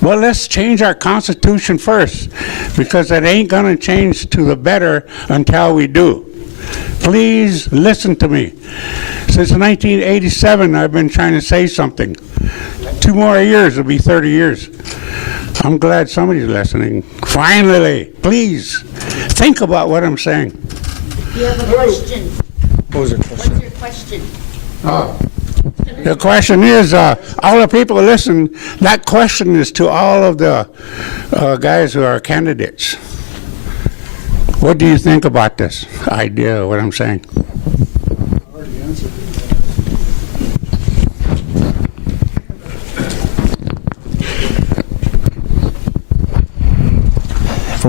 Well, let's change our Constitution first, because it ain't going to change to the better until we do. Please listen to me. Since 1987, I've been trying to say something. 2 more years, it'll be 30 years. I'm glad somebody's listening. Finally, please, think about what I'm saying. You have a question. What was your question? What's your question? The question is, all the people who listen, that question is to all of the guys who are candidates. What do you think about this idea, what I'm saying? I already answered it.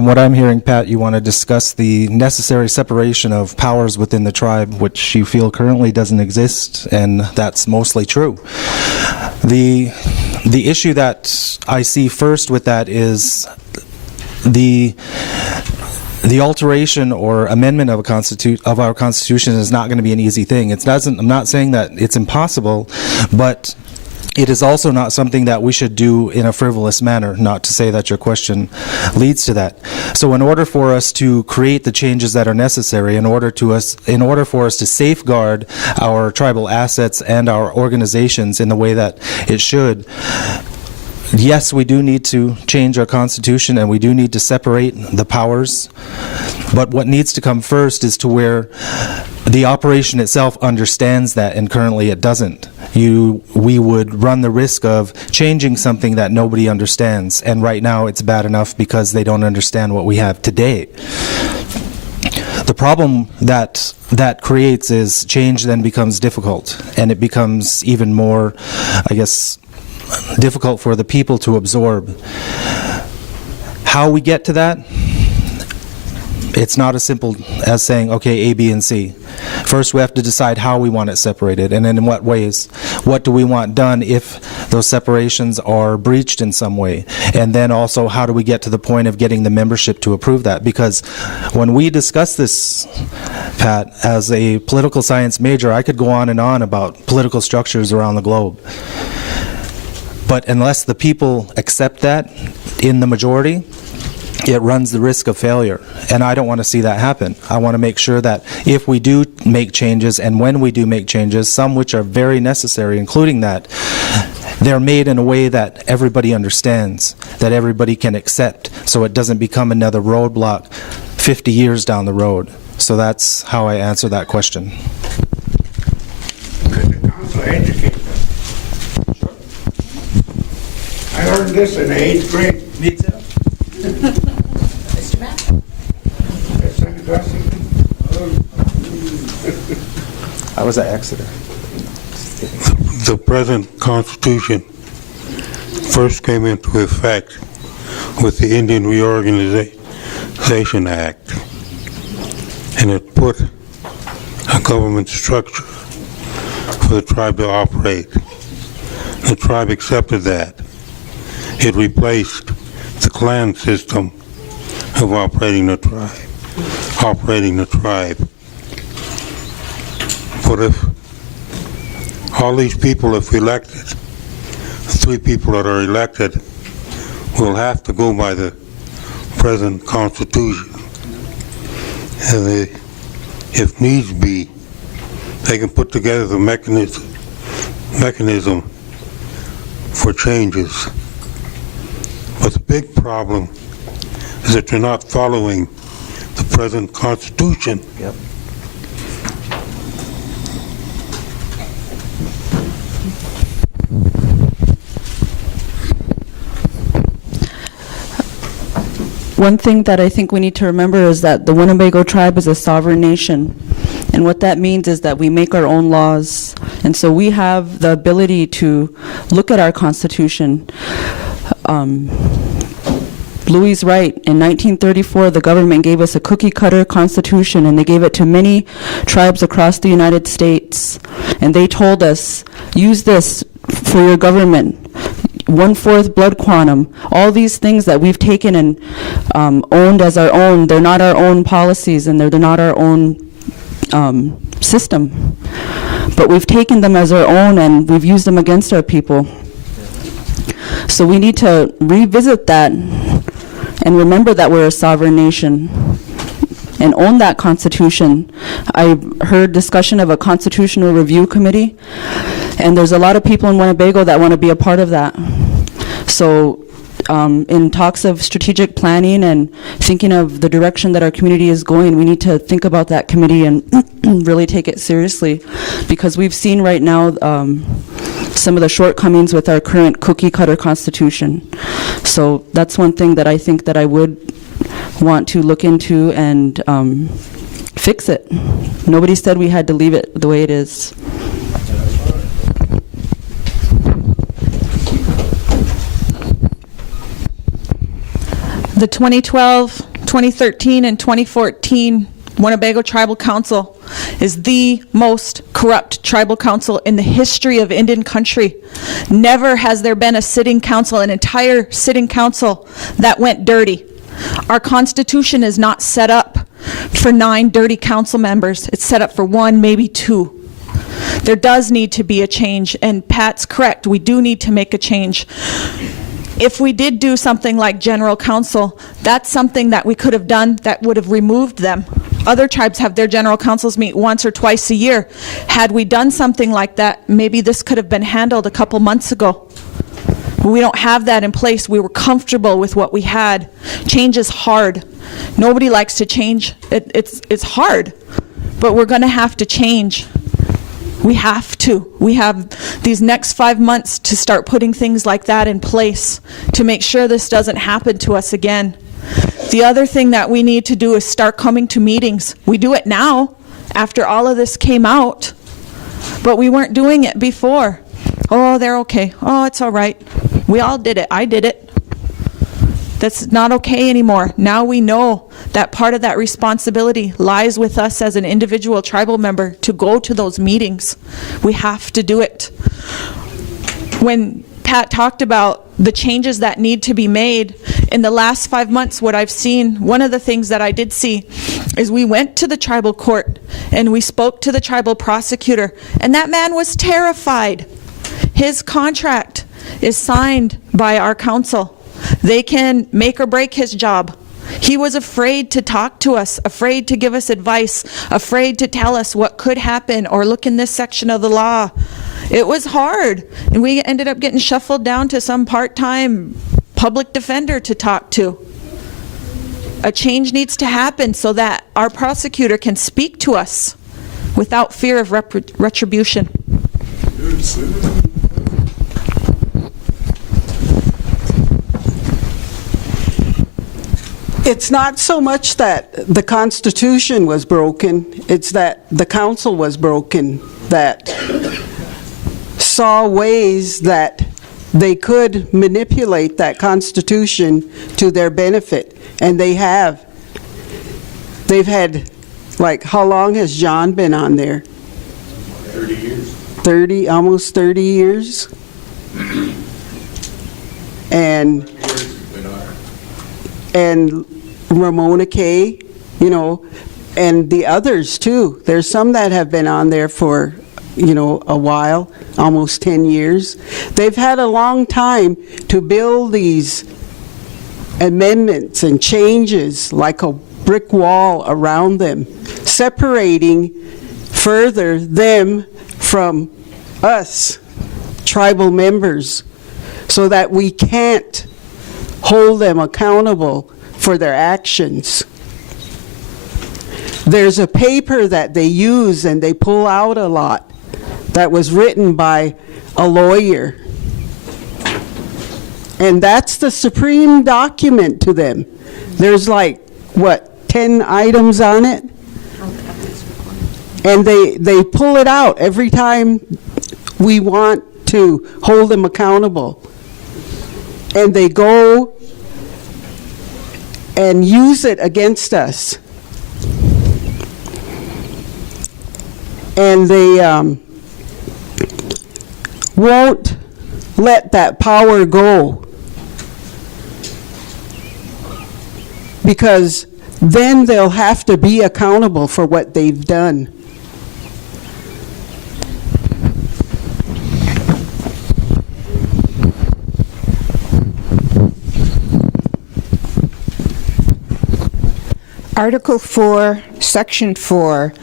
from what I'm hearing, Pat, you want to discuss the necessary separation of powers within the tribe, which you feel currently doesn't exist, and that's mostly true. The issue that I see first with that is the alteration or amendment of our Constitution is not going to be an easy thing. I'm not saying that it's impossible, but it is also not something that we should do in a frivolous manner, not to say that your question leads to that. So in order for us to create the changes that are necessary, in order for us to safeguard our tribal assets and our organizations in the way that it should, yes, we do need to change our Constitution and we do need to separate the powers, but what needs to come first is to where the operation itself understands that, and currently it doesn't. We would run the risk of changing something that nobody understands, and right now it's bad enough because they don't understand what we have today. The problem that creates is change then becomes difficult, and it becomes even more, I guess, difficult for the people to absorb. How we get to that? It's not as simple as saying, okay, A, B, and C. First, we have to decide how we want it separated, and then in what ways. What do we want done if those separations are breached in some way? And then also, how do we get to the point of getting the membership to approve that? Because when we discuss this, Pat, as a political science major, I could go on and on about political structures around the globe. But unless the people accept that in the majority, it runs the risk of failure, and I don't want to see that happen. I want to make sure that if we do make changes, and when we do make changes, some which are very necessary, including that, they're made in a way that everybody understands, that everybody can accept, so it doesn't become another roadblock 50 years down the road. So that's how I answer that question. Council educate them. I learned this in the 8th grade. Me too. I was at Exeter. The present Constitution first came into effect with the Indian Reorganization Act, and it put a government structure for the tribe to operate. The tribe accepted that. It replaced the clan system of operating the tribe. But if all these people, if elected, 3 people that are elected, will have to go by the present Constitution. And if needs be, they can put together the mechanism for changes. But the big problem is that they're not following the present Constitution. Yep. One thing that I think we need to remember is that the Winnebago tribe is a sovereign nation. And what that means is that we make our own laws. And so we have the ability to look at our Constitution. Louis right. In 1934, the government gave us a cookie-cutter constitution, and they gave it to many tribes across the United States. And they told us, use this for your government. 1/4 blood quantum, all these things that we've taken and owned as our own, they're not our own policies, and they're not our own system. But we've taken them as our own, and we've used them against our people. So we need to revisit that and remember that we're a sovereign nation and own that Constitution. I heard discussion of a Constitutional Review Committee, and there's a lot of people in Winnebago that want to be a part of that. So in talks of strategic planning and thinking of the direction that our community is going, we need to think about that committee and really take it seriously, because we've seen right now some of the shortcomings with our current cookie-cutter Constitution. So that's one thing that I think that I would want to look into and fix it. Nobody said we had to leave it the way it is. The 2012 2013 and 2014, Winnebago Tribal Council is the most corrupt tribal council in the history of Indian country. Never has there been a sitting council, an entire sitting council, that went dirty. Our constitution is not set up for 9 dirty council members. It's set up for 1, maybe 2. There does need to be a change, and Pat's correct. We do need to make a change. If we did do something like general council, that's something that we could have done that would have removed them. Other tribes have their general councils meet once or twice a year. Had we done something like that, maybe this could have been handled a couple months ago. We don't have that in place. We were comfortable with what we had. Change is hard. Nobody likes to change. It's hard, but we're going to have to change. We have to. We have these next 5 months to start putting things like that in place to make sure this doesn't happen to us again. The other thing that we need to do is start coming to meetings. We do it now after all of this came out, but we weren't doing it before. Oh, they're okay. Oh, it's all right. We all did it. I did it. That's not okay anymore. Now we know that part of that responsibility lies with us as an individual tribal member to go to those meetings. We have to do it. When Pat talked about the changes that need to be made, in the last 5 months, what I've seen, one of the things that I did see is we went to the tribal court and we spoke to the tribal prosecutor, and that man was terrified. His contract is signed by our council. They can make or break his job. He was afraid to talk to us, afraid to give us advice, afraid to tell us what could happen or look in this section of the law. It was hard, and we ended up getting shuffled down to some part-time public defender to talk to. A change needs to happen so that our prosecutor can speak to us without fear of retribution. It's not so much that the Constitution was broken, it's that the council was broken, that saw ways that they could manipulate that Constitution to their benefit, and they have. They've had, like, how long has John been on there? 30 years. 30, almost 30 years. And Ramona Kay, you know, and the others too. There's some that have been on there for, you know, a while, almost 10 years. They've had a long time to build these amendments and changes like a brick wall around them, separating further them from us, tribal members, so that we can't hold them accountable for their actions. There's a paper that they use and they pull out a lot that was written by a lawyer. And that's the supreme document to them. There's like, what, 10 items on it? And they pull it out every time we want to hold them accountable. And they go and use it against us. And they won't let that power go, because then they'll have to be accountable for what they've done. Article 4, Section 4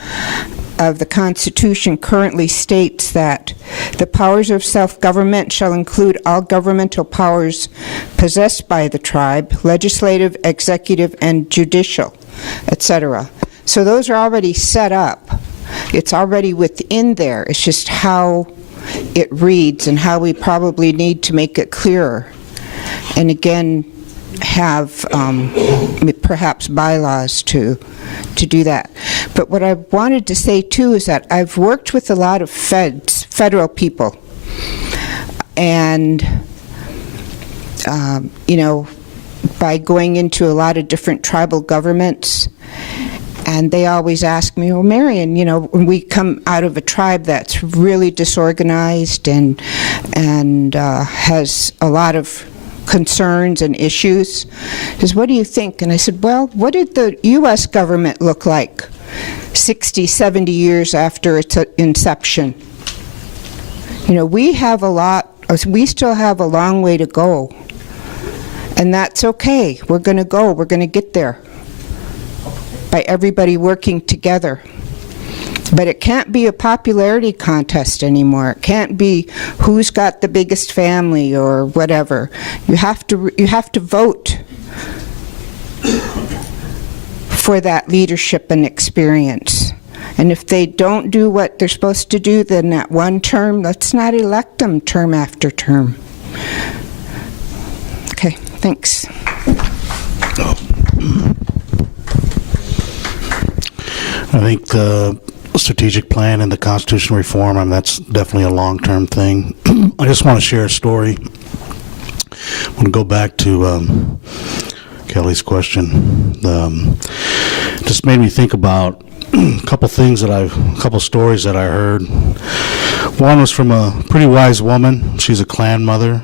of the Constitution currently states that the powers of self-government shall include all governmental powers possessed by the tribe, legislative, executive, and judicial, etc. So those are already set up. It's already within there. It's just how it reads and how we probably need to make it clearer. And again, have perhaps bylaws to do that. But what I wanted to say too is that I've worked with a lot of federal people, and you know, by going into a lot of different tribal governments, and they always ask me, well, Marion, you know, when we come out of a tribe that's really disorganized and has a lot of concerns and issues, is what do you think? And I said, well, what did the U.S. government look like 60, 70 years after its inception? You know, we still have a long way to go. And that's okay. We're going to go. We're going to get there by everybody working together. But it can't be a popularity contest anymore. It can't be who's got the biggest family or whatever. You have to vote for that leadership and experience. And if they don't do what they're supposed to do, then that one term, let's not elect them term after term. Okay, thanks. I think the strategic plan and the constitutional reform, and that's definitely a long-term thing. I just want to share a story. I want to go back to Kelly's question. Just made me think about a couple stories that I heard. One was from a pretty wise woman. She's a clan mother,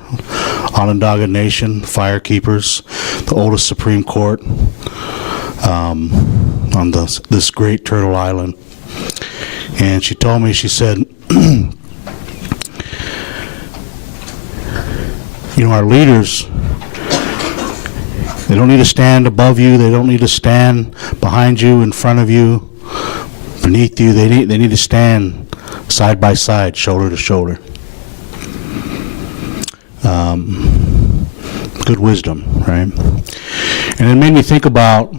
Onondaga Nation, Firekeepers, the oldest Supreme Court on this great Turtle Island. And she told me, she said, you know, our leaders, they don't need to stand above you. They don't need to stand behind you, in front of you, beneath you. They need to stand side by side, shoulder to shoulder. Good wisdom, right? And it made me think about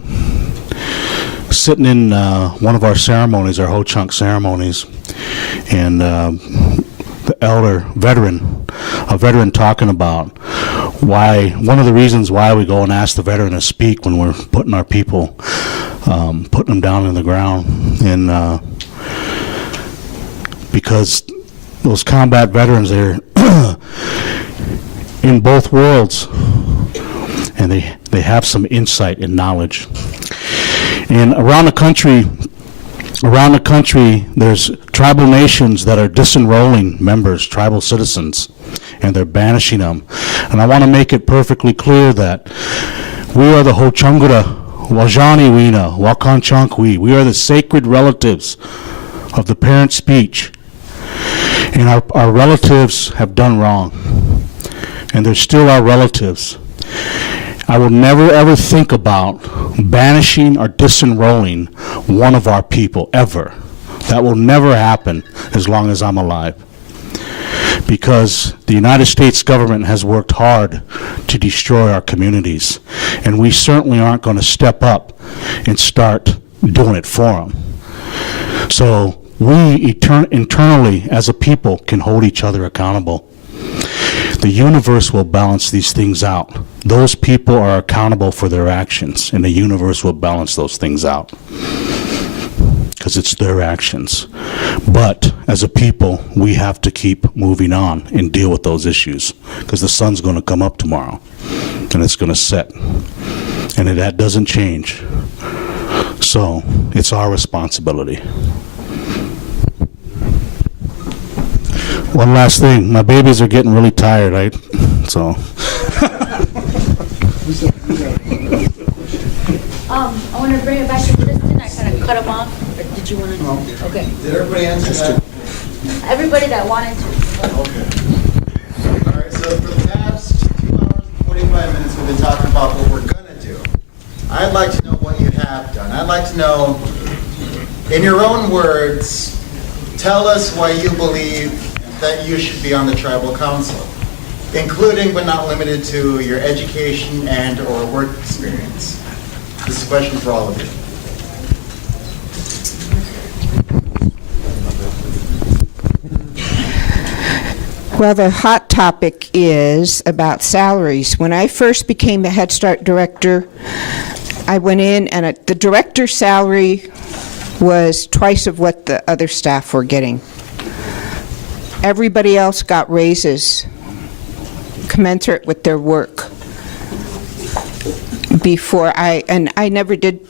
sitting in one of our ceremonies, our Ho-Chunk ceremonies, and the elder a veteran talking about one of the reasons why we go and ask the veteran to speak when we're putting our people, putting them down in the ground, and because those combat veterans, they're in both worlds, and they have some insight and knowledge. And around the country, there's tribal nations that are disenrolling members, tribal citizens, and they're banishing them. And I want to make it perfectly clear that we are the Ho-Chungra, Wajani Wina, Wakanchankwi. We are the sacred relatives of the parent speech. And our relatives have done wrong. And they're still our relatives. I will never ever think about banishing or disenrolling one of our people, ever. That will never happen as long as I'm alive. Because the United States government has worked hard to destroy our communities. And we certainly aren't going to step up and start doing it for them. So we internally, as a people, can hold each other accountable. The universe will balance these things out. Those people are accountable for their actions, and the universe will balance those things out because it's their actions. But as a people, we have to keep moving on and deal with those issues because the sun's going to come up tomorrow, and it's going to set, and that doesn't change. So it's our responsibility. One last thing, my babies are getting really tired, right? So. I want to bring it back to Kristen. I kind of cut him off. Or did you want to? Okay. Did everybody answer that? Everybody that wanted to. Okay. All right, so for the past 2 hours and 45 minutes, we've been talking about what we're going to do. I'd like to know what you have done. I'd like to know, in your own words, tell us why you believe that you should be on the tribal council, including but not limited to your education and or work experience. This is a question for all of you. Well, the hot topic is about salaries. When I first became the Head Start director, I went in and the director's salary was twice of what the other staff were getting. Everybody else got raises commensurate with their work. before I never did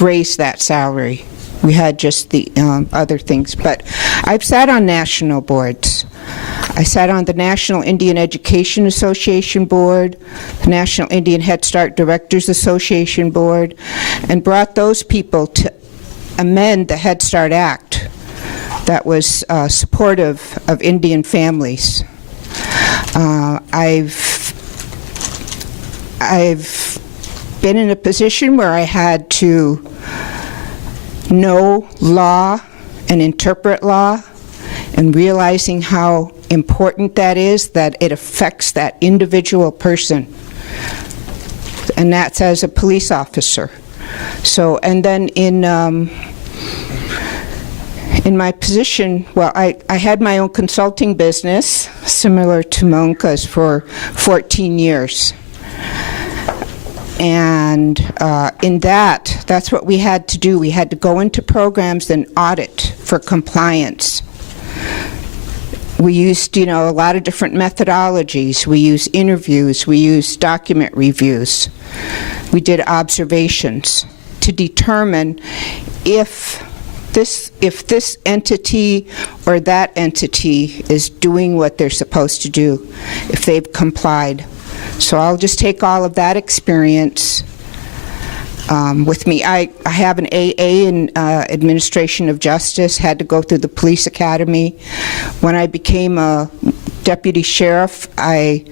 raise that salary. We had just the other things. But I've sat on national boards. I sat on the National Indian Education Association Board, the National Indian Head Start Directors Association Board, and brought those people to amend the Head Start Act that was supportive of Indian families. I've been in a position where I had to know law and interpret law, and realizing how important that is, that it affects that individual person. And that's as a police officer. So, and then in my position, well, I had my own consulting business, similar to Monka's, for 14 years. And in that's what we had to do. We had to go into programs and audit for compliance. We used, a lot of different methodologies. We used interviews. We used document reviews. We did observations to determine if this entity or that entity is doing what they're supposed to do, if they've complied. So I'll just take all of that experience with me. I have an AA in administration of justice, had to go through the police academy. When I became a deputy sheriff, I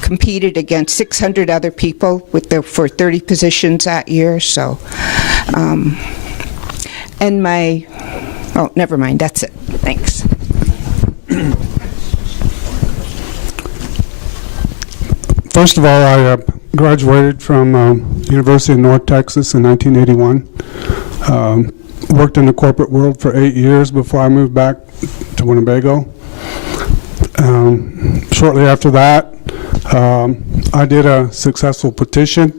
competed against 600 other people for 30 positions that year. So, oh, never mind, that's it. Thanks. First of all, I graduated from University of North Texas in 1981. Worked in the corporate world for 8 years before I moved back to Winnebago. Shortly after that, I did a successful petition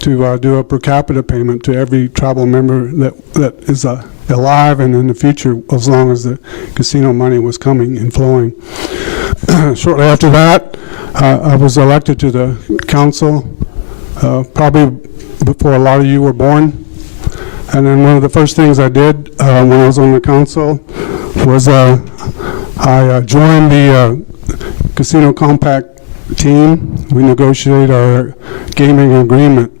to do a per capita payment to every tribal member that is alive and in the future, as long as the casino money was coming and flowing. Shortly after that, I was elected to the council, probably before a lot of you were born. And then one of the first things I did when I was on the council was I joined the Casino Compact team. We negotiated our gaming agreement.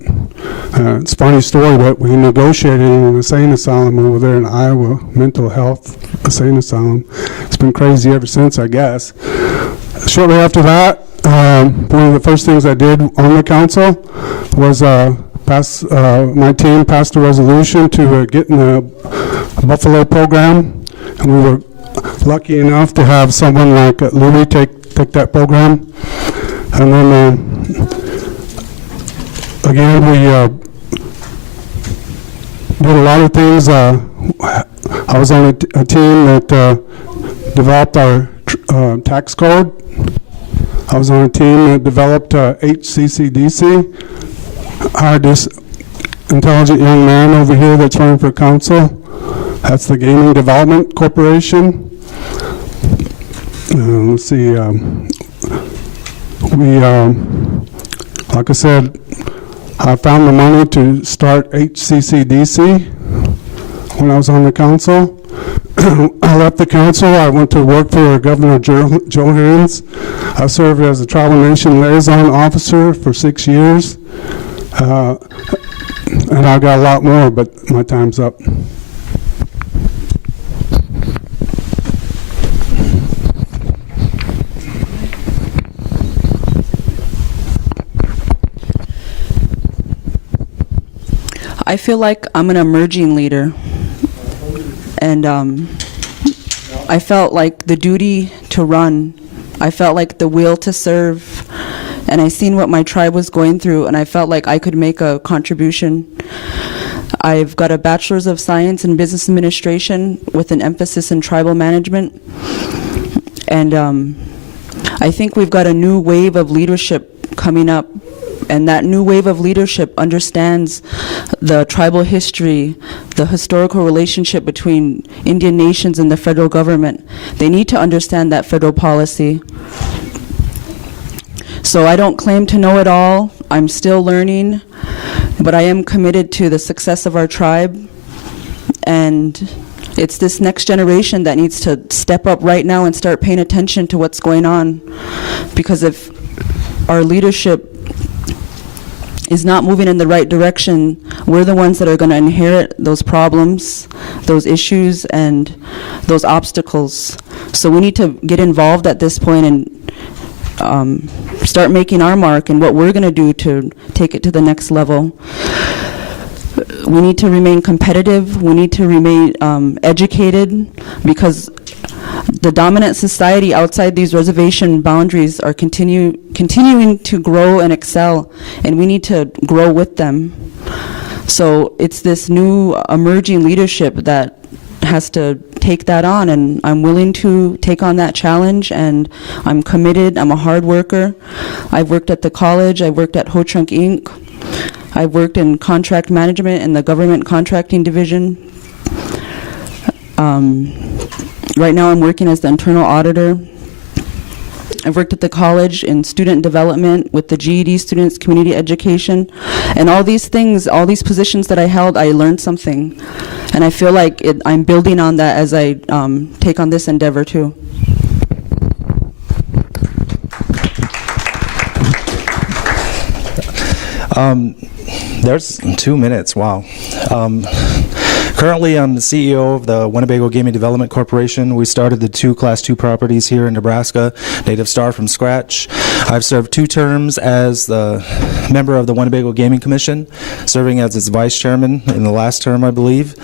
It's a funny story, but we negotiated in an insane asylum over there in Iowa, mental health insane asylum. It's been crazy ever since, I guess. Shortly after that, one of the first things I did on the council was my team passed a resolution to get in the Buffalo program, and we were lucky enough to have someone like Louis take that program. And then again, we did a lot of things. I was on a team that developed our tax code. I was on a team that developed HCCDC. Hired this intelligent young man over here that's running for council. That's the Gaming Development Corporation. Let's see. Like I said, I found the money to start HCCDC when I was on the council. I left the council. I went to work for Governor Joe Herons. I served as a Tribal Nation Liaison Officer for 6 years. And I got a lot more, but my time's up. I feel like I'm an emerging leader, and I felt like the duty to run. I felt like the will to serve, and I seen what my tribe was going through, and I felt like I could make a contribution. I've got a Bachelor's of Science in Business Administration with an emphasis in tribal management, and I think we've got a new wave of leadership coming up, and that new wave of leadership understands the tribal history, the historical relationship between Indian nations and the federal government. They need to understand that federal policy. So I don't claim to know it all. I'm still learning. But I am committed to the success of our tribe, and it's this next generation that needs to step up right now and start paying attention to what's going on. Because if our leadership is not moving in the right direction, we're the ones that are going to inherit those problems, those issues, and those obstacles. So we need to get involved at this point and start making our mark and what we're going to do to take it to the next level. We need to remain competitive. We need to remain educated, because the dominant society outside these reservation boundaries are continuing to grow and excel, and we need to grow with them. So it's this new emerging leadership that has to take that on, and I'm willing to take on that challenge, and I'm committed. I'm a hard worker. I've worked at the college. I've worked at Ho-Trunk Inc. I've worked in contract management in the government contracting division. Right now I'm working as the internal auditor. I've worked at the college in student development with the GED students, community education, and all these things, all these positions that I held, I learned something. And I feel like I'm building on that as I take on this endeavor too. There's 2 minutes, wow. Currently, I'm the CEO of the Winnebago Gaming Development Corporation. We started the 2 Class 2 properties here in Nebraska, Native Star from scratch. I've served 2 terms as the member of the Winnebago Gaming Commission, serving as its vice chairman in the last term, I believe.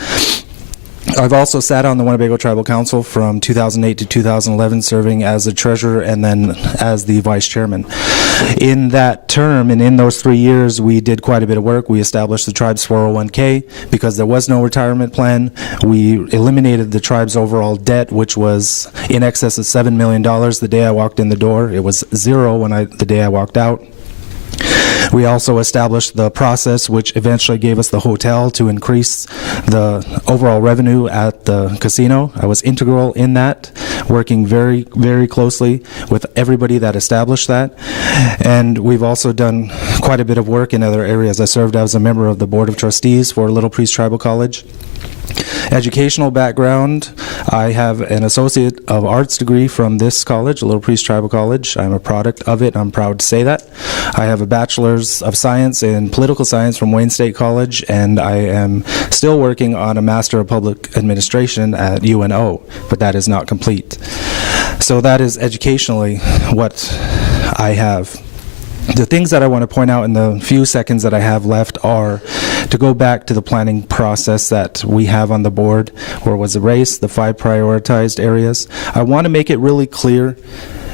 I've also sat on the Winnebago Tribal Council from 2008 to 2011, serving as the treasurer and then as the vice chairman. In that term and in those 3 years, we did quite a bit of work. We established the tribe's 401k because there was no retirement plan. We eliminated the tribe's overall debt, which was in excess of $7 million the day I walked in the door. It was zero the day I walked out. We also established the process which eventually gave us the hotel to increase the overall revenue at the casino. I was integral in that, working very, very closely with everybody that established that. And we've also done quite a bit of work in other areas. I served as a member of the Board of Trustees for Little Priest Tribal College. Educational background, I have an Associate of Arts degree from this college, Little Priest Tribal College. I'm a product of it. I'm proud to say that. I have a Bachelor's of Science in Political Science from Wayne State College, and I am still working on a Master of Public Administration at UNO, but that is not complete. So that is educationally what I have. The things that I want to point out in the few seconds that I have left are to go back to the planning process that we have on the board, where it was erased, the 5 prioritized areas. I want to make it really clear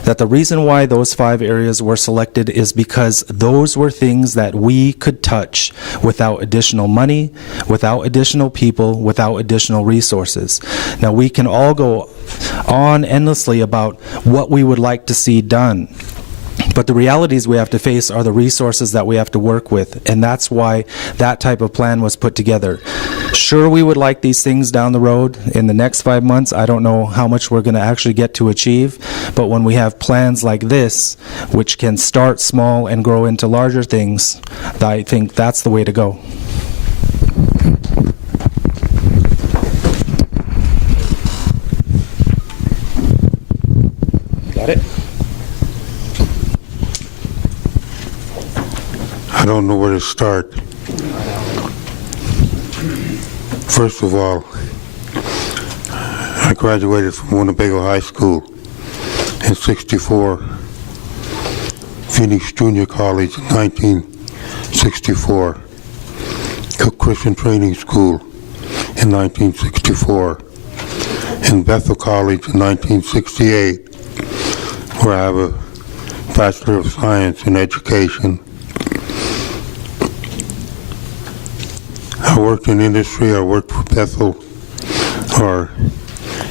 that the reason why those 5 areas were selected is because those were things that we could touch without additional money, without additional people, without additional resources. Now, we can all go on endlessly about what we would like to see done. But the realities we have to face are the resources that we have to work with, and that's why that type of plan was put together. Sure, we would like these things down the road. In the next 5 months, I don't know how much we're going to actually get to achieve, but when we have plans like this, which can start small and grow into larger things, I think that's the way to go. Got it? I don't know where to start. First of all, I graduated from Winnebago High School in '64, Phoenix Junior College in 1964, Cook Christian Training School in 1964, and Bethel College in 1968, where I have a Bachelor of Science in Education. I worked in industry. I worked for Bethel or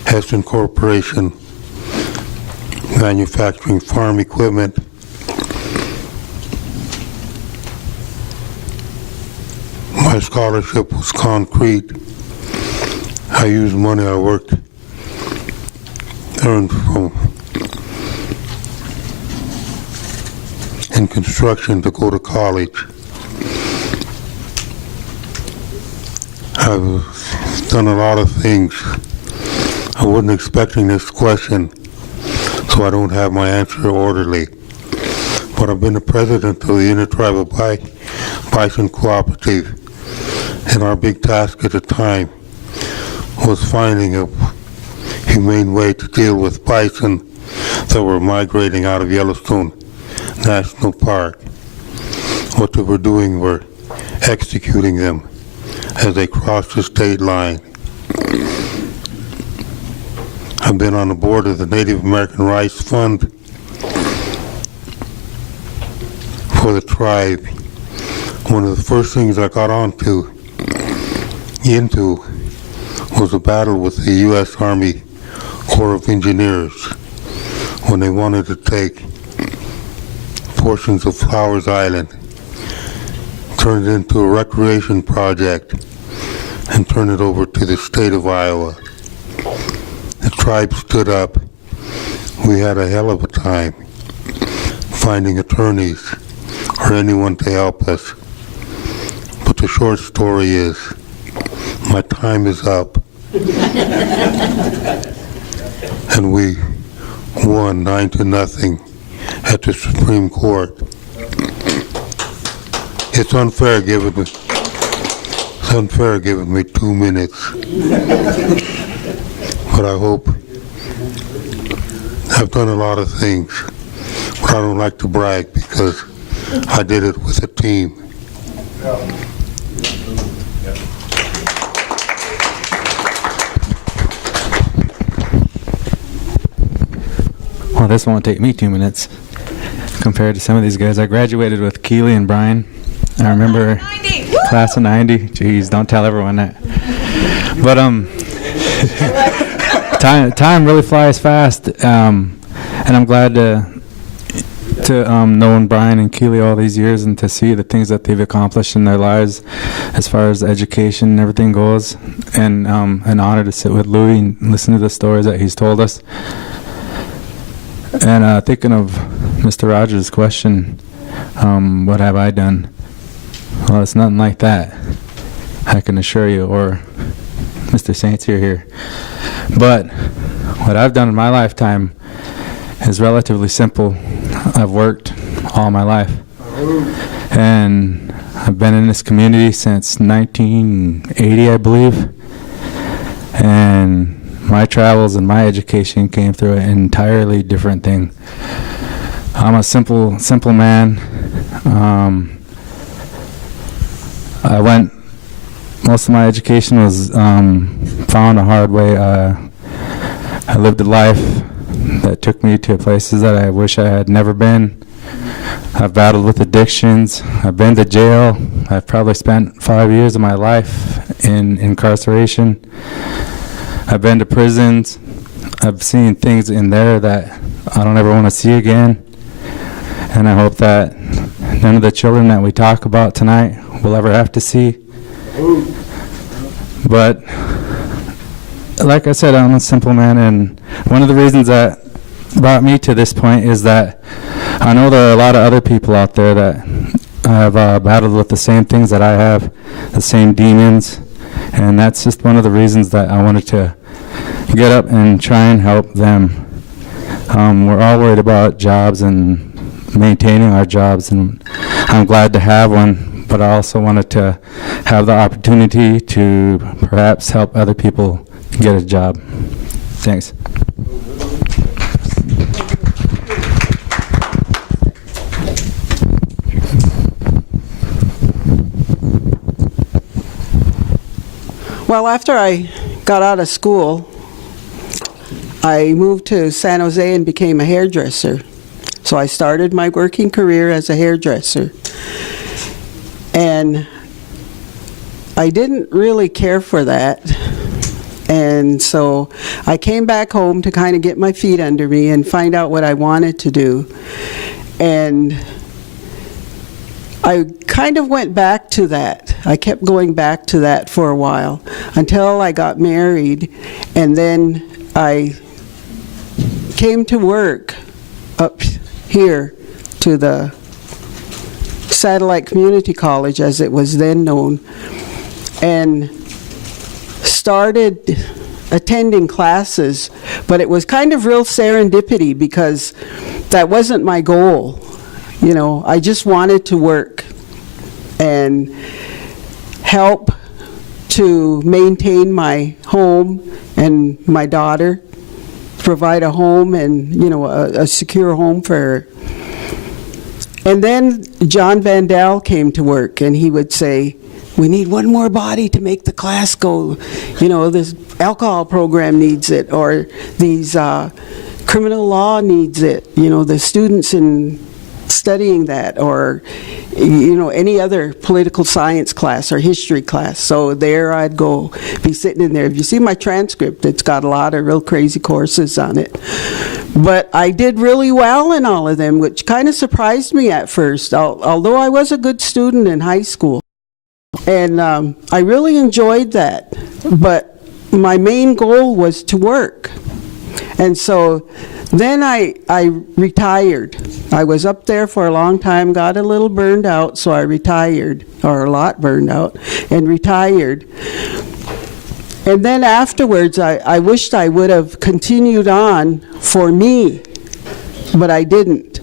Heston Corporation, manufacturing farm equipment. My scholarship was concrete. I used money I earned from in construction to go to college. I've done a lot of things. I wasn't expecting this question, so I don't have my answer orderly. But I've been the president of the Intertribal Bison Cooperative, and our big task at the time was finding a humane way to deal with bison that were migrating out of Yellowstone National Park. What they were doing were executing them as they crossed the state line. I've been on the board of the Native American Rights Fund for the tribe. One of the first things I got into was a battle with the U.S. Army Corps of Engineers when they wanted to take portions of Flowers Island, turn it into a recreation project, and turn it over to the state of Iowa. The tribe stood up. We had a hell of a time finding attorneys or anyone to help us. But the short story is, my time is up. And we won 9-0 at the Supreme Court. It's unfair giving me 2 minutes. But I hope I've done a lot of things. But I don't like to brag because I did it with a team. Well, this won't take me 2 minutes compared to some of these guys. I graduated with Keely and Brian. I remember class of 90. Jeez, don't tell everyone that. But time really flies fast, and I'm glad to know Brian and Keely all these years and to see the things that they've accomplished in their lives as far as education and everything goes. And an honor to sit with Louis and listen to the stories that he's told us. And thinking of Mr. Rogers' question, what have I done? Well, it's nothing like that, I can assure you, or Mr. Saints here. But what I've done in my lifetime is relatively simple. I've worked all my life, and I've been in this community since 1980, I believe, and my travels and my education came through an entirely different thing. I'm a simple man. Most of my education was found a hard way. I lived a life that took me to places that I wish I had never been. I've battled with addictions. I've been to jail. I've probably spent 5 years of my life in incarceration. I've been to prisons. I've seen things in there that I don't ever want to see again. And I hope that none of the children that we talk about tonight will ever have to see. But like I said, I'm a simple man, and one of the reasons that brought me to this point is that I know there are a lot of other people out there that have battled with the same things that I have, the same demons, and that's just one of the reasons that I wanted to get up and try and help them. We're all worried about jobs and maintaining our jobs, and I'm glad to have one, but I also wanted to have the opportunity to perhaps help other people get a job. Thanks. Well, after I got out of school, I moved to San Jose and became a hairdresser. So I started my working career as a hairdresser. And I didn't really care for that. And so I came back home to kind of get my feet under me and find out what I wanted to do. And I kind of went back to that. I kept going back to that for a while until I got married, and then I came to work up here to the Satellite Community College, as it was then known. And started attending classes, but it was kind of real serendipity because that wasn't my goal. You know, I just wanted to work and help to maintain my home and my daughter, provide a home and, you know, a secure home for her. And then John Vandal came to work, and he would say, we need one more body to make the class go. You know, this alcohol program needs it, or these criminal law needs it. You know, the students in studying that, or, you know, any other political science class or history class. So there I'd go, be sitting in there. If you see my transcript, it's got a lot of real crazy courses on it. But I did really well in all of them, which kind of surprised me at first, although I was a good student in high school. And I really enjoyed that. But my main goal was to work. And so then I retired. I was up there for a long time, got a little burned out, so I retired, or a lot burned out, and retired. And then afterwards, I wished I would have continued on for me, but I didn't.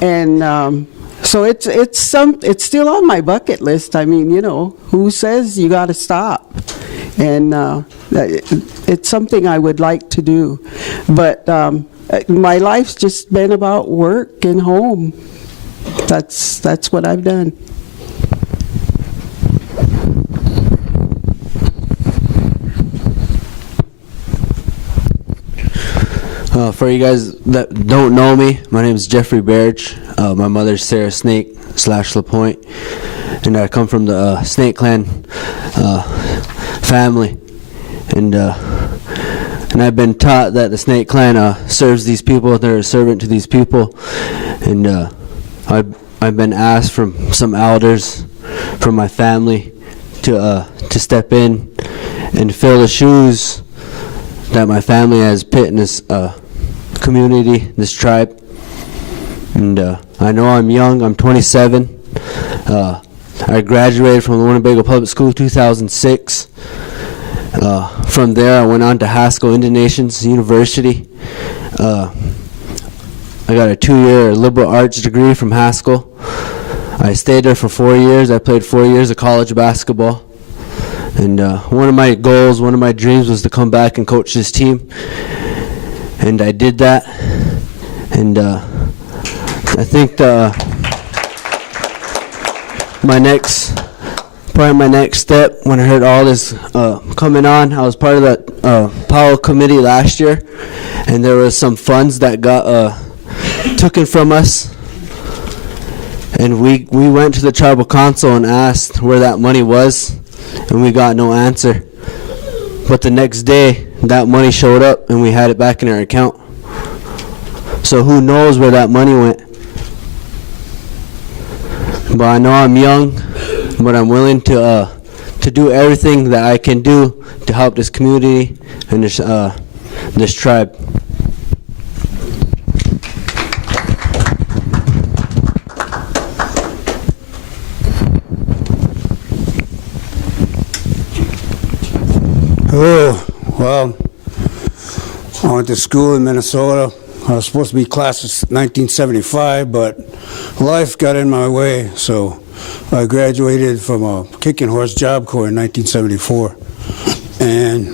And so it's still on my bucket list. I mean, you know, who says you got to stop? And it's something I would like to do. But my life's just been about work and home. That's what I've done. For you guys that don't know me, my name is Jeffrey Barrich. My mother's Sarah Snake / LaPointe, and I come from the Snake Clan family. And I've been taught that the Snake Clan serves these people. They're a servant to these people. And I've been asked from some elders from my family to step in and fill the shoes that my family has put in this community, this tribe. And I know I'm young. I'm 27. I graduated from the Winnebago Public School 2006. From there, I went on to Haskell Indian Nations University. I got a 2-year liberal arts degree from Haskell. I stayed there for 4 years. I played 4 years of college basketball. And one of my goals, one of my dreams was to come back and coach this team. And I did that. And I think my next step, when I heard all this coming on, I was part of that Powell committee last year, and there was some funds that got taken from us, and we went to the tribal council and asked where that money was, and we got no answer. But the next day, that money showed up, and we had it back in our account. So who knows where that money went? But I know I'm young, but I'm willing to do everything that I can do to help this community and this tribe. Hello. Well, I went to school in Minnesota. I was supposed to be class of 1975, but life got in my way, so I graduated from a kicking horse job corps in 1974. And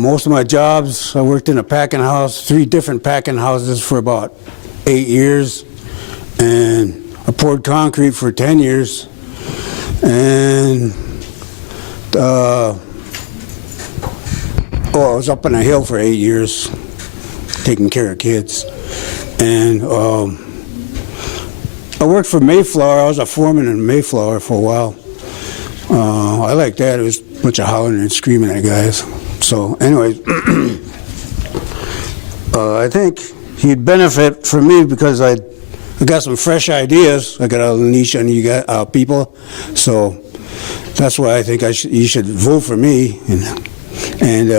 most of my jobs, I worked in a packing house, 3 different packing houses for about 8 years. And I poured concrete for 10 years. And I was up on a hill for 8 years, taking care of kids. And I worked for Mayflower. I was a foreman in Mayflower for a while. I liked that. It was a bunch of hollering and screaming at guys. So anyways, I think he'd benefit from me because I got some fresh ideas. I got a niche on you guys, people. So that's why I think you should vote for me. And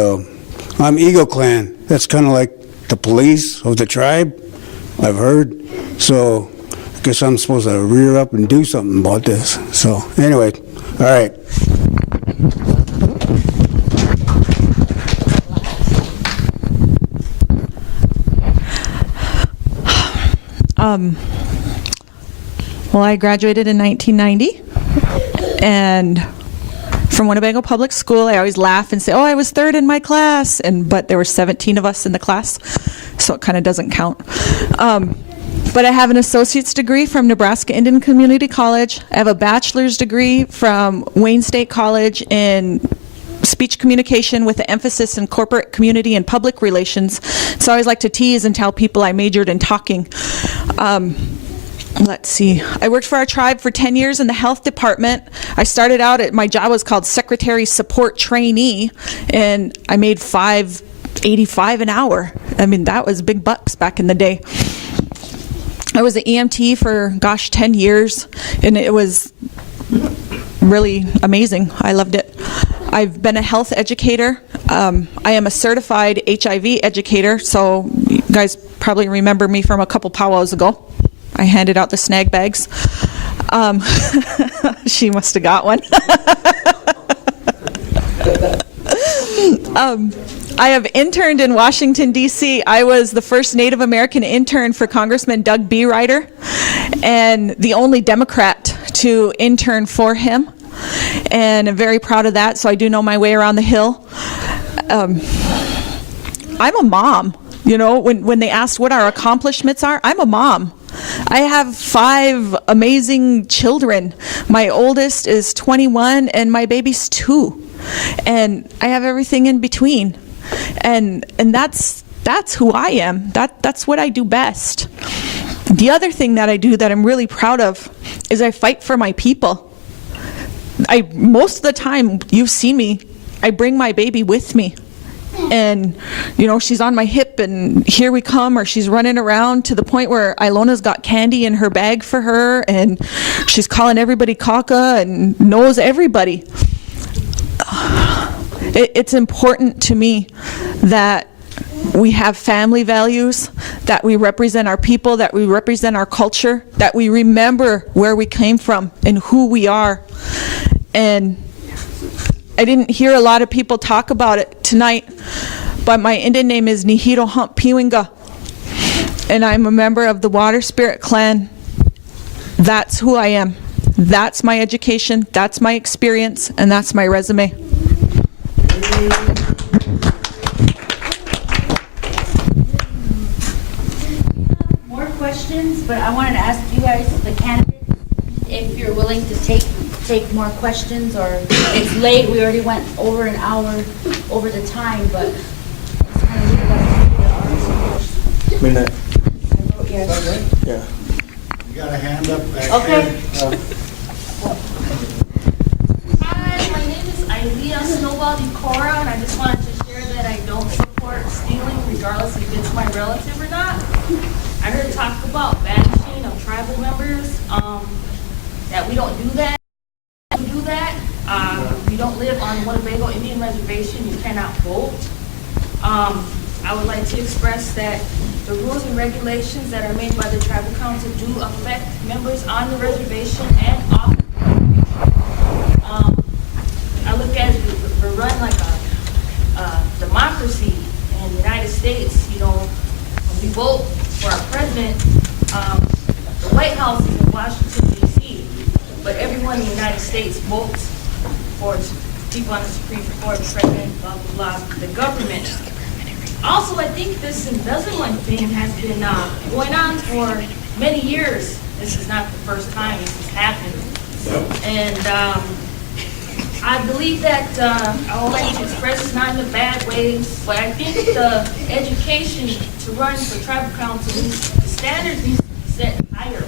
I'm Eagle Clan. That's kind of like the police of the tribe, I've heard. So I guess I'm supposed to rear up and do something about this. So anyway, all right. Well, I graduated in 1990, and from Winnebago Public School, I always laugh and say, oh, I was third in my class, but there were 17 of us in the class, so it kind of doesn't count. But I have an associate's degree from Nebraska Indian Community College. I have a bachelor's degree from Wayne State College in speech communication with an emphasis in corporate, community, and public relations. So I always like to tease and tell people I majored in talking. Let's see. I worked for our tribe for 10 years in the health department. I started out my job was called secretary support trainee, and I made $5.85 an hour. I mean, that was big bucks back in the day. I was an EMT for, 10 years, and it was really amazing. I loved it. I've been a health educator. I am a certified HIV educator, so you guys probably remember me from a couple powwows ago. I handed out the snag bags. She must have got one. I have interned in Washington, D.C. I was the first Native American intern for Congressman Doug B. Ryder, and the only Democrat to intern for him. And I'm very proud of that, so I do know my way around the Hill. I'm a mom. You know, when they asked what our accomplishments are, I'm a mom. I have 5 amazing children. My oldest is 21 and my baby's 2. And I have everything in between. And that's who I am. That's what I do best. The other thing that I do that I'm really proud of is I fight for my people. Most of the time, you've seen me, I bring my baby with me. And, you know, she's on my hip and here we come, or she's running around to the point where Ilona's got candy in her bag for her and she's calling everybody Kaka and knows everybody. It's important to me that we have family values, that we represent our people, that we represent our culture, that we remember where we came from and who we are. And I didn't hear a lot of people talk about it tonight, but my Indian name is Nihiro Hump Piwinga, and I'm a member of the Water Spirit Clan. That's who I am. That's my education, that's my experience, and that's my resume. More questions, but I wanted to ask you guys, the candidates, if you're willing to take more questions, or it's late, we already went over an hour over the time, but it's kind of weird that there are some questions. Midnight. I wrote yes. Yeah. You got a hand up back Okay. here. Hi, my name is Ilea Snowball Decora, and I just wanted to share that I don't support stealing, regardless if it's my relative or not. I heard talk about banishing of tribal members, that we don't do that. You don't live on Winnebago Indian Reservation, you cannot vote. I would like to express that the rules and regulations that are made by the tribal council do affect members on the reservation and off the reservation. I look at it, we're run like a democracy in the United States. You know, when we vote for our president, the White House is in Washington, D.C., but everyone in the United States votes for people on the Supreme Court, president, blah, blah, blah, the government. Also, I think this embezzlement thing has been going on for many years. This is not the first time this has happened. And I believe that, I would like to express this not in a bad way, but I think the education to run for tribal council, the standards need to be set higher.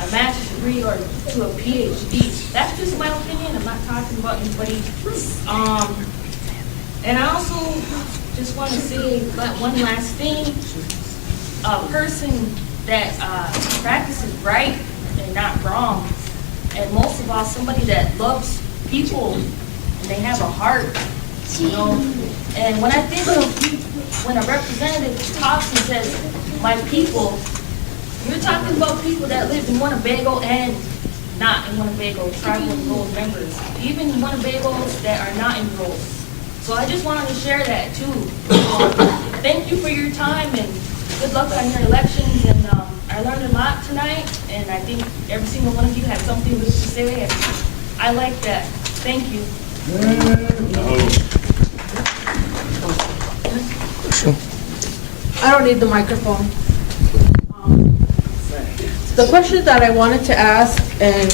A master's degree or to a PhD. That's just my opinion. I'm not talking about anybody. And I also just want to say one last thing. A person that practices right and not wrong, and most of all, somebody that loves people and they have a heart, you know. And when I think of when a representative talks and says, my people, you're talking about people that live in Winnebago and not in Winnebago, tribal enrolled members, even Winnebagos that are not enrolled. So I just wanted to share that too. Thank you for your time and good luck on your elections, and I I learned a lot tonight, and I think every single one of you had something good to say, and I like that. Thank you. I don't need the microphone. The question that I wanted to ask, and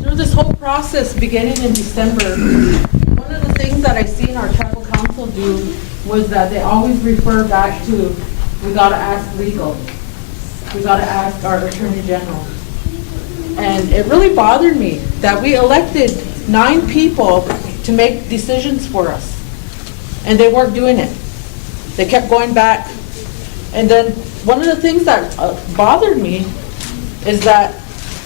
through this whole process beginning in December, one of the things that I seen our tribal council do was that they always refer back to, we gotta ask legal. We gotta ask our attorney general. And it really bothered me that we elected 9 people to make decisions for us. And they weren't doing it. They kept going back. And then one of the things that bothered me is that,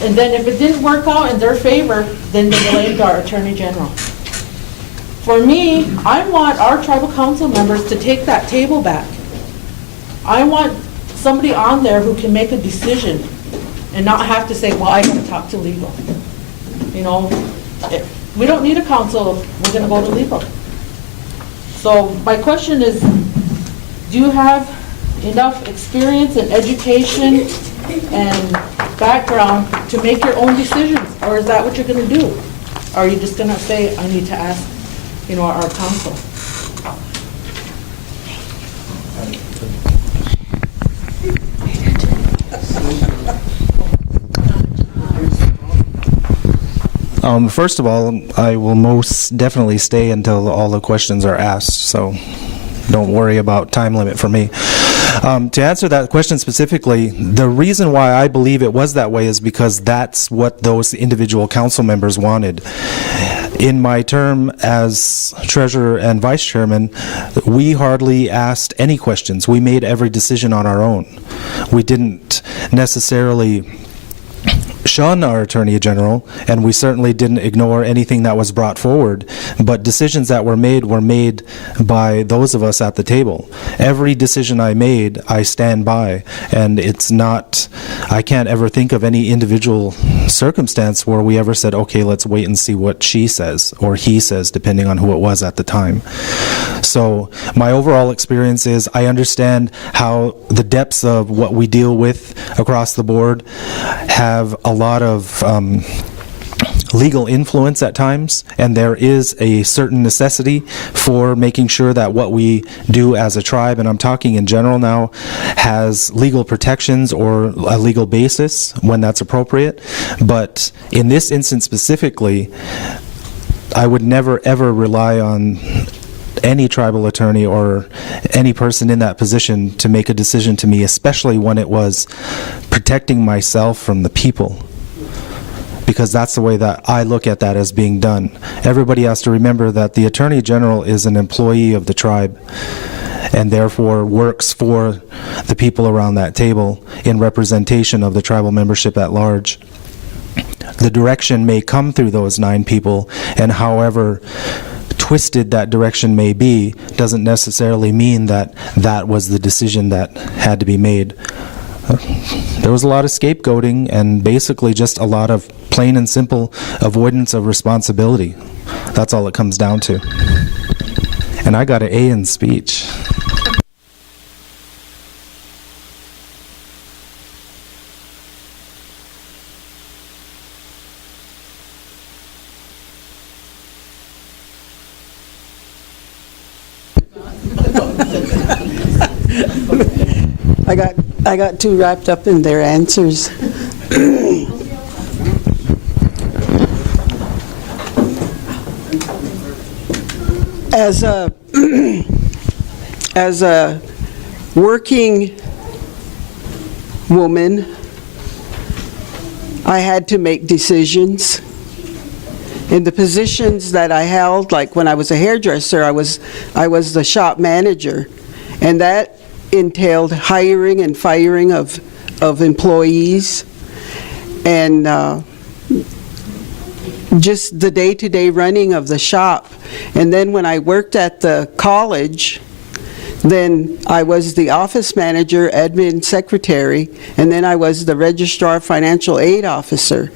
and then if it didn't work out in their favor, then they blamed our attorney general. For me, I want our tribal council members to take that table back. I want somebody on there who can make a decision and not have to say, well, I gotta talk to legal. You know, we don't need a council, we're gonna go to legal. So my question is, do you have enough experience and education and background to make your own decisions? Or is that what you're gonna do? Or are you just gonna say, I need to ask, you know, our council? First of all, I will most definitely stay until all the questions are asked, so don't worry about time limit for me. To answer that question specifically, the reason why I believe it was that way is because that's what those individual council members wanted. In my term as treasurer and vice chairman, we hardly asked any questions. We made every decision on our own. We didn't necessarily shun our attorney general, and we certainly didn't ignore anything that was brought forward, but decisions that were made by those of us at the table. Every decision I made, I stand by, and it's not, I can't ever think of any individual circumstance where we ever said, okay, let's wait and see what she says, or he says, depending on who it was at the time. So my overall experience is I understand how the depths of what we deal with across the board have a lot of legal influence at times, and there is a certain necessity for making sure that what we do as a tribe, and I'm talking in general now, has legal protections or a legal basis when that's appropriate. But in this instance specifically, I would never ever rely on any tribal attorney or any person in that position to make a decision to me, especially when it was protecting myself from the people. Because that's the way that I look at that as being done. Everybody has to remember that the Attorney General is an employee of the tribe and therefore works for the people around that table in representation of the tribal membership at large. The direction may come through those 9 people, and however twisted that direction may be, doesn't necessarily mean that that was the decision that had to be made. There was a lot of scapegoating and basically just a lot of plain and simple avoidance of responsibility. That's all it comes down to. And I got an A in speech. I got too wrapped up in their answers. As a working woman, I had to make decisions. In the positions that I held, like when I was a hairdresser, I was the shop manager, and that entailed hiring and firing of employees, and just the day-to-day running of the shop. And then when I worked at the college, then I was the office manager, admin secretary, and then I was the registrar financial aid officer.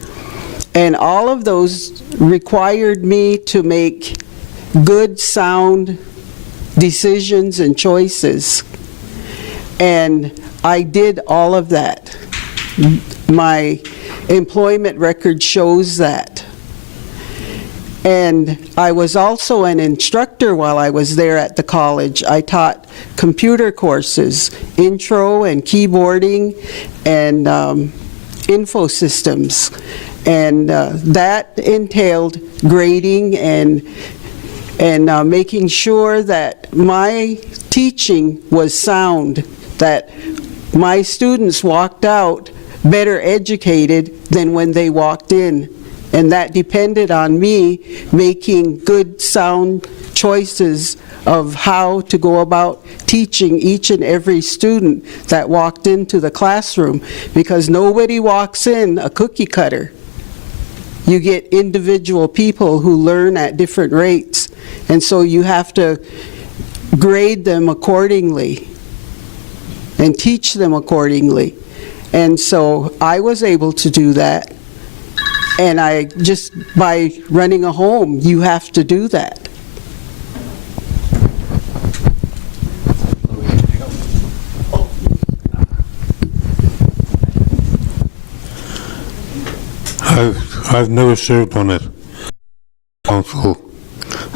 And all of those required me to make good, sound decisions and choices. And I did all of that. My employment record shows that. And I was also an instructor while I was there at the college. I taught computer courses, intro and keyboarding and info systems. And that entailed grading and making sure that my teaching was sound, that my students walked out better educated than when they walked in. And that depended on me making good, sound choices of how to go about teaching each and every student that walked into the classroom, because nobody walks in a cookie cutter. You get individual people who learn at different rates, and so you have to grade them accordingly and teach them accordingly. And so I was able to do that. And I just, by running a home, you have to do that. I've never served on a council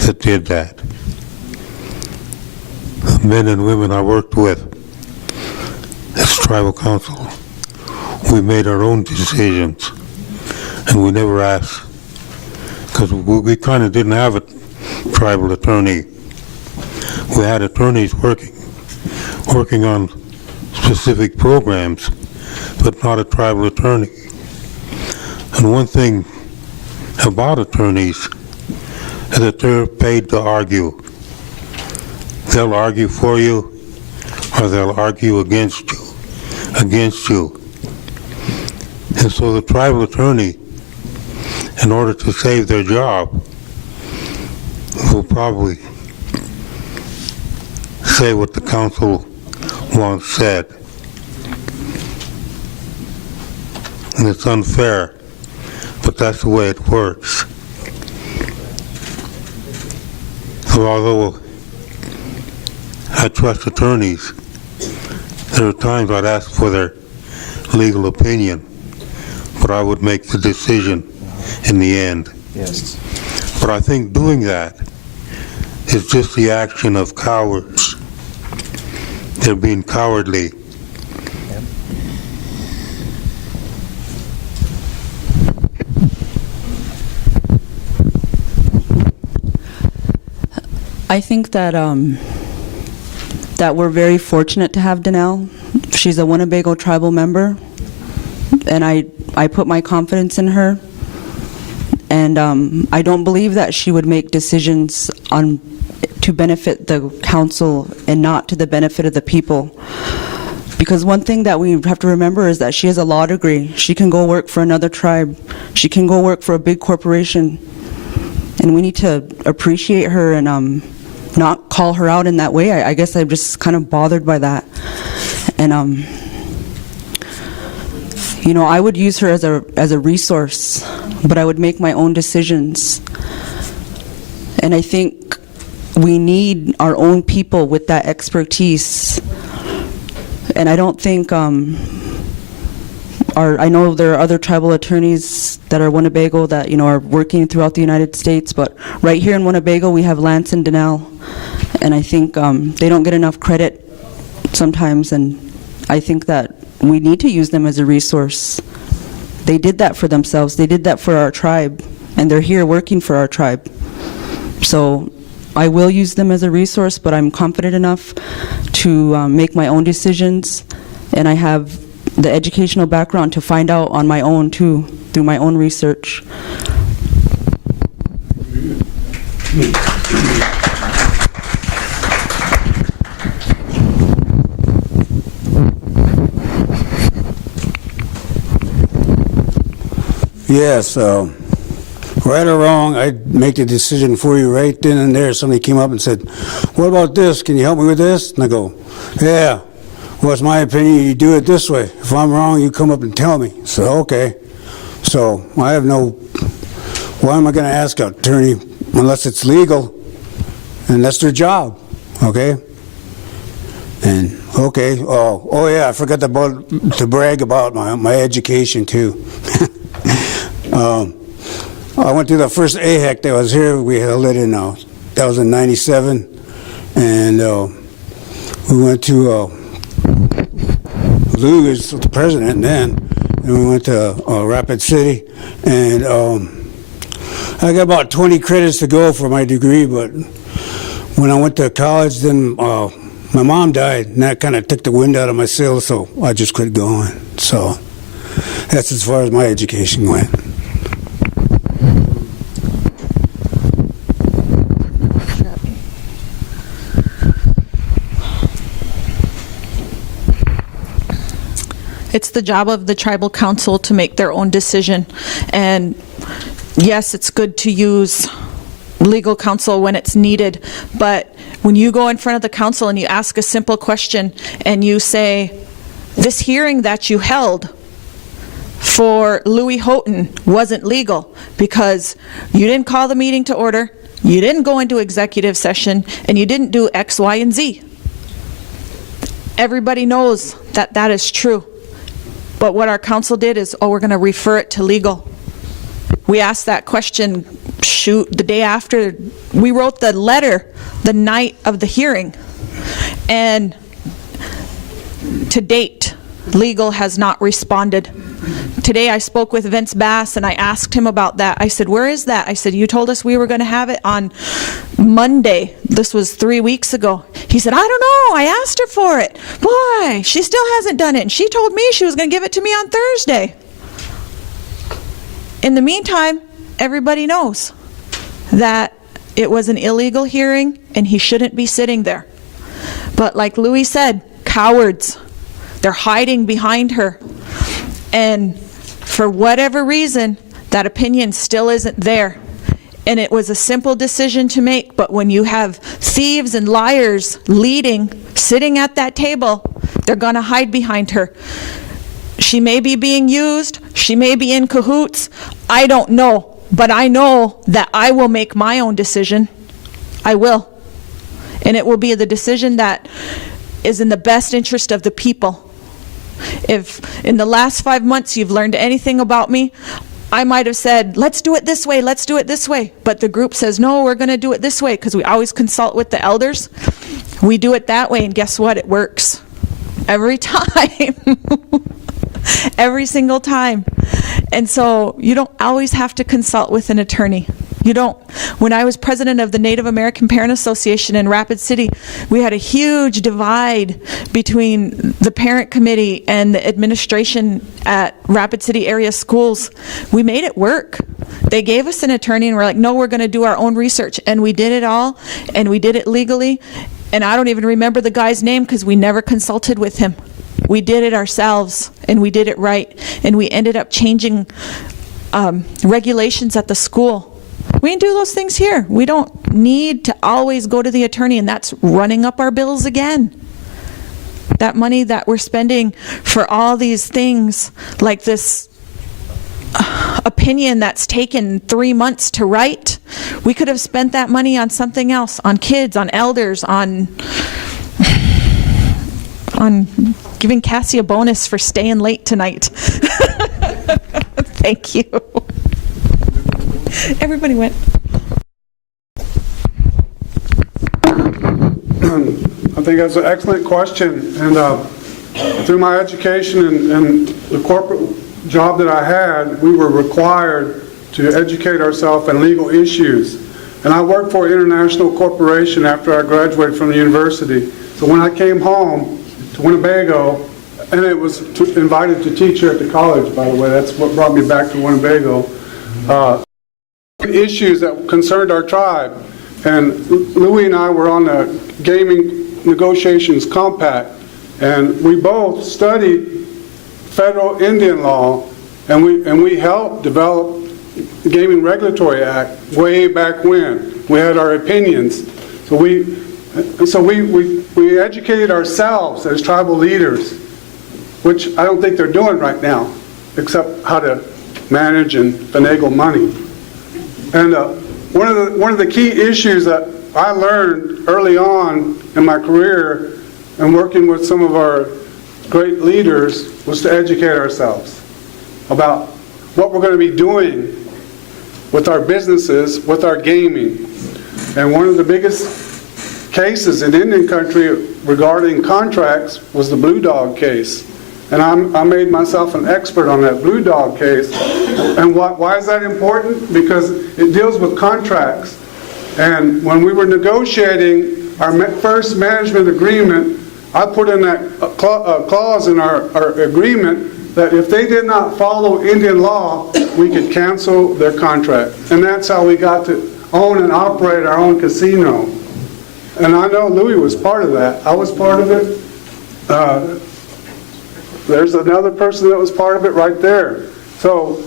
that did that. The men and women I worked with as tribal council, we made our own decisions. And we never asked, because we kind of didn't have a tribal attorney. We had attorneys working on specific programs, but not a tribal attorney. And one thing about attorneys is that they're paid to argue. They'll argue for you, or they'll argue against you. And so the tribal attorney, in order to save their job, will probably say what the council once said. And it's unfair, but that's the way it works. So although I trust attorneys, there are times I'd ask for their legal opinion, but I would make the decision in the end. Yes. But I think doing that is just the action of cowards. They're being cowardly. I think that that we're very fortunate to have Danelle. She's a Winnebago tribal member, and I put my confidence in her. And I don't believe that she would make decisions to benefit the council and not to the benefit of the people. Because one thing that we have to remember is that she has a law degree. She can go work for another tribe. She can go work for a big corporation. And we need to appreciate her and not call her out in that way. I guess I'm just kind of bothered by that. And you know, I would use her as a resource, but I would make my own decisions. And I think we need our own people with that expertise. And I don't think I know there are other tribal attorneys that are Winnebago that, you know, are working throughout the United States, but right here in Winnebago we have Lance and Danelle, and I think they don't get enough credit sometimes, and I think that we need to use them as a resource. They did that for themselves. They did that for our tribe, and they're here working for our tribe. So I will use them as a resource, but I'm confident enough to make my own decisions, and I have the educational background to find out on my own too, through my own research. Yes, right or wrong, I'd make the decision for you right then and there. Somebody came up and said, what about this? Can you help me with this? And I go, yeah. Well, it's my opinion, you do it this way. If I'm wrong, you come up and tell me. So, okay. So, I have no, why am I going to ask an attorney unless it's legal? And that's their job, okay? And Okay. Oh yeah, I forgot to brag about my education too. I went to the first AHEC that was here. We held it in that was in '97, and we went to Lou was the president then, and we went to Rapid City, and I got about 20 credits to go for my degree, but when I went to college, then my mom died, and that kind of took the wind out of my sails, so I just quit going. So that's as far as my education went. It's the job of the tribal council to make their own decision. And yes, it's good to use legal counsel when it's needed, but when you go in front of the council and you ask a simple question and you say, this hearing that you held for Louis Houghton wasn't legal because you didn't call the meeting to order, you didn't go into executive session, and you didn't do X, Y, and Z. Everybody knows that that is true. But what our council did is, we're going to refer it to legal. We asked that question, the day after. We wrote the letter the night of the hearing. And to date, legal has not responded. Today I spoke with Vince Bass and I asked him about that. I said, where is that? I said, you told us we were going to have it on Monday. This was 3 weeks ago. He said, I don't know. I asked her for it. Boy, she still hasn't done it. And she told me she was going to give it to me on Thursday. In the meantime, everybody knows that it was an illegal hearing and he shouldn't be sitting there. But like Louis said, cowards. They're hiding behind her. And for whatever reason, that opinion still isn't there. And it was a simple decision to make, but when you have thieves and liars leading, sitting at that table, they're going to hide behind her. She may be being used, she may be in cahoots, I don't know. But I know that I will make my own decision. I will. And it will be the decision that is in the best interest of the people. If in the last 5 months you've learned anything about me, I might have said, let's do it this way, let's do it this way. But the group says, no, we're going to do it this way, because we always consult with the elders. We do it that way, and guess what? It works. Every time. Every single time. And so you don't always have to consult with an attorney. You don't. When I was president of the Native American Parent Association in Rapid City, we had a huge divide between the parent committee and the administration at Rapid City area schools. We made it work. They gave us an attorney and we're like, no, we're going to do our own research. And we did it all, and we did it legally. And I don't even remember the guy's name because we never consulted with him. We did it ourselves, and we did it right. And we ended up changing regulations at the school. We can do those things here. We don't need to always go to the attorney, and that's running up our bills again. That money that we're spending for all these things, like this opinion that's taken 3 months to write, we could have spent that money on something else, on kids, on elders, on giving Cassie a bonus for staying late tonight. Thank you. Everybody went. I think that's an excellent question. And through my education and the corporate job that I had, we were required to educate ourselves in legal issues. And I worked for an international corporation after I graduated from the university. So when I came home to Winnebago, and it was invited to teach here at the college, by the way, that's what brought me back to Winnebago, issues that concerned our tribe. And Louis and I were on the Gaming Negotiations Compact, and we both studied federal Indian law, and we helped develop the Gaming Regulatory Act way back when. We had our opinions. So we educated ourselves as tribal leaders, which I don't think they're doing right now, except how to manage and finagle money. And one of the key issues that I learned early on in my career and working with some of our great leaders was to educate ourselves about what we're going to be doing with our businesses, with our gaming. And one of the biggest cases in Indian country regarding contracts was the Blue Dog case. And I made myself an expert on that Blue Dog case. And why is that important? Because it deals with contracts. And when we were negotiating our first management agreement, I put in that clause in our agreement that if they did not follow Indian law, we could cancel their contract. And that's how we got to own and operate our own casino. And I know Louis was part of that. I was part of it. There's another person that was part of it right there. So,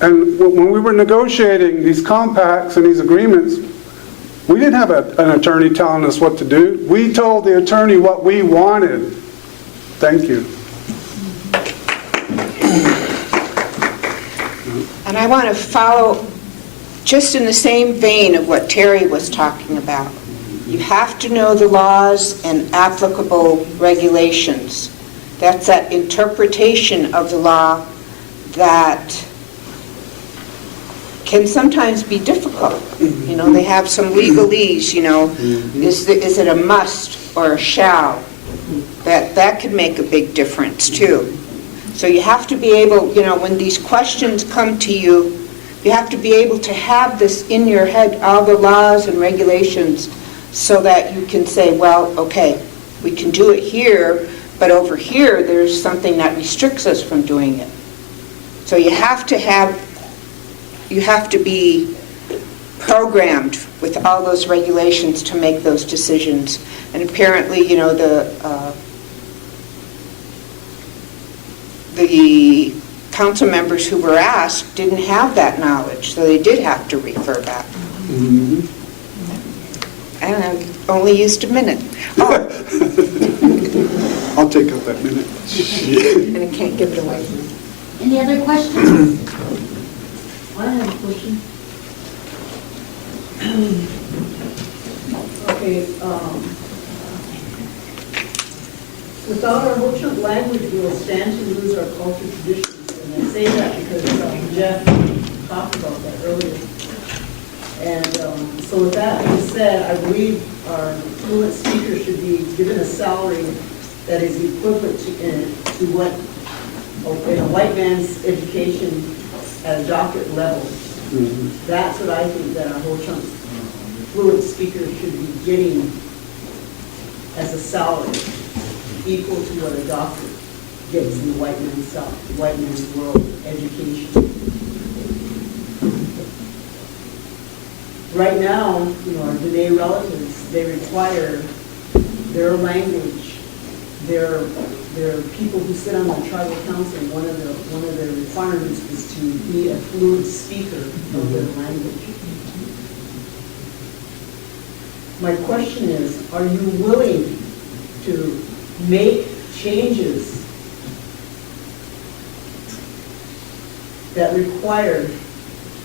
and when we were negotiating these compacts and these agreements, we didn't have an attorney telling us what to do. We told the attorney what we wanted. Thank you. And I want to follow just in the same vein of what Terry was talking about. You have to know the laws and applicable regulations. That's that interpretation of the law that can sometimes be difficult. You know, they have some legalese, you know, is it a must or a shall? That could make a big difference too. So you have to be able, you know, when these questions come to you, you have to be able to have this in your head, all the laws and regulations, so that you can say, well, okay, we can do it here, but over here there's something that restricts us from doing it. So you have to be programmed with all those regulations to make those decisions. And apparently, you know, the council members who were asked didn't have that knowledge, so they did have to refer back. Mm-hmm. And I've only used a minute. Oh. I'll take up that minute. And I can't give it away. Any other questions? I have a question. Okay, without our Ho-Chunk language, we will stand to lose our culture traditions. And I say that because Jeff talked about that earlier. And so with that being said, I believe our fluent speakers should be given a salary that is equivalent to what in a white man's education at a doctorate level. Mm-hmm. That's what I think that our Ho-Chunk fluent speakers should be getting as a salary equal to what a doctor gets in the white man's world education. Right now, you know, our Dene relatives, they require their language, their people who sit on the tribal council, one of their requirements is to be a fluent speaker of their language. My question is, are you willing to make changes that require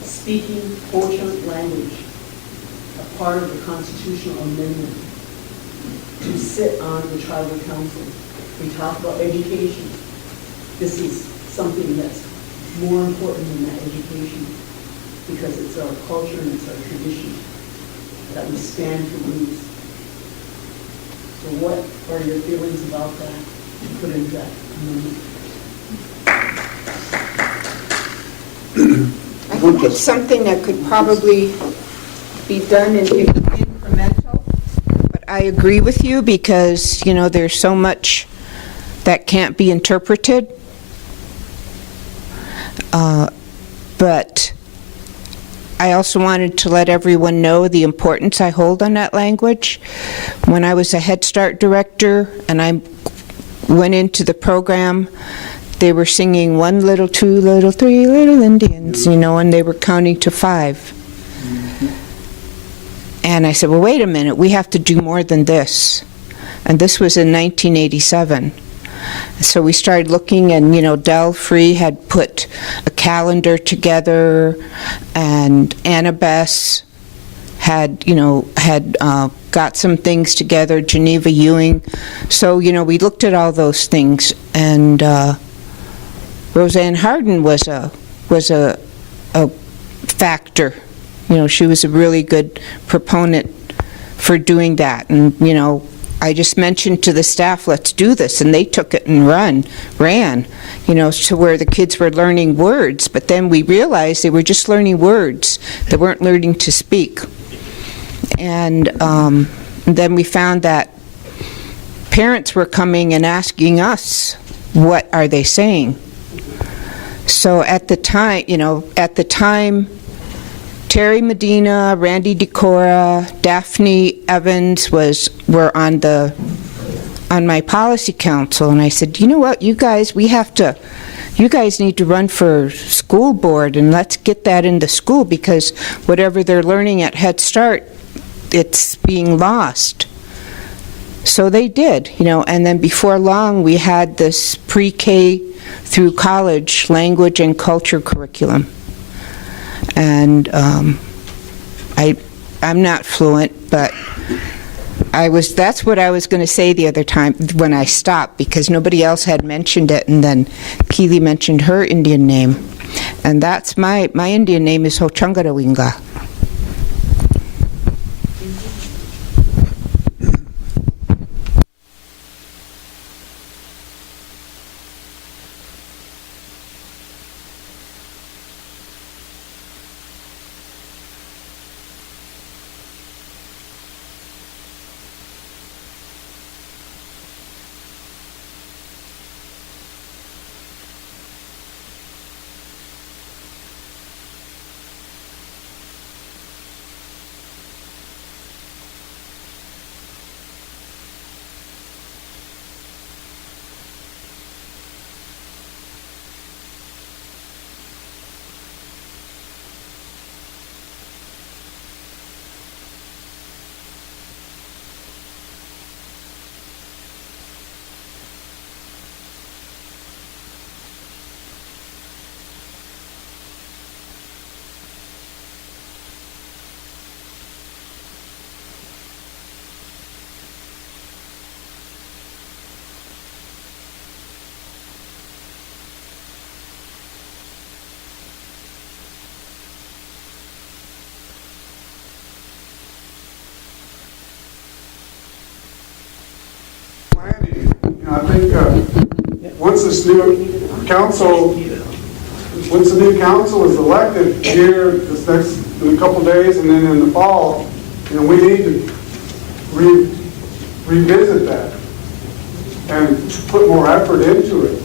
speaking Ho-Chunk language, a part of the constitutional amendment, to sit on the tribal council? We talk about education. This is something that's more important than that education because it's our culture and it's our tradition that we stand to lose. So what are your feelings about that to put into that amendment? I think it's something that could probably be done in incremental, but I agree with you because, you know, there's so much that can't be interpreted. But I also wanted to let everyone know the importance I hold on that language. When I was a Head Start director and I went into the program, they were singing 1 little, 2 little, 3 little Indians, you know, and they were counting to 5. And I said, well, wait a minute, we have to do more than this. And this was in 1987. So we started looking, and, you know, Del Free had put a calendar together, and Annabess had got some things together, Geneva Ewing. So, we looked at all those things, and Roseanne Harden was a factor. She was a really good proponent for doing that. And, I just mentioned to the staff, let's do this, and they took it and ran, to where the kids were learning words, but then we realized they were just learning words. They weren't learning to speak. And then we found that parents were coming and asking us, what are they saying? So at the time, Terry Medina, Randy Decora, Daphne Evans were on my policy council, and I said, you know what, you guys need to run for school board, and let's get that into school, because whatever they're learning at Head Start, it's being lost. So they did, and then before long we had this pre-K through college language and culture curriculum. And I'm not fluent, but that's what I was going to say the other time when I stopped, because nobody else had mentioned it, and then Keely mentioned her Indian name. And that's my Indian name is Hochungarawinga. I think once the new council is elected here in a couple days, and then in the fall, we need to revisit that and put more effort into it.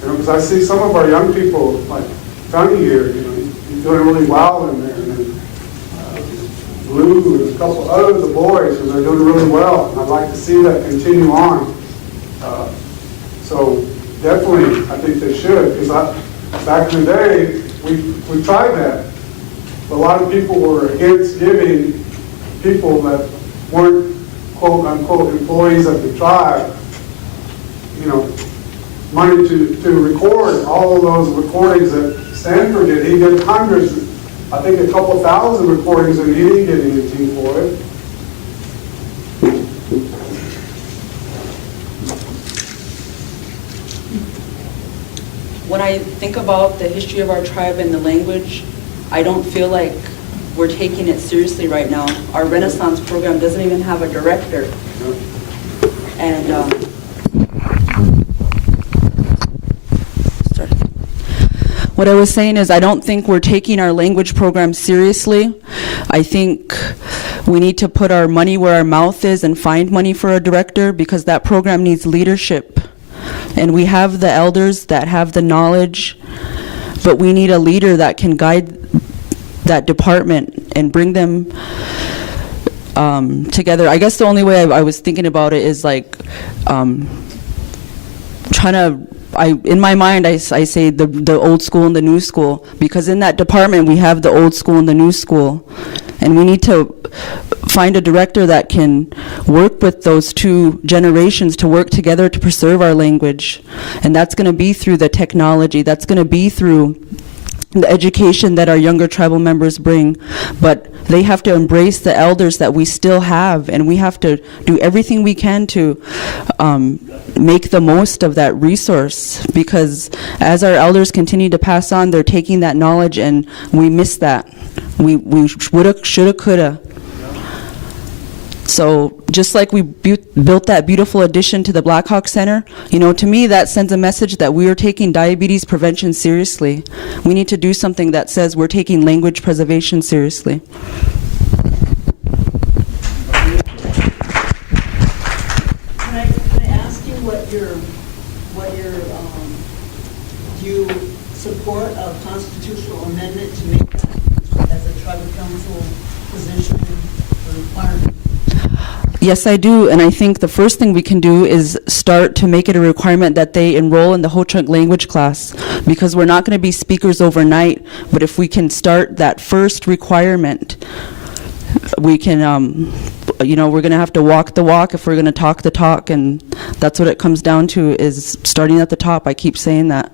Because I see some of our young people, like Tony here, he's doing really well in there, and then Blue and a couple other the boys, and they're doing really well. And I'd like to see that continue on. So definitely, I think they should, because back in the day, we tried that. But a lot of people were against giving people that weren't quote unquote employees of the tribe, money to record all of those recordings that Stanford did. He did hundreds, I think a couple thousand recordings, and he didn't get anything for it. When I think about the history of our tribe and the language, I don't feel like we're taking it seriously right now. Our Renaissance program doesn't even have a director. And what I was saying is I don't think we're taking our language program seriously. I think we need to put our money where our mouth is and find money for a director, because that program needs leadership. And we have the elders that have the knowledge, but we need a leader that can guide that department and bring them together. I guess the only way I was thinking about it is like in my mind, I say the old school and the new school, because in that department we have the old school and the new school, and we need to find a director that can work with those two generations to work together to preserve our language. And that's going to be through the technology, that's going to be through the education that our younger tribal members bring. But They have to embrace the elders that we still have, and we have to do everything we can to make the most of that resource, because as our elders continue to pass on, they're taking that knowledge, and we miss that. We woulda, shoulda, coulda. So just like we built that beautiful addition to the Black Hawk Center, you know, to me that sends a message that we are taking diabetes prevention seriously. We need to do something that says we're taking language preservation seriously. Can I ask you what your do you support a constitutional amendment to make that as a tribal council position or requirement? Yes, I do, and I think the first thing we can do is start to make it a requirement that they enroll in the Ho-Chunk language class, because we're not going to be speakers overnight, but if we can start that first requirement, we can, you know, we're going to have to walk the walk if we're going to talk the talk, and that's what it comes down to, is starting at the top. I keep saying that.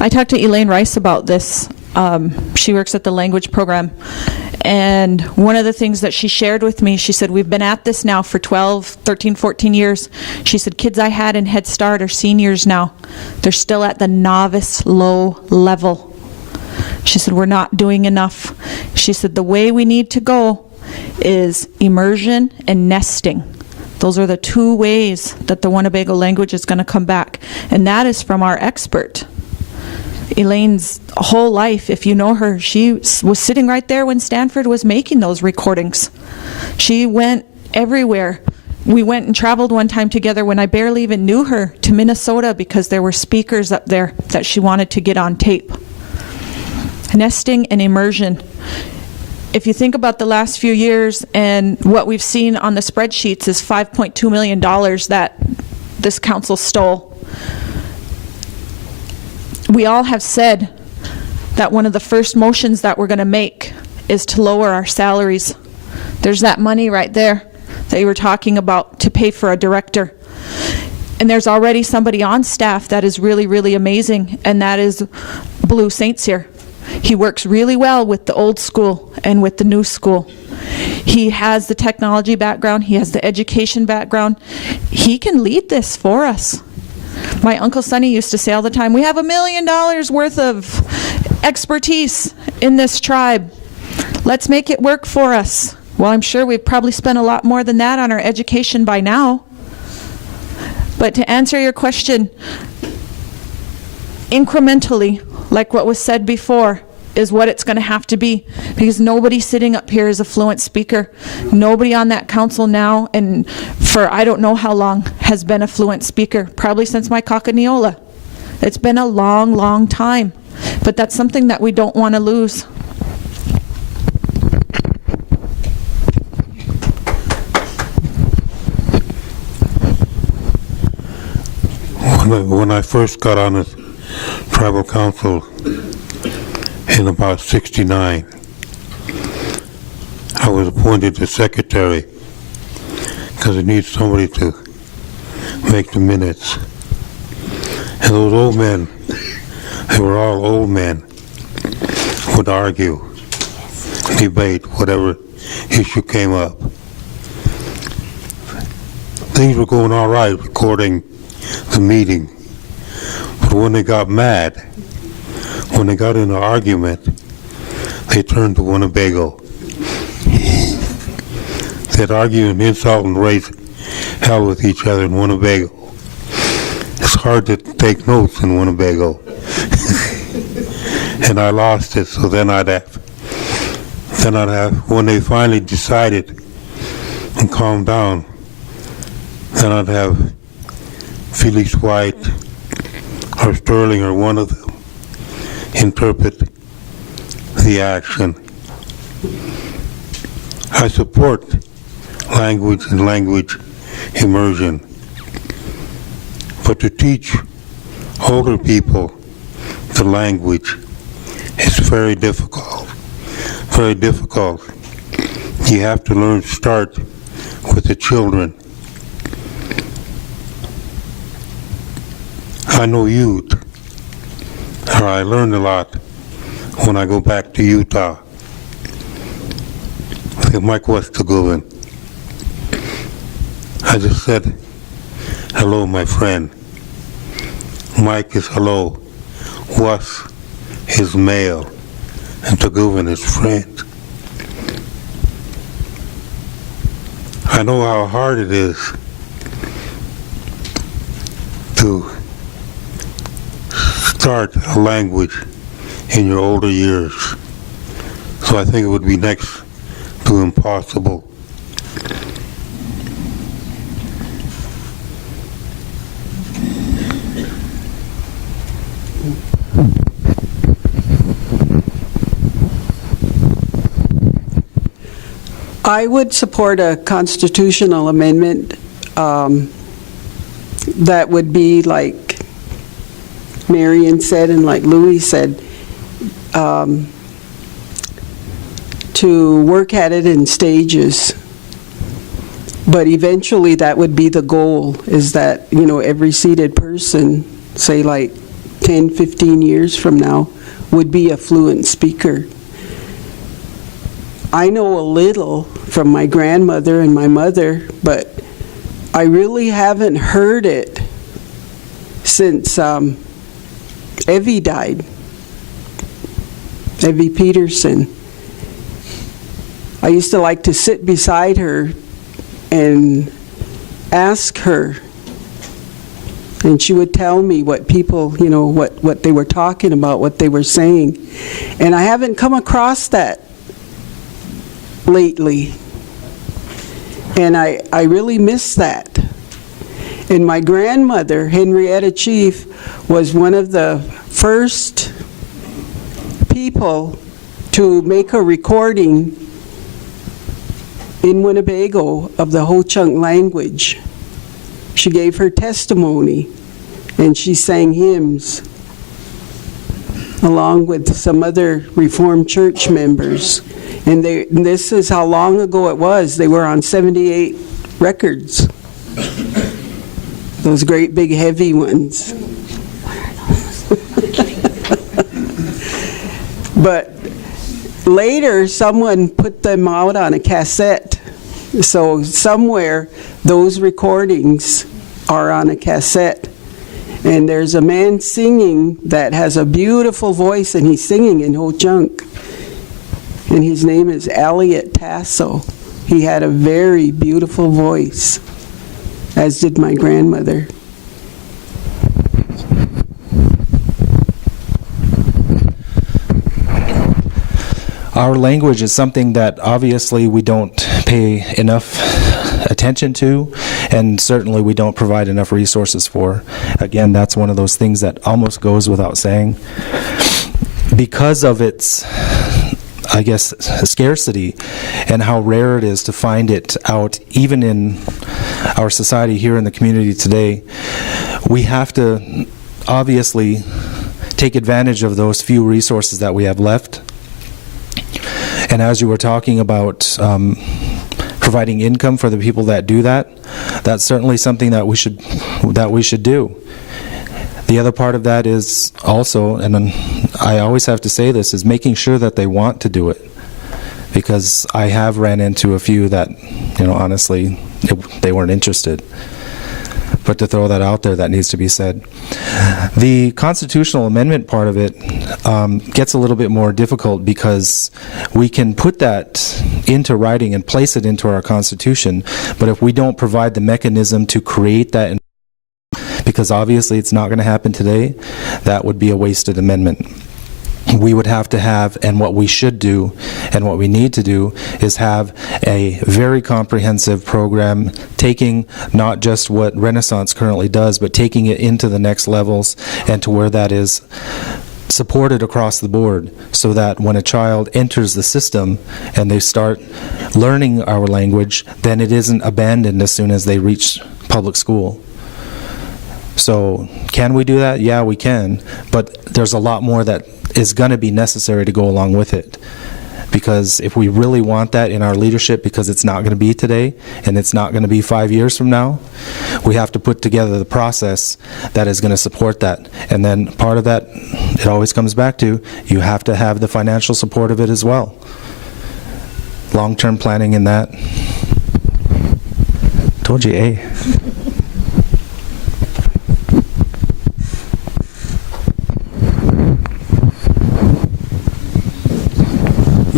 I talked to Elaine Rice about this. She works at the language program, and one of the things that she shared with me, she said, we've been at this now for 12, 13, 14 years. She said, kids I had in Head Start are seniors now. They're still at the novice low level. She said, we're not doing enough. She said, the way we need to go is immersion and nesting. Those are the two ways that the Winnebago language is going to come back, and that is from our expert. Elaine's whole life, if you know her, she was sitting right there when Stanford was making those recordings. She went everywhere. We went and traveled one time together when I barely even knew her, to Minnesota, because there were speakers up there that she wanted to get on tape. Nesting and immersion. If you think about the last few years, and what we've seen on the spreadsheets is $5.2 million that this council stole. We all have said that one of the first motions that we're going to make is to lower our salaries. There's that money right there that you were talking about to pay for a director. And there's already somebody on staff that is really, really amazing, and that is Blue St. Cyr. He works really well with the old school and with the new school. He has the technology background. He has the education background. He can lead this for us. My Uncle Sonny used to say all the time, we have $1 million worth of expertise in this tribe. Let's make it work for us. Well, I'm sure we've probably spent a lot more than that on our education by now. But to answer your question, incrementally, like what was said before, is what it's going to have to be, because nobody sitting up here is a fluent speaker. Nobody on that council now, and for I don't know how long, has been a fluent speaker, probably since my Coconiola. It's been a long, long time, but that's something that we don't want to lose. When I first got on the tribal council in about '69, I was appointed the secretary because it needs somebody to make the minutes. And those old men, they were all old men, would argue, debate, whatever issue came up. Things were going all right recording the meeting, but when they got mad, when they got in an argument, they turned to Winnebago. They'd argue and insult and raise hell with each other in Winnebago. It's hard to take notes in Winnebago. And I lost it, so then I'd have, when they finally decided and calmed down, then I'd have Felix White or Sterling or one of them interpret the action. I support language and language immersion, but to teach older people the language is very difficult. Very difficult. You have to learn, start with the children. I know youth. or I learned a lot when I go back to Utah. Like Mike Westergoven. I just said, hello, my friend. Mike is hello. Was is male, and Tagoven is friend. I know how hard it is to start a language in your older years. So I think it would be next to impossible. I would support a constitutional amendment that would be like Marion said and like Louis said, to work at it in stages. But eventually that would be the goal, is that, you know, every seated person, say like 10, 15 years from now, would be a fluent speaker. I know a little from my grandmother and my mother, but I really haven't heard it since Evie died, Evie Peterson. I used to like to sit beside her and ask her, and she would tell me what people, you know, what they were talking about, what they were saying. And I haven't come across that lately, and I really miss that. And my grandmother, Henrietta Chief, was one of the first people to make a recording in Winnebago of the Ho-Chunk language. She gave her testimony, and she sang hymns along with some other Reformed Church members. And this is how long ago it was. They were on 78 records. Those great big heavy ones. But later, someone put them out on a cassette. So somewhere, those recordings are on a cassette. And there's a man singing that has a beautiful voice, and he's singing in Ho-Chunk. And his name is Elliot Tasso. He had a very beautiful voice, as did my grandmother. Our language is something that obviously we don't pay enough attention to, and certainly we don't provide enough resources for. Again, that's one of those things that almost goes without saying. Because of its, I guess, scarcity and how rare it is to find it out, even in our society here in the community today, we have to obviously take advantage of those few resources that we have left. And as you were talking about providing income for the people that do that, that's certainly something that we should do. The other part of that is also, and I always have to say this, is making sure that they want to do it. Because I have ran into a few that, you know, honestly, they weren't interested. But to throw that out there, that needs to be said. The constitutional amendment part of it gets a little bit more difficult because we can put that into writing and place it into our Constitution, but if we don't provide the mechanism to create that, because obviously it's not going to happen today, that would be a wasted amendment. We would have to have, and what we should do, and what we need to do, is have a very comprehensive program, taking not just what Renaissance currently does, but taking it into the next levels and to where that is supported across the board, so that when a child enters the system and they start learning our language, then it isn't abandoned as soon as they reach public school. So, can we do that? Yeah, we can, but there's a lot more that is going to be necessary to go along with it, because if we really want that in our leadership, because it's not going to be today and it's not going to be 5 years from now, we have to put together the process that is going to support that. And then part of that, it always comes back to, you have to have the financial support of it as well. Long-term planning in that. Told you, eh?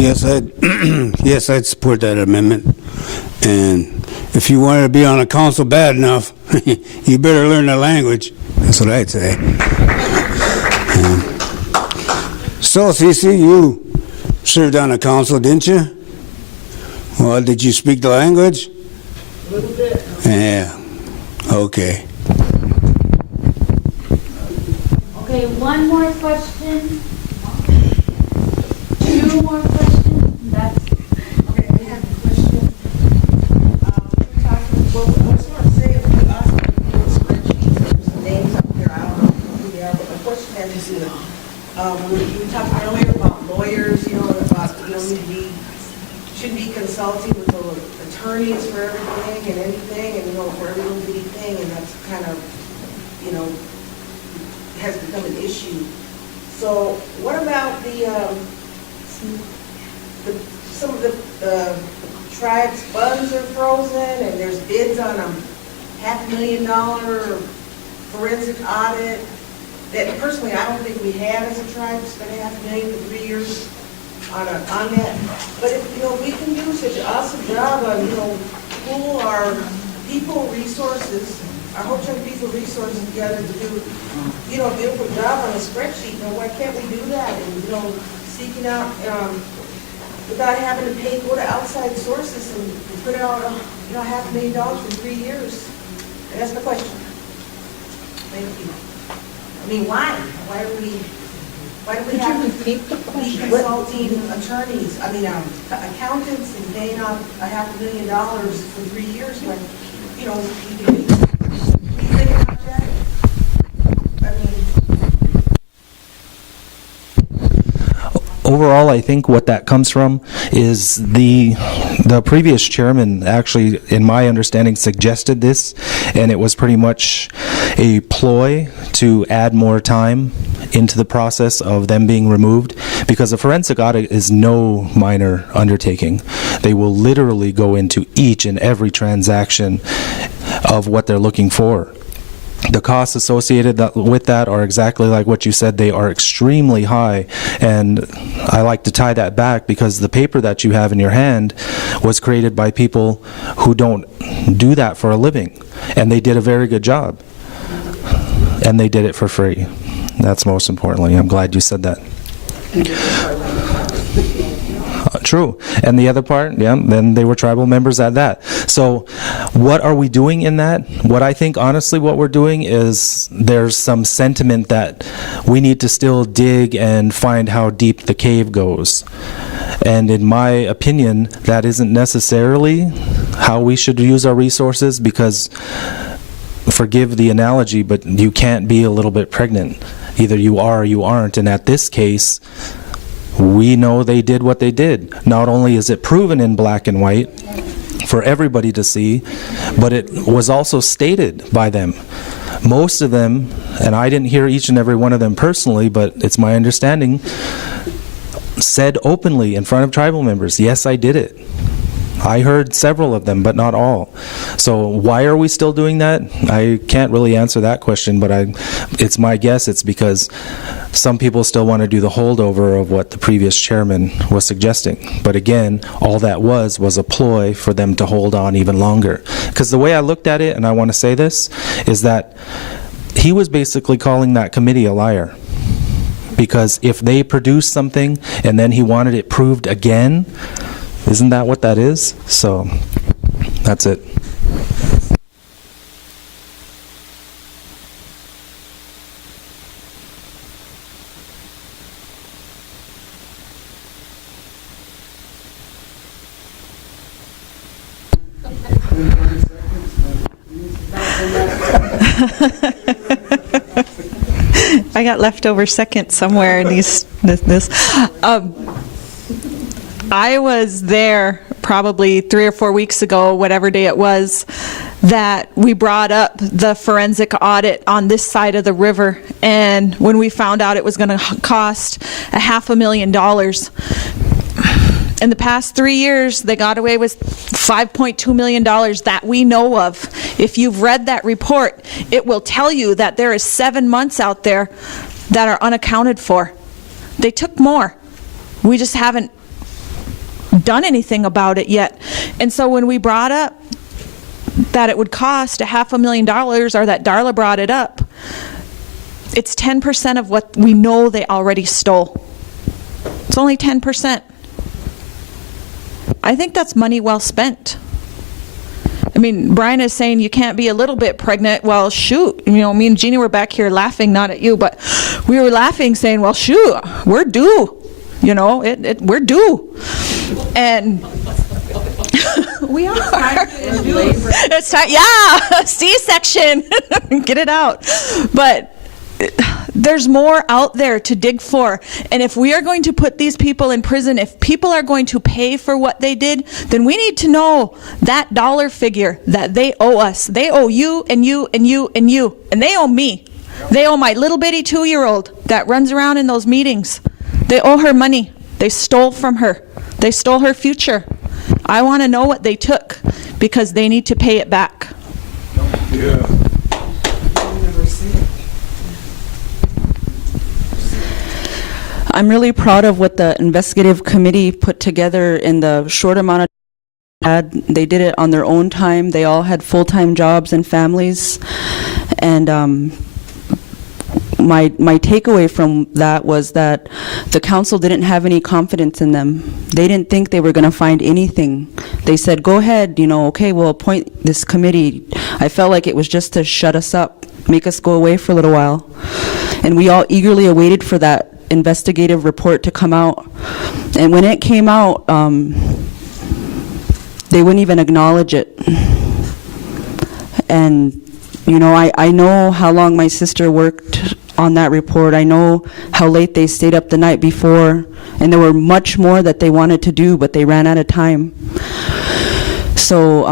Yes, I'd support that amendment. And if you wanted to be on a council bad enough, you better learn the language. That's what I'd say. So, Cece, you served on the council, didn't you? Well, did you speak the language? A little bit. Yeah. Okay. Okay, one more question. Two more questions. That's Okay, I have a question. Well, I was going to say, if we ask them to do a spreadsheet, there's some names up there, I don't know who they are, but my question is, we talked earlier about lawyers, about, should be consulting with the attorneys for everything and anything, and, for every little bitty thing, and that's kind of, has become an issue. So what about some of the tribes' funds are frozen, and there's bids on a $500,000 forensic audit that personally I don't think we have as a tribe, spent $500,000 for 3 years on that. But if, we can do such an awesome job on, pool our people resources, our whole chunk of people resources together to do, a beautiful job on a spreadsheet, why can't we do that? And, seeking out, without having to go to outside sources and put out, $500,000 for 3 years. And that's my question. Thank you. I mean, why? Why do we have to be consulting attorneys, accountants and paying out $500,000 for 3 years when, you can do a project? Overall, I think what that comes from is the previous chairman actually, in my understanding, suggested this, and it was pretty much a ploy to add more time into the process of them being removed, because a forensic audit is no minor undertaking. They will literally go into each and every transaction of what they're looking for. The costs associated with that are exactly like what you said. They are extremely high, and I like to tie that back because the paper that you have in your hand was created by people who don't do that for a living, and they did a very good job, and they did it for free. That's most importantly. I'm glad you said that. True. And the other part, then they were tribal members at that. So what are we doing in that? What I think, honestly, what we're doing is there's some sentiment that we need to still dig and find how deep the cave goes. And in my opinion, that isn't necessarily how we should use our resources, because, forgive the analogy, but you can't be a little bit pregnant. Either you are or you aren't. And at this case, we know they did what they did. Not only is it proven in black and white for everybody to see, but it was also stated by them. Most of them, and I didn't hear each and every one of them personally, but it's my understanding, said openly in front of tribal members, yes, I did it. I heard several of them, but not all. So why are we still doing that? I can't really answer that question, but it's my guess it's because some people still want to do the holdover of what the previous chairman was suggesting. But again, all that was a ploy for them to hold on even longer. Because the way I looked at it, and I want to say this, is that he was basically calling that committee a liar. Because if they produced something and then he wanted it proved again, isn't that what that is? So, that's it. I got leftover seconds somewhere in this. I was there probably 3 or 4 weeks ago, whatever day it was, that we brought up the forensic audit on this side of the river. And when we found out it was going to cost $500,000, in the past 3 years, they got away with $5.2 million that we know of. If you've read that report, it will tell you that there is 7 months out there that are unaccounted for. They took more. We just haven't done anything about it yet. And so when we brought up that it would cost $500,000, or that Darla brought it up, it's 10% of what we know they already stole. It's only 10%. I think that's money well spent. I mean, Brian is saying you can't be a little bit pregnant. Well, shoot, me and Jeannie were back here laughing, not at you, but we were laughing saying, well, shoot, we're due. We're due. And we are. It's time, yeah, C-section. Get it out. But there's more out there to dig for. And if we are going to put these people in prison, if people are going to pay for what they did, then we need to know that dollar figure that they owe us. They owe you and you and you and you. And they owe me. They owe my little bitty 2-year-old that runs around in those meetings. They owe her money. They stole from her. They stole her future. I want to know what they took, because they need to pay it back. Yeah. I'm really proud of what the investigative committee put together in the short amount of time. They did it on their own time. They all had full-time jobs and families. And my takeaway from that was that the council didn't have any confidence in them. They didn't think they were going to find anything. They said, go ahead, okay, we'll appoint this committee. I felt like it was just to shut us up, make us go away for a little while. And we all eagerly awaited for that investigative report to come out. And when it came out, they wouldn't even acknowledge it. And I know how long my sister worked on that report. I know how late they stayed up the night before, and there were much more that they wanted to do, but they ran out of time. So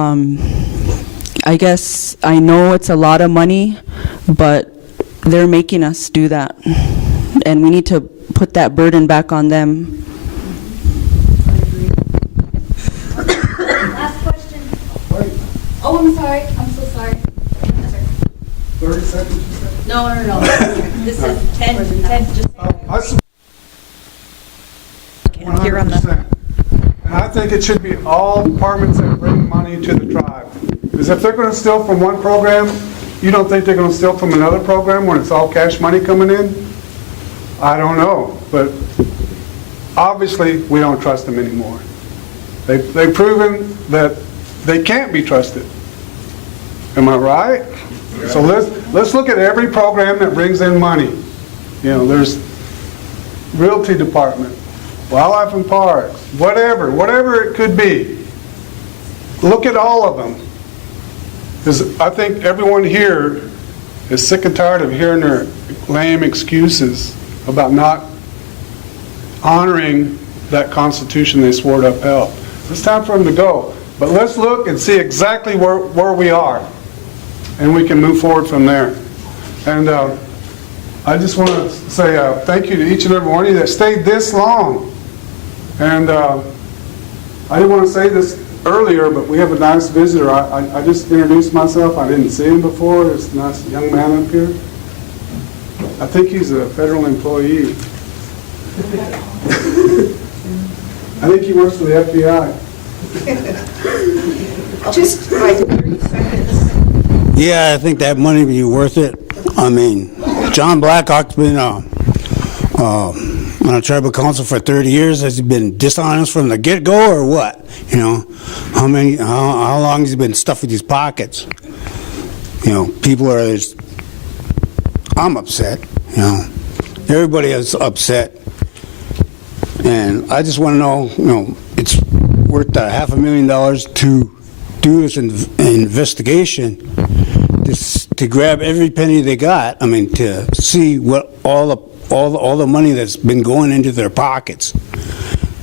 I guess I know it's a lot of money, but they're making us do that, and we need to put that burden back on them. Last question. Oh, I'm sorry. I'm so sorry. 30 seconds? No. This is 10 just. Here on the. 100%. And I think it should be all departments that bring money to the tribe. Because if they're going to steal from one program, you don't think they're going to steal from another program when it's all cash money coming in? I don't know. But obviously, we don't trust them anymore. They've proven that they can't be trusted. Am I right? So let's look at every program that brings in money. There's realty department, wildlife and parks, whatever it could be. Look at all of them. Because I think everyone here is sick and tired of hearing their lame excuses about not honoring that Constitution they swore to uphold. It's time for them to go. But let's look and see exactly where we are, and we can move forward from there. And I just want to say thank you to each and every one of you that stayed this long. And I didn't want to say this earlier, but we have a nice visitor. I just introduced myself. I didn't see him before. There's a nice young man up here. I think he's a federal employee. I think he works for the FBI. Just like 30 seconds. Yeah, I think that money would be worth it. I mean, John Blackhawk's been on a tribal council for 30 years. Has he been dishonest from the get-go, or what? How long has he been stuffing his pockets? People are just, I'm upset. Everybody is upset, and I just want to know. It's worth $500,000 to do this investigation, to grab every penny they got. I mean, to see what all the money that's been going into their pockets.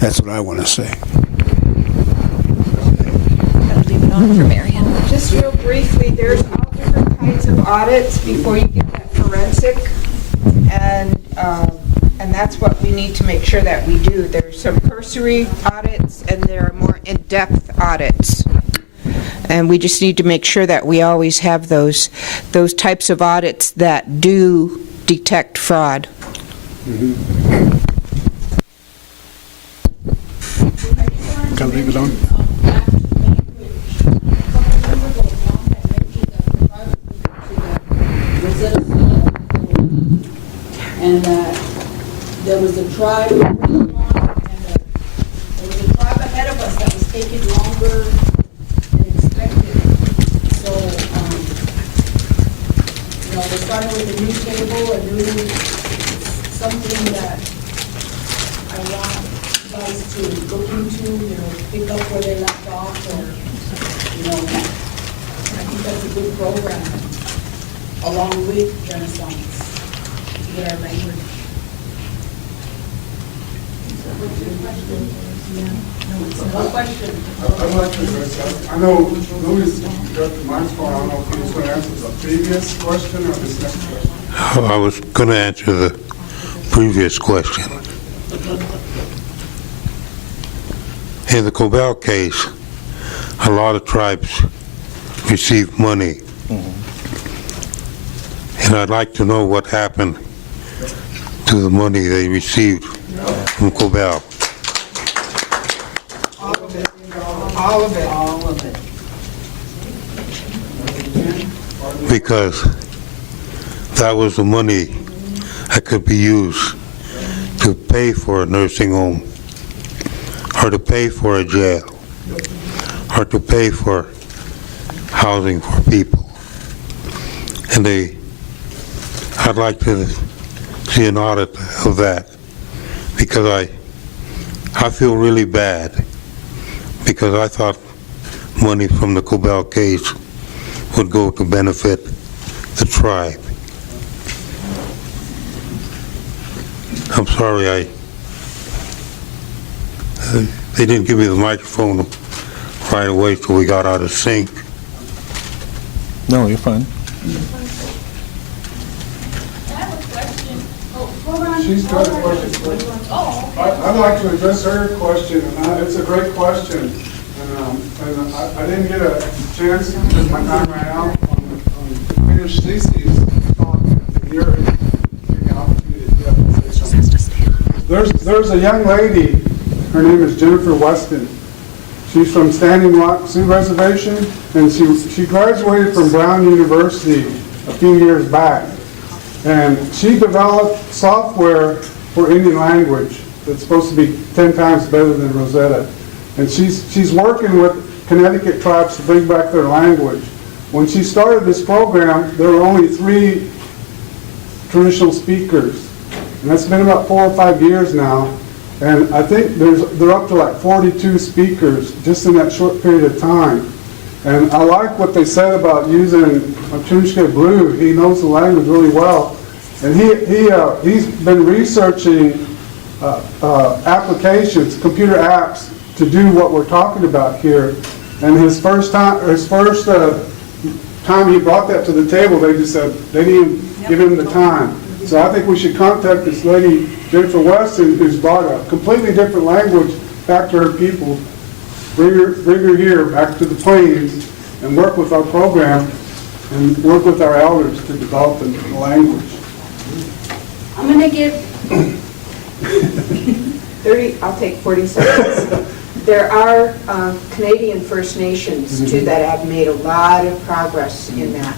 That's what I want to say. Just real briefly, there's all different kinds of audits before you get that forensic, and that's what we need to make sure that we do. There's some cursory audits, and there are more in-depth audits. And we just need to make sure that we always have those types of audits that do detect fraud. Can I leave it on? And there was a tribe, and there was a tribe ahead of us that was taking longer than expected. So, we're starting with a new table, something that I want you guys to look into, pick up where they left off, or, I think that's a good program, along with Renaissance. Their language. No question. I'd like to address that. I know Louis got the microphone. I don't know if he was going to answer the previous question or this next question. I was going to answer the previous question. In the Cobell case, a lot of tribes received money. And I'd like to know what happened to the money they received from Cobell. All of it. All of it. All of it. Because that was the money that could be used to pay for a nursing home, or to pay for a jail, or to pay for housing for people. And I'd like to see an audit of that, because I feel really bad, because I thought money from the Cobell case would go to benefit the tribe. I'm sorry, they didn't give me the microphone right away, so we got out of sync. No, you're fine. She's got a question. I'd like to address her question, and it's a great question. And I didn't get a chance because my time ran out on finish Cece's talk. And you're giving an opportunity to get up and say something. There's a young lady. Her name is Jennifer Weston. She's from Standing Rock Sioux Reservation, and she graduated from Brown University a few years back. And she developed software for Indian language that's supposed to be 10 times better than Rosetta. And she's working with Connecticut tribes to bring back their language. When she started this program, there were only 3 traditional speakers. And that's been about 4 or 5 years now. And I think they're up to like 42 speakers just in that short period of time. And I like what they said about using Chunchke Blue. He knows the language really well. And he's been researching applications, computer apps, to do what we're talking about here. And his first time he brought that to the table, they just said they didn't even give him the time. So I think we should contact this lady, Jennifer Weston, who's brought a completely different language back to her people. Bring her here back to the plains and work with our program and work with our elders to develop the language. I'm going to give 30, I'll take 40 seconds. There are Canadian First Nations, too, that have made a lot of progress in that.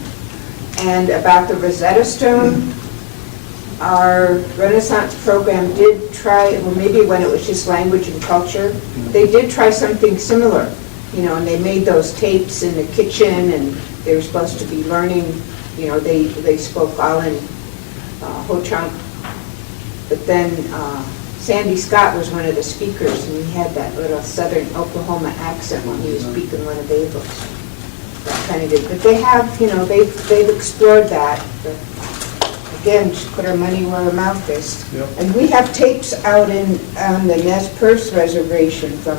And about the Rosetta Stone, our Renaissance program did try, well, maybe when it was just language and culture, they did try something similar, and they made those tapes in the kitchen, and they were supposed to be learning, they spoke all in Ho-Chunk. But then Sandy Scott was one of the speakers, and he had that little southern Oklahoma accent when he was speaking one of their books. That kind of did. But they have, they've explored that. But I again, just put our money where our mouth is. Yep. And we have tapes out on the Nez Perce Reservation from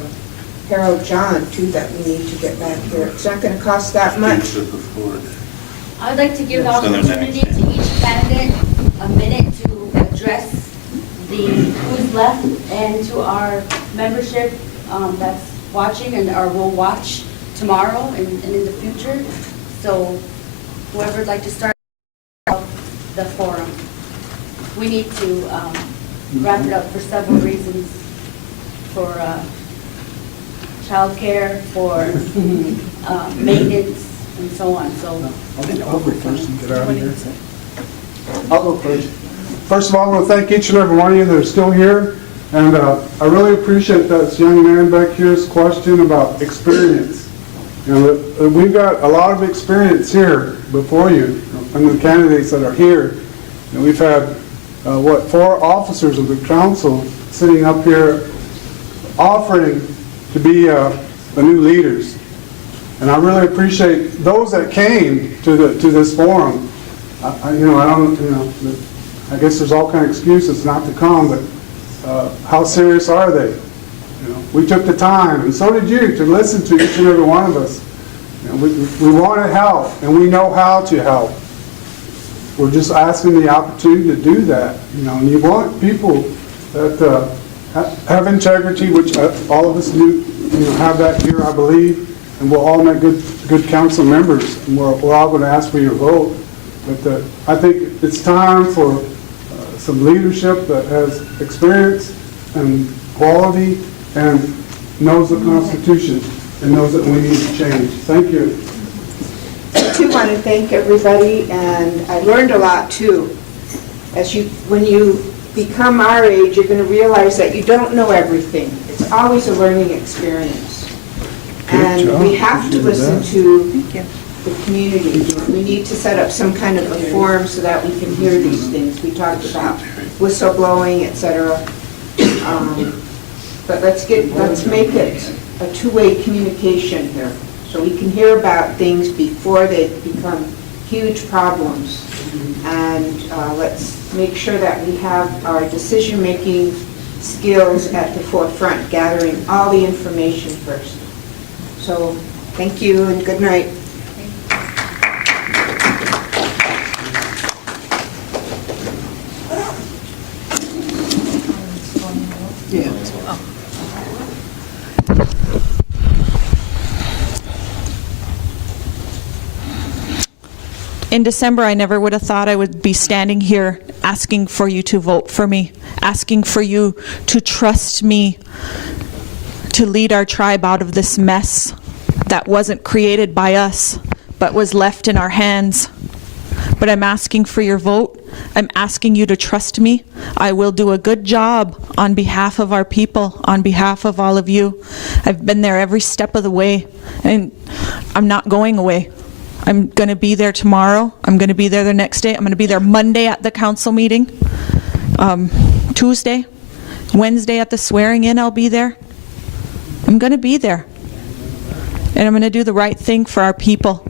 Harold John, too, that we need to get back here. It's not gonna cost that much. I'd like to give the opportunity to each candidate a minute to address who's left and to our membership that's watching or will watch tomorrow and in the future. So whoever would like to start the forum. We need to wrap it up for several reasons. For childcare, for maintenance, and so on. So I'll go first and get out of here. I'll go first. First of all, I want to thank each and every one of you that are still here. And I really appreciate this young man back here's question about experience. You know, we've got a lot of experience here before you, and the candidates that are here. And we've had, 4 officers of the council sitting up here offering to be the new leaders. And I really appreciate those that came to this forum. I guess there's all kind of excuses not to come, but how serious are they? You know, we took the time, and so did you, to listen to each and every one of us. You know, we want to help, and we know how to help. We're just asking the opportunity to do that. You know, and you want people that have integrity, which all of us do. Have that here, I believe, and we'll all make good council members, and we're all going to ask for your vote. But I think it's time for some leadership that has experience and quality and knows the Constitution and knows that we need to change. Thank you. I too want to thank everybody, and I learned a lot too. When you become our age, you're going to realize that you don't know everything. It's always a learning experience. And we have to listen to the community. We need to set up some kind of a forum so that we can hear these things. We talked about whistleblowing, etc. But let's make it a two-way communication here, so we can hear about things before they become huge problems. And let's make sure that we have our decision-making skills at the forefront, gathering all the information first. So thank you and good night. In December, I never would have thought I would be standing here asking for you to vote for me, asking for you to trust me to lead our tribe out of this mess that wasn't created by us, but was left in our hands. But I'm asking for your vote. I'm asking you to trust me. I will do a good job on behalf of our people, on behalf of all of you. I've been there every step of the way, and I'm not going away. I'm going to be there tomorrow. I'm going to be there the next day. I'm going to be there Monday at the council meeting. Tuesday, Wednesday at the swearing in, I'll be there. I'm going to be there. And I'm going to do the right thing for our people.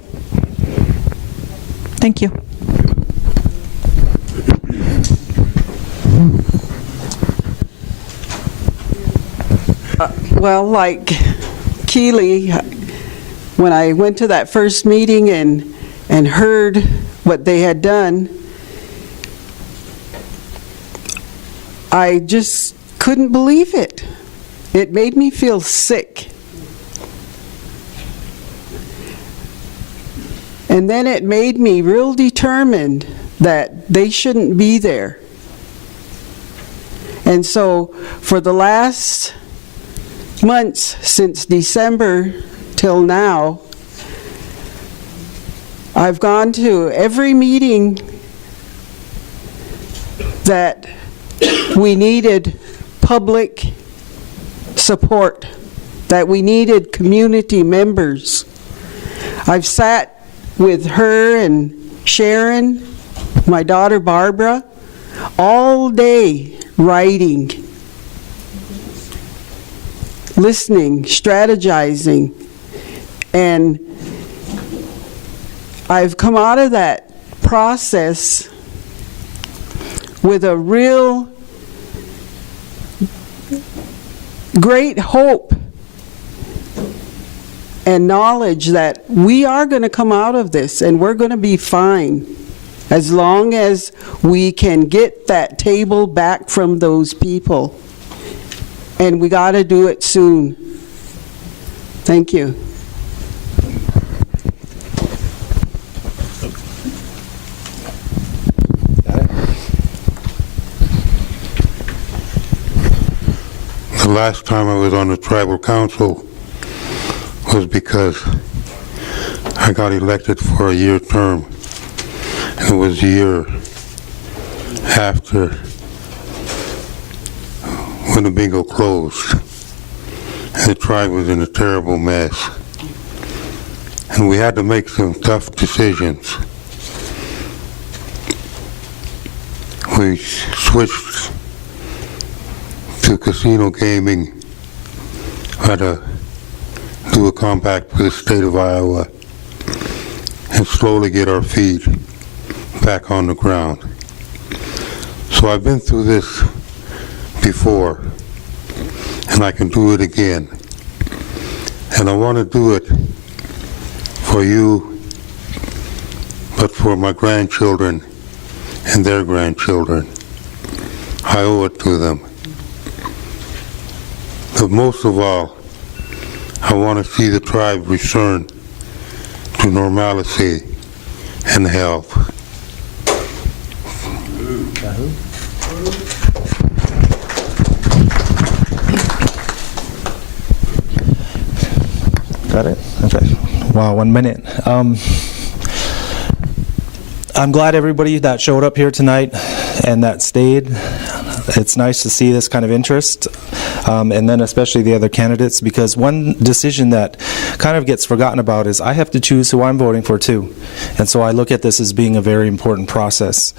Thank you. Well, like Keeley, when I went to that first meeting and heard what they had done, I just couldn't believe it. It made me feel sick. And then it made me real determined that they shouldn't be there. And so for the last months since December till now, I've gone to every meeting that we needed public support, that we needed community members. I've sat with her and Sharon, my daughter Barbara, all day writing, listening, strategizing, and I've come out of that process with a real great hope and knowledge that we are going to come out of this and we're going to be fine as long as we can get that table back from those people. And we got to do it soon. Thank you. The last time I was on the tribal council was because I got elected for a year term. And it was a year after when the bingo closed. And the tribe was in a terrible mess. And we had to make some tough decisions. We switched to casino gaming, had to do a compact with the state of Iowa and slowly get our feet back on the ground. So I've been through this before, and I can do it again. And I want to do it for you, but for my grandchildren and their grandchildren. I owe it to them. But most of all, I want to see the tribe return to normalcy and health. Got it? Okay. Wow, 1 minute. I'm glad everybody that showed up here tonight and that stayed. It's nice to see this kind of interest, and then especially the other candidates, because one decision that kind of gets forgotten about is I have to choose who I'm voting for too. And so I look at this as being a very important process,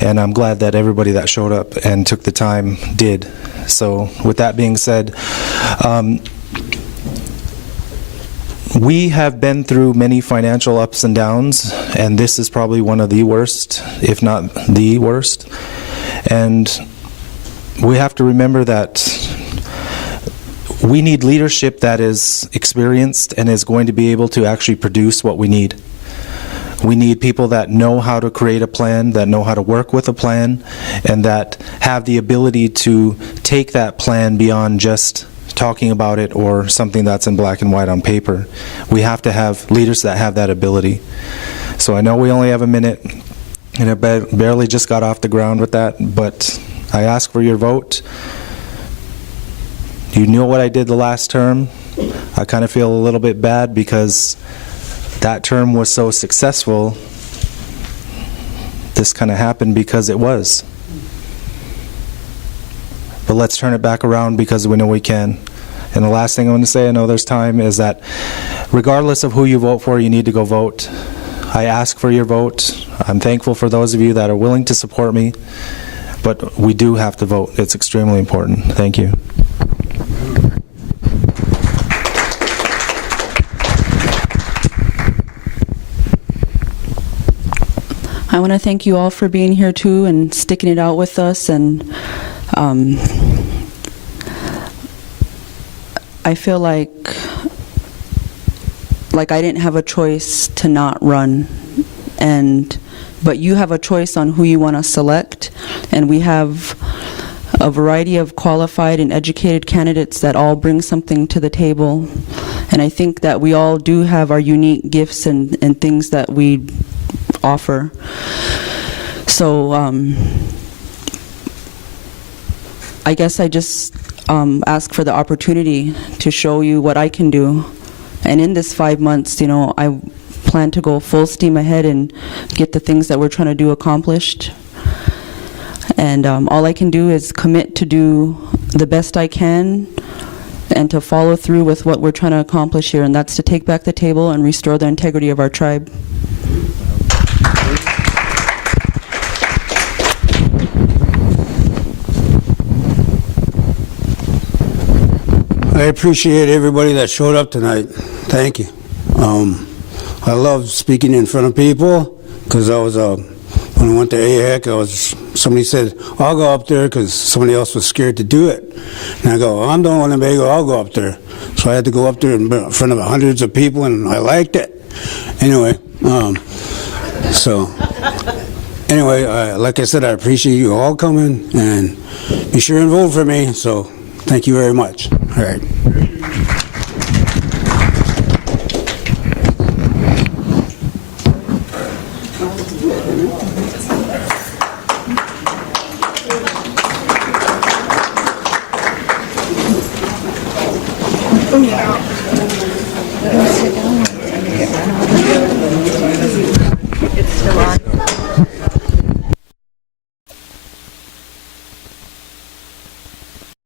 and I'm glad that everybody that showed up and took the time did. So with that being said, we have been through many financial ups and downs, and this is probably one of the worst, if not the worst. And we have to remember that we need leadership that is experienced and is going to be able to actually produce what we need. We need people that know how to create a plan, that know how to work with a plan, and that have the ability to take that plan beyond just talking about it or something that's in black and white on paper. We have to have leaders that have that ability. So I know we only have a minute, and I barely just got off the ground with that, but I ask for your vote. You know what I did the last term? I kind of feel a little bit bad because that term was so successful. This kind of happened because it was. But let's turn it back around because we know we can. And the last thing I want to say, I know there's time, is that regardless of who you vote for, you need to go vote. I ask for your vote. I'm thankful for those of you that are willing to support me, but we do have to vote. It's extremely important. Thank you. I want to thank you all for being here too and sticking it out with us, and I feel like I didn't have a choice to not run, but you have a choice on who you want to select, and we have a variety of qualified and educated candidates that all bring something to the table, and I think that we all do have our unique gifts and things that we offer. So I guess I just ask for the opportunity to show you what I can do. And in this 5 months, you know, I plan to go full steam ahead and get the things that we're trying to do accomplished. And all I can do is commit to do the best I can and to follow through with what we're trying to accomplish here, and that's to take back the table and restore the integrity of our tribe. I appreciate everybody that showed up tonight. Thank you. I love speaking in front of people because I was a when I went to AHEC, somebody said, I'll go up there because somebody else was scared to do it. And I go, I'm doing Winnebago, I'll go up there. So I had to go up there in front of hundreds of people, and I liked it. Anyway, like I said, I appreciate you all coming, and be sure and vote for me. So thank you very much. All right.